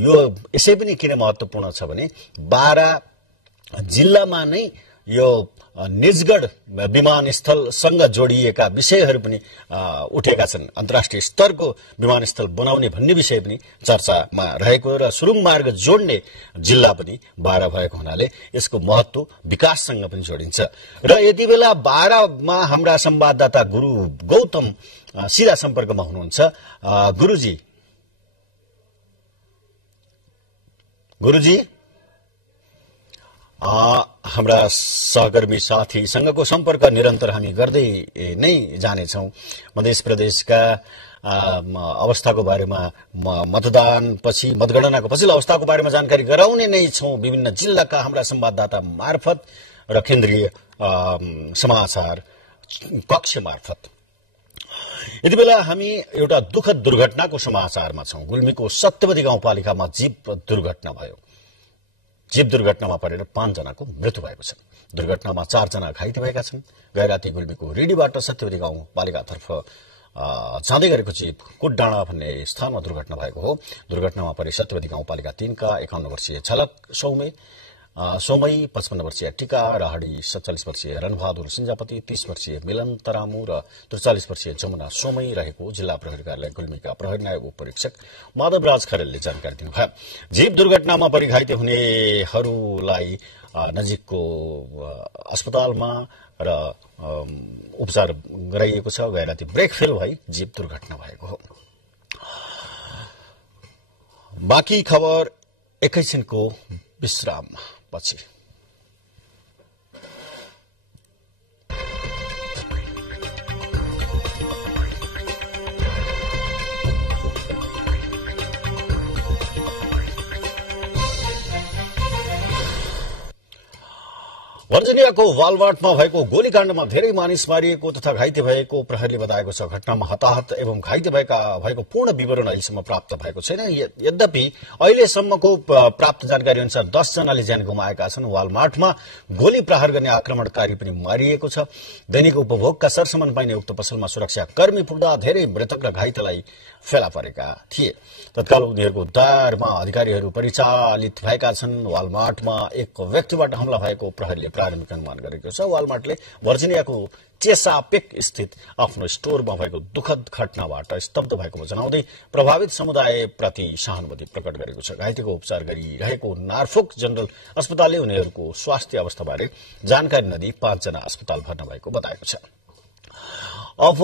यो यसै पनि किन महत्त्वपूर्ण छ भने 12 जिल्लामा नै यो निजगढ विमानस्थलसँग जोडिएका विषयहरू पनि उठेका छन्। अन्तर्राष्ट्रिय स्तरको विमानस्थल बनाउने भन्ने विषय पनि चर्चामा रहेको र सुरुङ मार्ग जोड्ने जिल्ला पनि 12 भएको हुनाले यसको महत्त्व विकाससँग पनि जोडिन्छ। र यति बेला 12 मा हाम्रा संवाददाता गुरु गौतम सीधा सम्पर्कमा हुनुहुन्छ। गुरुजी हाम्रा सहकर्मी साथीसँगको सम्पर्क निरन्तर हामी गर्दै नै जानेछौं। मध्य प्रदेशका अवस्थाको बारेमा, मतदानपछि मतगणनाको पछिल्लो अवस्थाको बारेमा जानकारी गराउने नै छौं विभिन्न जिल्लाका हाम्रा संवाददाता मार्फत र केन्द्रीय समाचार कक्ष मार्फत। यति बेला हामी एउटा दुःखद दुर्घटनाको समाचारमा छौं। गुल्मीको सत्यवती गाउँपालिकामा जीप दुर्घटना भयो। जीप दुर्घटनामा परेर 5 जनाको मृत्यु भएको छ। दुर्घटनामा 4 जना घाइते भएका छन्। गैराती गुल्मीको रेडीबाट सत्यवती गाउँपालिकातर्फ जाँदै गरेको जीप कुटडाँडा भन्ने स्थानमा दुर्घटना भएको हो। दुर्घटनामा परे सत्यवती गाउँपालिका 3 का 51 वर्षीय झलक सोमई, 55 वर्षीय टिका राहडी, 47 वर्षीय रणबहादुर सिंजापति, 30 वर्षीय मिलन तरामु र 43 वर्षीय जमुना सोमई रहेको जिल्ला प्रहरी कार्यालय गुल्मीका प्रहरी नायब उपरीक्षक माधवराज खरेलले जानकारी दिनुभयो। जीप दुर्घटनामा परि घाइते हुनेहरूलाई नजिकको अस्पतालमा र उपचार गराइएको छ। गैराती ब्रेक फेल भई जीप दुर्घटना भएको हो। बाँकी खबर एकैछिनको विश्राम पछि। वर्जिनियाको वालमार्टमा भएको गोलीकाण्डमा धेरै मानिस मारिएको तथा घाइते भएको प्रहरीले बताएको छ। घटनामा हताहत एवं घाइते भएको पूर्ण विवरण अहिलेसम्म प्राप्त भएको छैन। यद्यपि अहिलेसम्मको प्राप्त जानकारी अनुसार 10 जनाले ज्यान गुमाएका छन्। वालमार्टमा गोली प्रहार गर्ने आक्रमणकारी पनि मारिएको छ। दैनिक उपभोगका सरसामान पाइने उक्त पसलमा सुरक्षाकर्मी पुग्दा धेरै मृतक र घाइतेलाई फेला परेका थिए। तत्काल उनीहरूको उद्धारमा अधिकारीहरू परिचालित भएका छन्। वालमार्टमा एक व्यक्तिबाट हमला भएको प्रहरीले प्रारम्भिक अनुमान गरेको छ। वालमार्टले भर्जिनियाको चेसापेक स्थित आफ्नो स्टोरमा भएको दुःखद घटनाबाट स्तब्ध भएको जनाउँदै प्रभावित समुदायप्रति सहानुभूति प्रकट गरेको छ। घाइतेको उपचार गरिरहेको नार्फोक जनरल अस्पतालले उनीहरूको स्वास्थ्य अवस्थाबारे जानकारी नदिई 5 जना अस्पताल भर्ना भएको बताएको छ। अब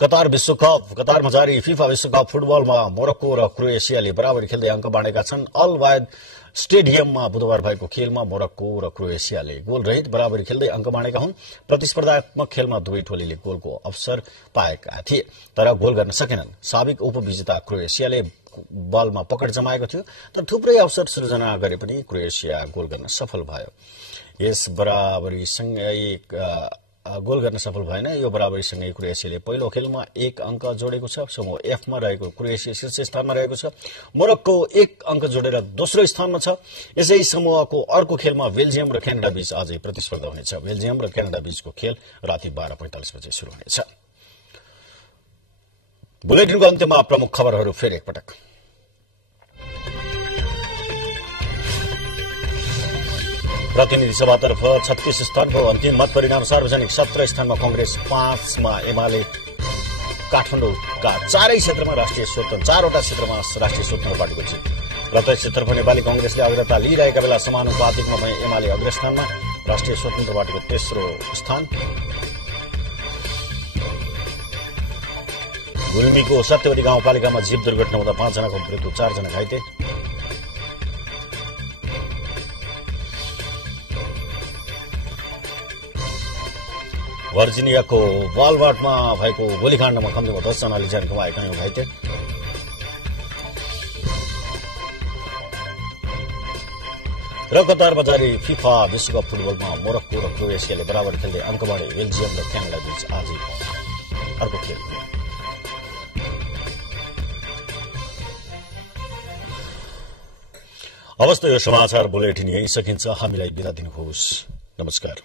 कतारमा जारी फिफा विश्वकप फुटबलमा मोरक्को र क्रोएसियाले बराबरी खेल्दै अंक बाँडेका छन्। अल वायद स्टेडियममा बुधबार भएको खेलमा मोरक्को र क्रोएसियाले गोल रहित बराबरी खेल्दै अंक बाँडेका हुन्। प्रतिस्पर्धात्मक खेलमा दुवै टोलीले गोलको अवसर पाएका थिए तर गोल गर्न सकेनन्। साबिक उपविजेता क्रोएसियाले बलमा पकड जमाएको थियो तर थुप्रै अवसर सृजना गरे पनि क्रोएसिया गोल गर्न सफल भयो। यस बराबरीसँगै गोल गर्न सफल भएन। यो बराबरीसँगै क्रोएसियाले पहिलो खेलमा 1 अंक जोडेको छ। समूह एफ मा रहेको क्रोएसिया शीर्ष स्थानमा रहेको छ। मोरक्को 1 अंक जोडेर दोस्रो स्थानमा छ। यसै समूहको अर्को खेलमा बेल्जियम र क्यानाडा बीच आजै प्रतिस्पर्धा हुनेछ। बेल्जियम र क्यानाडा बीचको खेल राति 12:45 बजे शुरू हुनेछ। बुलेटिनको अन्त्यमा प्रमुख खबरहरू फेरि एकपटक। प्रतिनिधि सभातर्फ 36 स्थानको अन्तिम मत परिणाम सार्वजनिक 17 स्थानमा कंग्रेस, 5 मा एमाले। काठमाडौँका 4 क्षेत्रमा राष्ट्रिय स्वतन्त्र 4वटा क्षेत्रमा राष्ट्रिय स्वतन्त्र पार्टीको जित। प्रत्यक्षतर्फ नेपाली कंग्रेसले अग्रता लिइरहेका बेला समानुपातिकमा भए एमाले अग्रस्थानमा, राष्ट्रिय स्वतन्त्र पार्टीको तेस्रो स्थान। गुल्मीको सत्यवती गाउँपालिकामा जीव दुर्घटना हुँदा 5 जनाको मृत्यु, 4 जना घाइते। भर्जिनियाको वालमार्टमा भएको गोलीकाण्डमा कम्तीमा 10 जनाले ज्यान गुमाएका, घाइते। र कतारमा जारी फिफा विश्वकप फुटबलमा मोरक्को र क्रोएसियाले बराबर खेल्दै अङ्क बाँडे। बेल्जियम र क्यानाडा बीच आज अर्को खेल। अवस्था यो समाचार बुलेटिन यही सकिन्छ। हामीलाई बिदा दिनुहोस्। नमस्कार।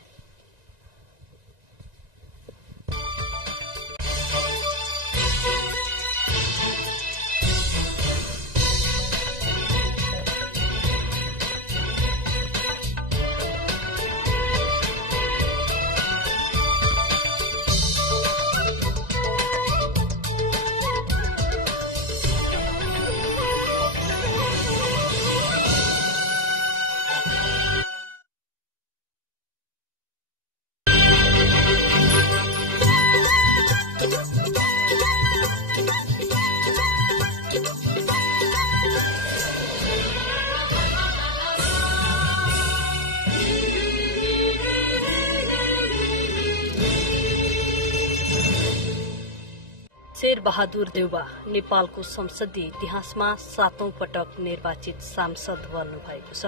बहादुर देउवा नेपालको संसदीय इतिहासमा 7औं पटक निर्वाचित सांसद बन्नु भएको छ।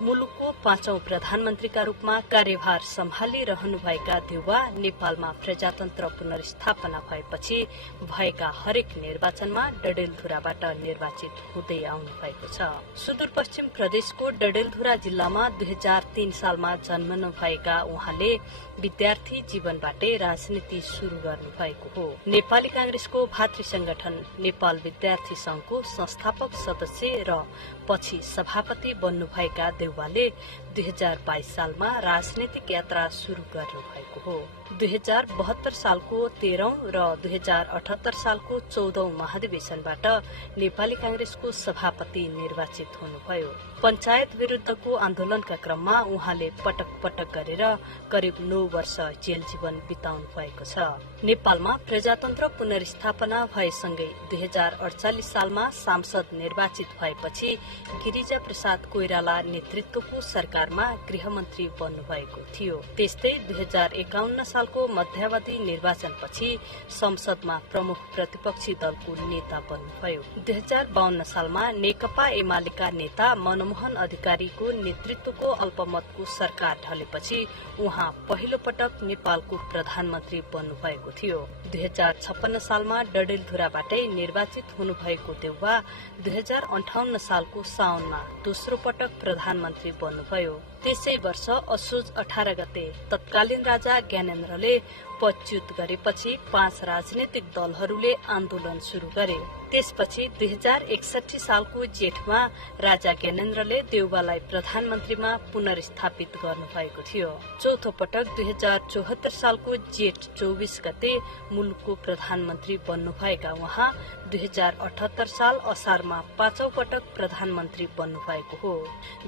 मुलुकको 5औं प्रधानमन्त्रीका रूपमा कार्यभार सम्हालिरहनुभएका देउवा नेपालमा प्रजातन्त्र पुनर्स्थापना भएपछि भएका हरेक निर्वाचनमा डडेलधुराबाट निर्वाचित हुँदै आउनु भएको छ। सुदूरपश्चिम प्रदेशको डडेलधुरा जिल्लामा 2003 सालमा जन्मनु भएका उहाँले विद्यार्थी जीवनबाटै राजनीति शुरू गर्नु भएको हो। नेपाली कांग्रेसको भातृ संगठन नेपाल विद्यार्थी संघको संस्थापक सदस्य र पछि सभापति बन्नुभएका देउवाले 2022 सालमा राजनीतिक यात्रा शुरू गर्नु भएको हो। 2072 सालको 13औं र 2078 सालको 14औं महाधिवेशनबाट नेपाली कांग्रेसको सभापति निर्वाचित हुनुभयो। पंचायत विरुद्धको आन्दोलनका क्रममा उहाँले पटक पटक गरेर करिब 9 वर्ष जेल जीवन बिताउनु भएको छ। नेपालमा प्रजातन्त्र पुनर्स्थापना भएसँगै 2048 सालमा सांसद निर्वाचित भएपछि गिरिजा प्रसाद कोइराला नेतृत्वको सरकारमा गृहमन्त्री बन्नुभएको थियो। त्यस्तै 2051 सालको मध्यावधि निर्वाचनपछि संसदमा प्रमुख प्रतिपक्षी दलको नेता बन्नुभयो। 2052 सालमा नेकपा एमालेका नेता मनमोहन अधिकारीको नेतृत्वको अल्पमतको सरकार ढलेपछि उहाँ पहिलो पटक नेपालको प्रधानमन्त्री बन्नुभएको थियो। 2056 सालमा डडेलधुराबाटै निर्वाचित हुनुभएको देउवा 2058 सालको साउनमा दोस्रो पटक प्रधानमन्त्री बन्नुभयो। त्यसै वर्ष असोज 18 गते तत्कालीन राजा ज्ञानेन्द्रले पदच्युत गरेपछि 5 राजनीतिक दलहरूले आन्दोलन शुरू गरे। त्यसपछि 2061 सालको जेठमा राजा ज्ञानेन्द्रले देउवालाई प्रधानमन्त्रीमा पुनर्स्थापित गर्नुभएको थियो। चौथो पटक 2074 सालको जेठ 24 गते मुलुकको प्रधानमन्त्री बन्नुभएका उहाँ 2078 साल असारमा 5औं पटक प्रधानमन्त्री बन्नुभएको हो।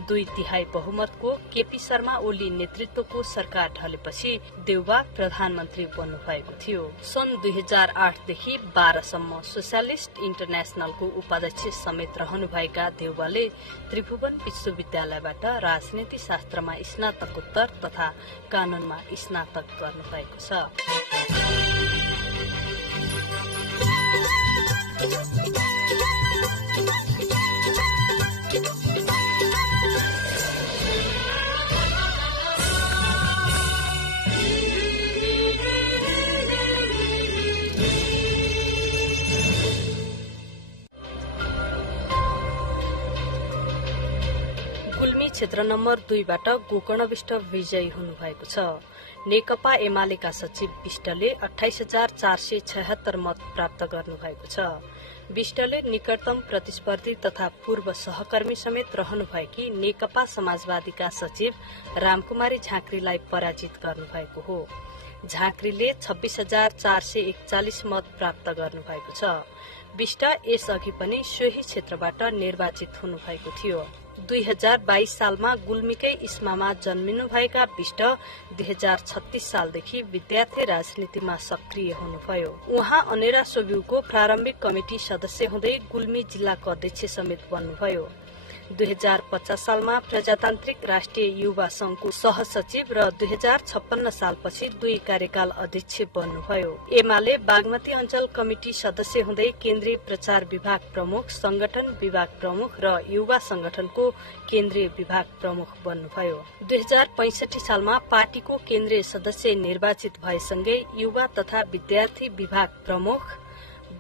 2/3 बहुमतको केपी शर्मा ओली नेतृत्वको सरकार ढलेपछि देउवा प्रधानमन्त्री बन्नुभएको थियो। सन् 2008 देखि 12 सम्म सोशलिस्ट इन्टरनेशनलको उपाध्यक्ष समेत रहनुभएका देउवाले त्रिभुवन विश्वविद्यालयबाट राजनीति शास्त्रमा स्नातकोत्तर तथा कानूनमा स्नातक गर्नुभएको छ। क्षेत्र नम्बर 2 बाट गोकर्ण विष्ट विजयी हुनुभएको छ। नेकपा एमालेका सचिव विष्टले 28,476 मत प्राप्त गर्नुभएको छ। विष्टले निकटतम प्रतिस्पर्धी तथा पूर्व सहकर्मी समेत रहनुभएकी नेकपा समाजवादीका सचिव रामकुमारी झाँक्रीलाई पराजित गर्नुभएको हो। झाँक्रीले 26,441 मत प्राप्त गर्नुभएको छ। विष्ट यसअघि पनि सोही क्षेत्रबाट निर्वाचित हुनुभएको थियो। 2022 सालमा गुल्मीकै इस्मामा जन्मिनुभएका विष्ट 2036 सालदेखि विद्यार्थी राजनीतिमा सक्रिय हुनुभयो। उहाँ अनेरा सोब्युको प्रारम्भिक कमिटी सदस्य हुँदै गुल्मी जिल्लाको अध्यक्ष समेत बन्नुभयो। 2050 सालमा प्रजातान्त्रिक राष्ट्रिय युवा संघको सहसचिव र 2056 सालपछि 2 कार्यकाल अध्यक्ष बन्नुभयो। एमाले बागमती अञ्चल कमिटी सदस्य हुँदै केन्द्रीय प्रचार विभाग प्रमुख, संगठन विभाग प्रमुख र युवा संगठनको केन्द्रीय विभाग प्रमुख बन्नुभयो। 2065 सालमा पार्टीको केन्द्रीय सदस्य निर्वाचित भएसँगै युवा तथा विद्यार्थी विभाग प्रमुख,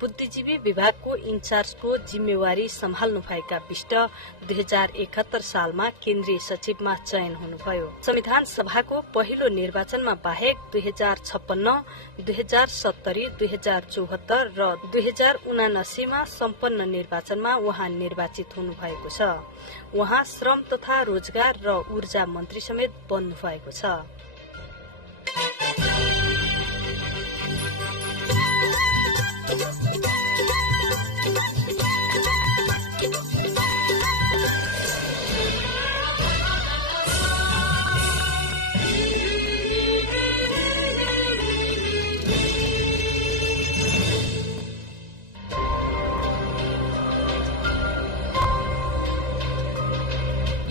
बुद्धिजीवी विभागको इन्चार्जको जिम्मेवारी सम्हाल्नु भएका विष्ट 2071 सालमा केन्द्रीय सचिवमा चयन हुनुभयो। संविधान सभाको पहिलो निर्वाचनमा बाहेक 2056, 2070, 2074 र 2079 मा सम्पन्न निर्वाचनमा उहाँ निर्वाचित हुनुभएको छ। उहाँ श्रम तथा रोजगार र ऊर्जा मन्त्री समेत बन्नुभएको छ।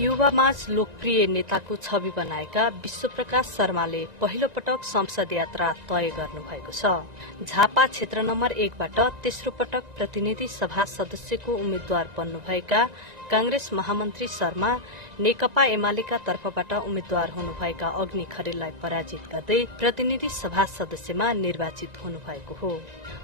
युवामाझ लोकप्रिय नेताको छवि बनाएका विश्वप्रकाश शर्माले पहिलो पटक संसद यात्रा तय गर्नुभएको छ। झापा क्षेत्र नम्बर 1 बाट तेस्रो पटक प्रतिनिधि सभा सदस्यको उम्मेद्वार बन्नुभएका कांग्रेस महामन्त्री शर्मा नेकपा एमालेका तर्फबाट उम्मेद्वार हुनुभएका अग्नि खरेललाई पराजित गर्दै प्रतिनिधि सभा सदस्यमा निर्वाचित हुनुभएको हो।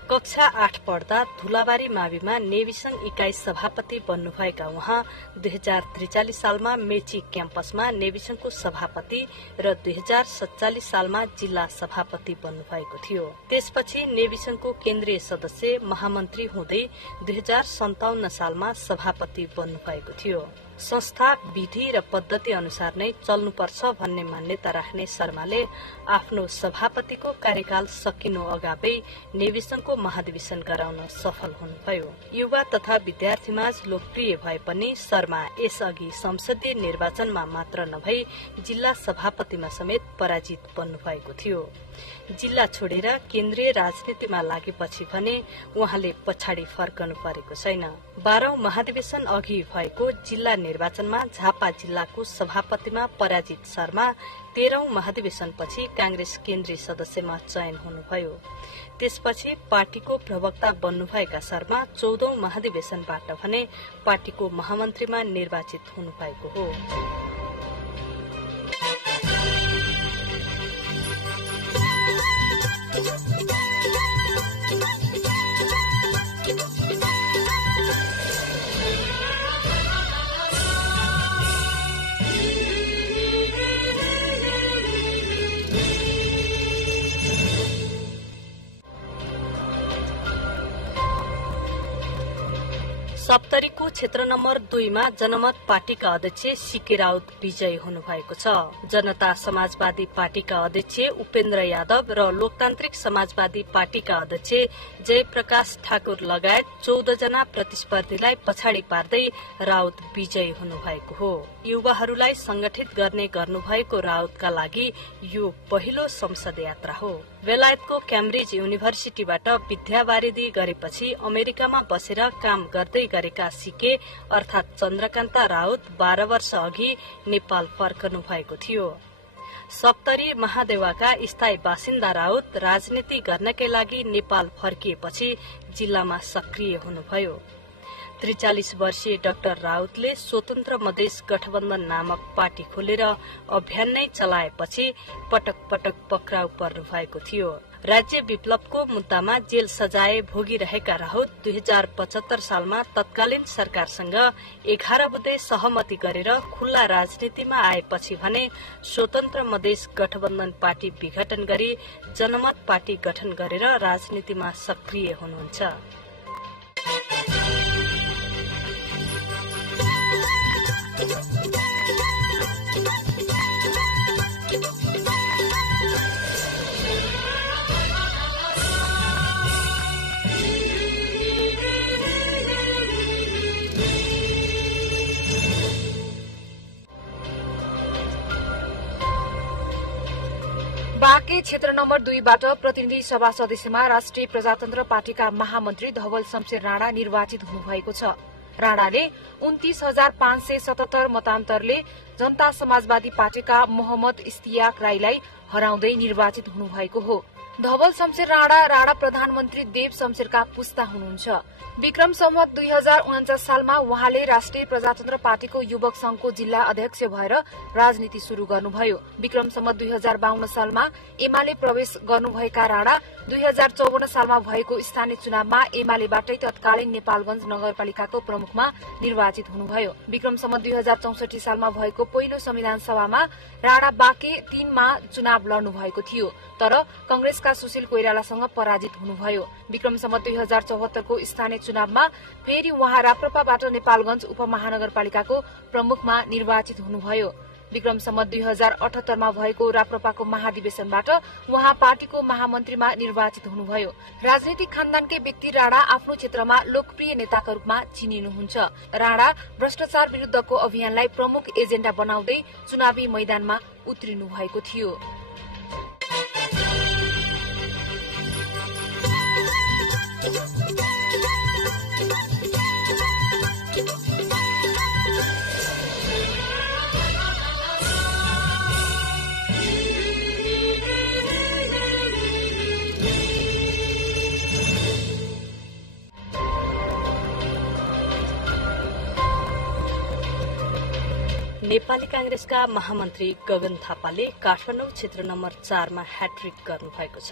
कक्षा 8 पढ्दा धुलाबारी माविमा नेवी संघ इकाई सभापति बन्नुभएका उहाँ 2043 सालमा मेची क्याम्पसमा नेवी संघको सभापति र 2047 सालमा जिल्ला सभापति बन्नुभएको थियो। त्यसपछि नेवी संघको केन्द्रीय सदस्य महामन्त्री हुँदै 2057 सालमा सभापति बन्नुभएको थियो। संस्था विधि र पद्धति अनुसार नै चल्नुपर्छ भन्ने मान्यता राख्ने शर्माले आफ्नो सभापतिको कार्यकाल सकिनु अगावै नेवी संघको महाधिवेशन गराउन सफल हुनुभयो। युवा तथा विद्यार्थीमाझ लोकप्रिय भए पनि शर्मा यसअघि संसदीय निर्वाचनमा मात्र नभई जिल्ला सभापतिमा समेत पराजित बन्नुभएको थियो। जिल्ला छोडेर केन्द्रीय राजनीतिमा लागेपछि भने उहाँले पछाडि फर्कनु परेको छैन। 12औं महाधिवेशन अघि भएको जिल्ला निर्वाचनमा झापा जिल्लाको सभापतिमा पराजित शर्मा 13औं महाधिवेशनपछि कांग्रेस केन्द्रीय सदस्यमा चयन हुनुभयो। त्यसपछि पार्टीको प्रवक्ता बन्नुभएका शर्मा 14औं महाधिवेशनबाट भने पार्टीको महामन्त्रीमा निर्वाचित हुनुभएको हो। सप्तरीको क्षेत्र नम्बर 2 मा जनमत पार्टीका अध्यक्ष सीके राउत विजयी हुनुभएको छ। जनता समाजवादी पार्टीका अध्यक्ष उपेन्द्र यादव र लोकतान्त्रिक समाजवादी पार्टीका अध्यक्ष जयप्रकाश ठाकुर लगायत 14 जना प्रतिस्पर्धीलाई पछाडि पार्दै राउत विजयी हुनुभएको हो। युवाहरूलाई संगठित गर्ने गर्नुभएको राउतका लागि यो पहिलो संसद यात्रा हो। बेलायतको क्याम्ब्रिज युनिभर्सिटीबाट विद्यावारिधि गरेपछि अमेरिकामा बसेर काम गर्दै गरेका सीके अर्थात चन्द्रकान्ता राउत 12 वर्ष अघि नेपाल फर्कनु भएको थियो। सप्तरी महादेवाका स्थायी बासिन्दा राउत राजनीति गर्नकै लागि नेपाल फर्किएपछि जिल्लामा सक्रिय हुनुभयो। 43 वर्षीय डाक्टर राउतले स्वतन्त्र मधेस गठबन्धन नामक पार्टी खोलेर अभियान नै चलाएपछि पटक पटक पक्राउ पर्नु भएको थियो। राज्य विप्लवको मुद्दामा जेल सजाय भोगिरहेका राउत 2075 सालमा तत्कालीन सरकारसँग 11 बुँदे सहमति गरेर खुल्ला राजनीतिमा आएपछि भने स्वतन्त्र मधेस गठबन्धन पार्टी विघटन गरी जनमत पार्टी गठन गरेर राजनीतिमा सक्रिय हुनुहुन्छ। बाँके क्षेत्र नम्बर 2 बाट प्रतिनिधि सभा सदस्यमा राष्ट्रिय प्रजातन्त्र पार्टीका महामन्त्री धवल शमशेर राणा निर्वाचित हुनुभएको छ। राणाले 29,577 मतान्तरले जनता समाजवादी पार्टीका मोहम्मद इस्तियाक राईलाई हराउँदै निर्वाचित हुनुभएको हो। धवल शमशेर राणा प्रधानमन्त्री देव शमशेरका पुस्ता हुनुहुन्छ। विक्रम सम्वत 2049 सालमा उहाँले राष्ट्रिय प्रजातन्त्र पार्टीको युवक संघको जिल्ला अध्यक्ष भएर राजनीति शुरू गर्नुभयो। विक्रम सम्वत 2052 सालमा एमाले प्रवेश गर्नुभएका राणा 2054 सालमा भएको स्थानीय चुनावमा एमालेबाटै तत्कालीन नेपालगञ्ज नगरपालिकाको प्रमुखमा निर्वाचित हुनुभयो। विक्रम सम्वत 2064 सालमा भएको पहिलो संविधान सभामा राणा बाँके 3 मा चुनाव लड्नु भएको थियो, तर कंग्रेसका सुशील कोइरालासँग पराजित हुनुभयो। विक्रम सम्वत 2074 को स्थानीय चुनावमा फेरि उहाँ राप्रपाबाट नेपालगञ्ज उपमहानगरपालिकाको प्रमुखमा निर्वाचित हुनुभयो। विक्रम सम्वत 2078 मा भएको राप्रपाको महाधिवेशनबाट उहाँ पार्टीको महामन्त्रीमा निर्वाचित हुनुभयो। राजनीतिक खानदानकै व्यक्ति राणा आफ्नो क्षेत्रमा लोकप्रिय नेताका रूपमा चिनिनुहुन्छ। राणा भ्रष्टाचार विरुद्धको अभियानलाई प्रमुख एजेण्डा बनाउँदै चुनावी मैदानमा उत्रिनु भएको थियो। नेपाली कांग्रेसका महामन्त्री गगन थापाले काठमाडौँ क्षेत्र नम्बर 4 मा ह्याट्रिक गर्नुभएको छ।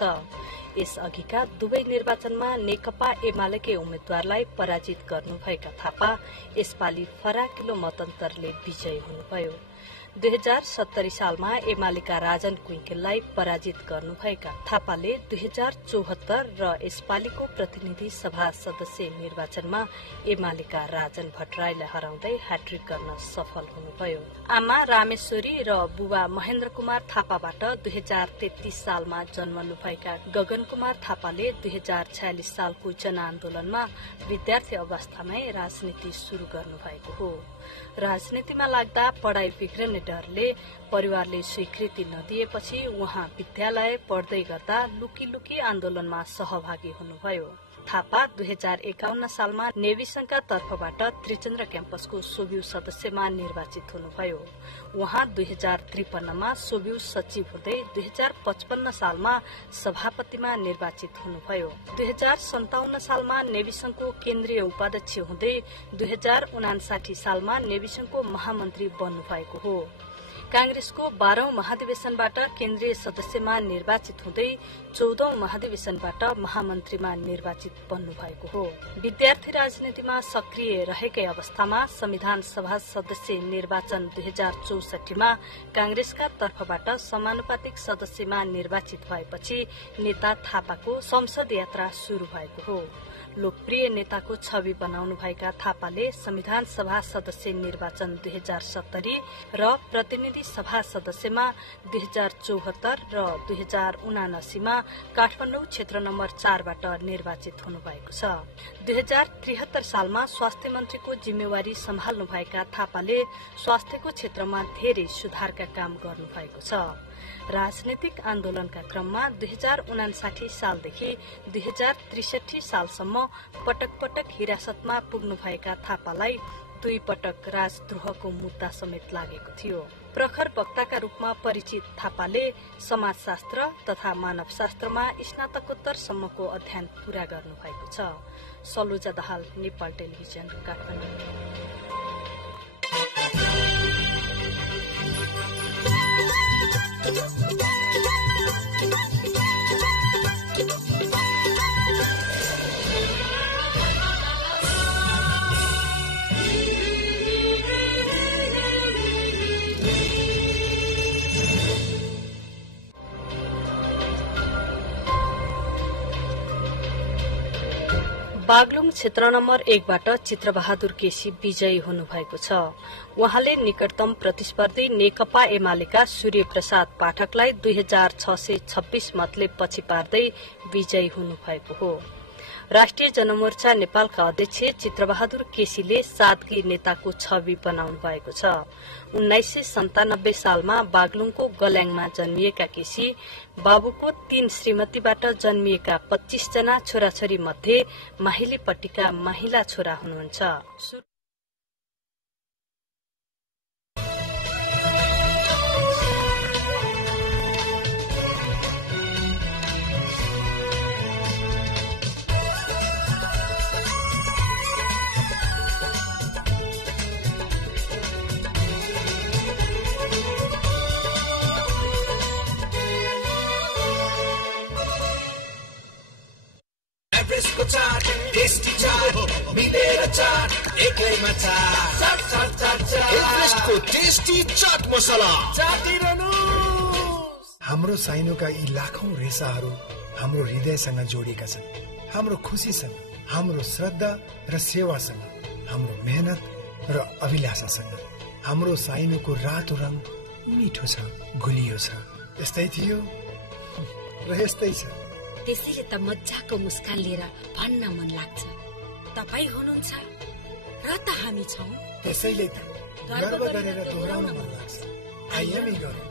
यसअघिका दुवै निर्वाचनमा नेकपा एमालेकै उम्मेद्वारलाई पराजित गर्नुभएका थापा यसपालि फराकिलो मतअन्तरले विजयी हुनुभयो। 2070 सालमा एमालेका राजन कुइकेललाई पराजित गर्नुभएका थापाले 2074 र यसपालिको प्रतिनिधि सभा सदस्य निर्वाचनमा एमालेका राजन भट्टराईलाई हराउँदै ह्याट्रिक गर्न सफल हुनुभयो। आमा रामेश्वरी र बुबा महेन्द्र कुमार थापाबाट 2033 सालमा जन्मनुभएका गगन कुमार थापाले 2046 सालको जनआन्दोलनमा विद्यार्थी अवस्थामै राजनीति शुरू गर्नुभएको हो। राजनीतिमा लाग्दा पढ़ाई बिग्रने डरले परिवारले स्वीकृति नदिएपछि उहाँ विद्यालय पढ्दै गर्दा लुकी लुकी आन्दोलनमा सहभागी हुनुभयो। थापा 2051 सालमा नेभी संघका तर्फबाट त्रिचन्द्र क्याम्पसको सोभ्यू सदस्यमा निर्वाचित हुनुभयो। उहाँ 2053 मा सोभ्यू सचिव हुँदै 2055 सालमा सभापतिमा निर्वाचित हुनुभयो। 2057 सालमा नेभी संघको केन्द्रीय उपाध्यक्ष हुँदै 2059 सालमा नेभी संघको महामन्त्री बन्नुभएको हो। कांग्रेसको 12औं महाधिवेशनबाट केन्द्रीय सदस्यमा निर्वाचित हुँदै 14औं महाधिवेशनबाट महामन्त्रीमा निर्वाचित बन्नुभएको हो। विद्यार्थी राजनीतिमा सक्रिय रहेकै अवस्थामा संविधान सभा सदस्य निर्वाचन 2064 मा कांग्रेसका तर्फबाट समानुपातिक सदस्यमा निर्वाचित भएपछि नेता थापाको संसद यात्रा शुरू भएको हो। लोकप्रिय नेताको छवि बनाउनुभएका थापाले संविधान सभा सदस्य निर्वाचन 2070 र प्रतिनिधि सभा सदस्यमा 2074 र 2079 मा काठमाडौँ क्षेत्र नम्बर 4 बाट निर्वाचित हुनुभएको छ। 2073 सालमा स्वास्थ्य मन्त्रीको जिम्मेवारी सम्हाल्नुभएका थापाले स्वास्थ्यको क्षेत्रमा धेरै सुधारका काम गर्नुभएको छ। राजनीतिक आन्दोलनका क्रममा 2059 सालदेखि 2063 सालसम्म पटक पटक हिरासतमा पुग्नुभएका थापालाई 2 पटक राजद्रोहको मुद्दा समेत लागेको थियो। प्रखर वक्ताका रूपमा परिचित थापाले समाजशास्त्र तथा मानवशास्त्रमा स्नातकोत्तरसम्मको अध्ययन पूरा गर्नुभएको छ। सलोजा दाहाल, नेपाल टेलिभिजन, काठमाडौँ। बागलुङ क्षेत्र नम्बर 1 बाट चित्रबहादुर केसी विजयी हुनुभएको छ। उहाँले निकटतम प्रतिस्पर्धी नेकपा एमालेका सूर्य प्रसाद पाठकलाई 2626 मतले पछि पार्दै विजयी हुनुभएको हो। राष्ट्रिय जनमोर्चा नेपालका अध्यक्ष चित्रबहादुर केसीले सादगी नेताको छवि बनाउनु भएको छ। 1997 सालमा बागलुङको गल्याङमा जन्मिएका केसी बाबुको 3 श्रीमतीबाट जन्मिएका 25 जना छोराछोरी मध्ये माहिलीपट्टिका महिला छोरा हुनुहुन्छ। टेस्टी चाट मिलेर चाट एकैमा चाट एभरेस्टको टेस्टी चाट मसला चाटिरहनु। हाम्रो साइनोका यी लाखौं रेसाहरू हाम्रो हृदयसँग जोडिएका छन्। हाम्रो खुसीसँग, हाम्रो श्रद्धा र सेवासँग, हाम्रो मेहनत र अभिलाषासँग। हाम्रो साइनोको रातो रङ मिठो छ, गुलियो छ। यस्तै थियो र यस्तै छ। त्यसैले त मजाको मुस्कान लिएर भन्न मन लाग्छ, तपाईँ हुनुहुन्छ र त हामी छौं। त्यसैले त गर्व गरेर दोहोऱ्याउन मन लाग्छ। आइएम गर्व।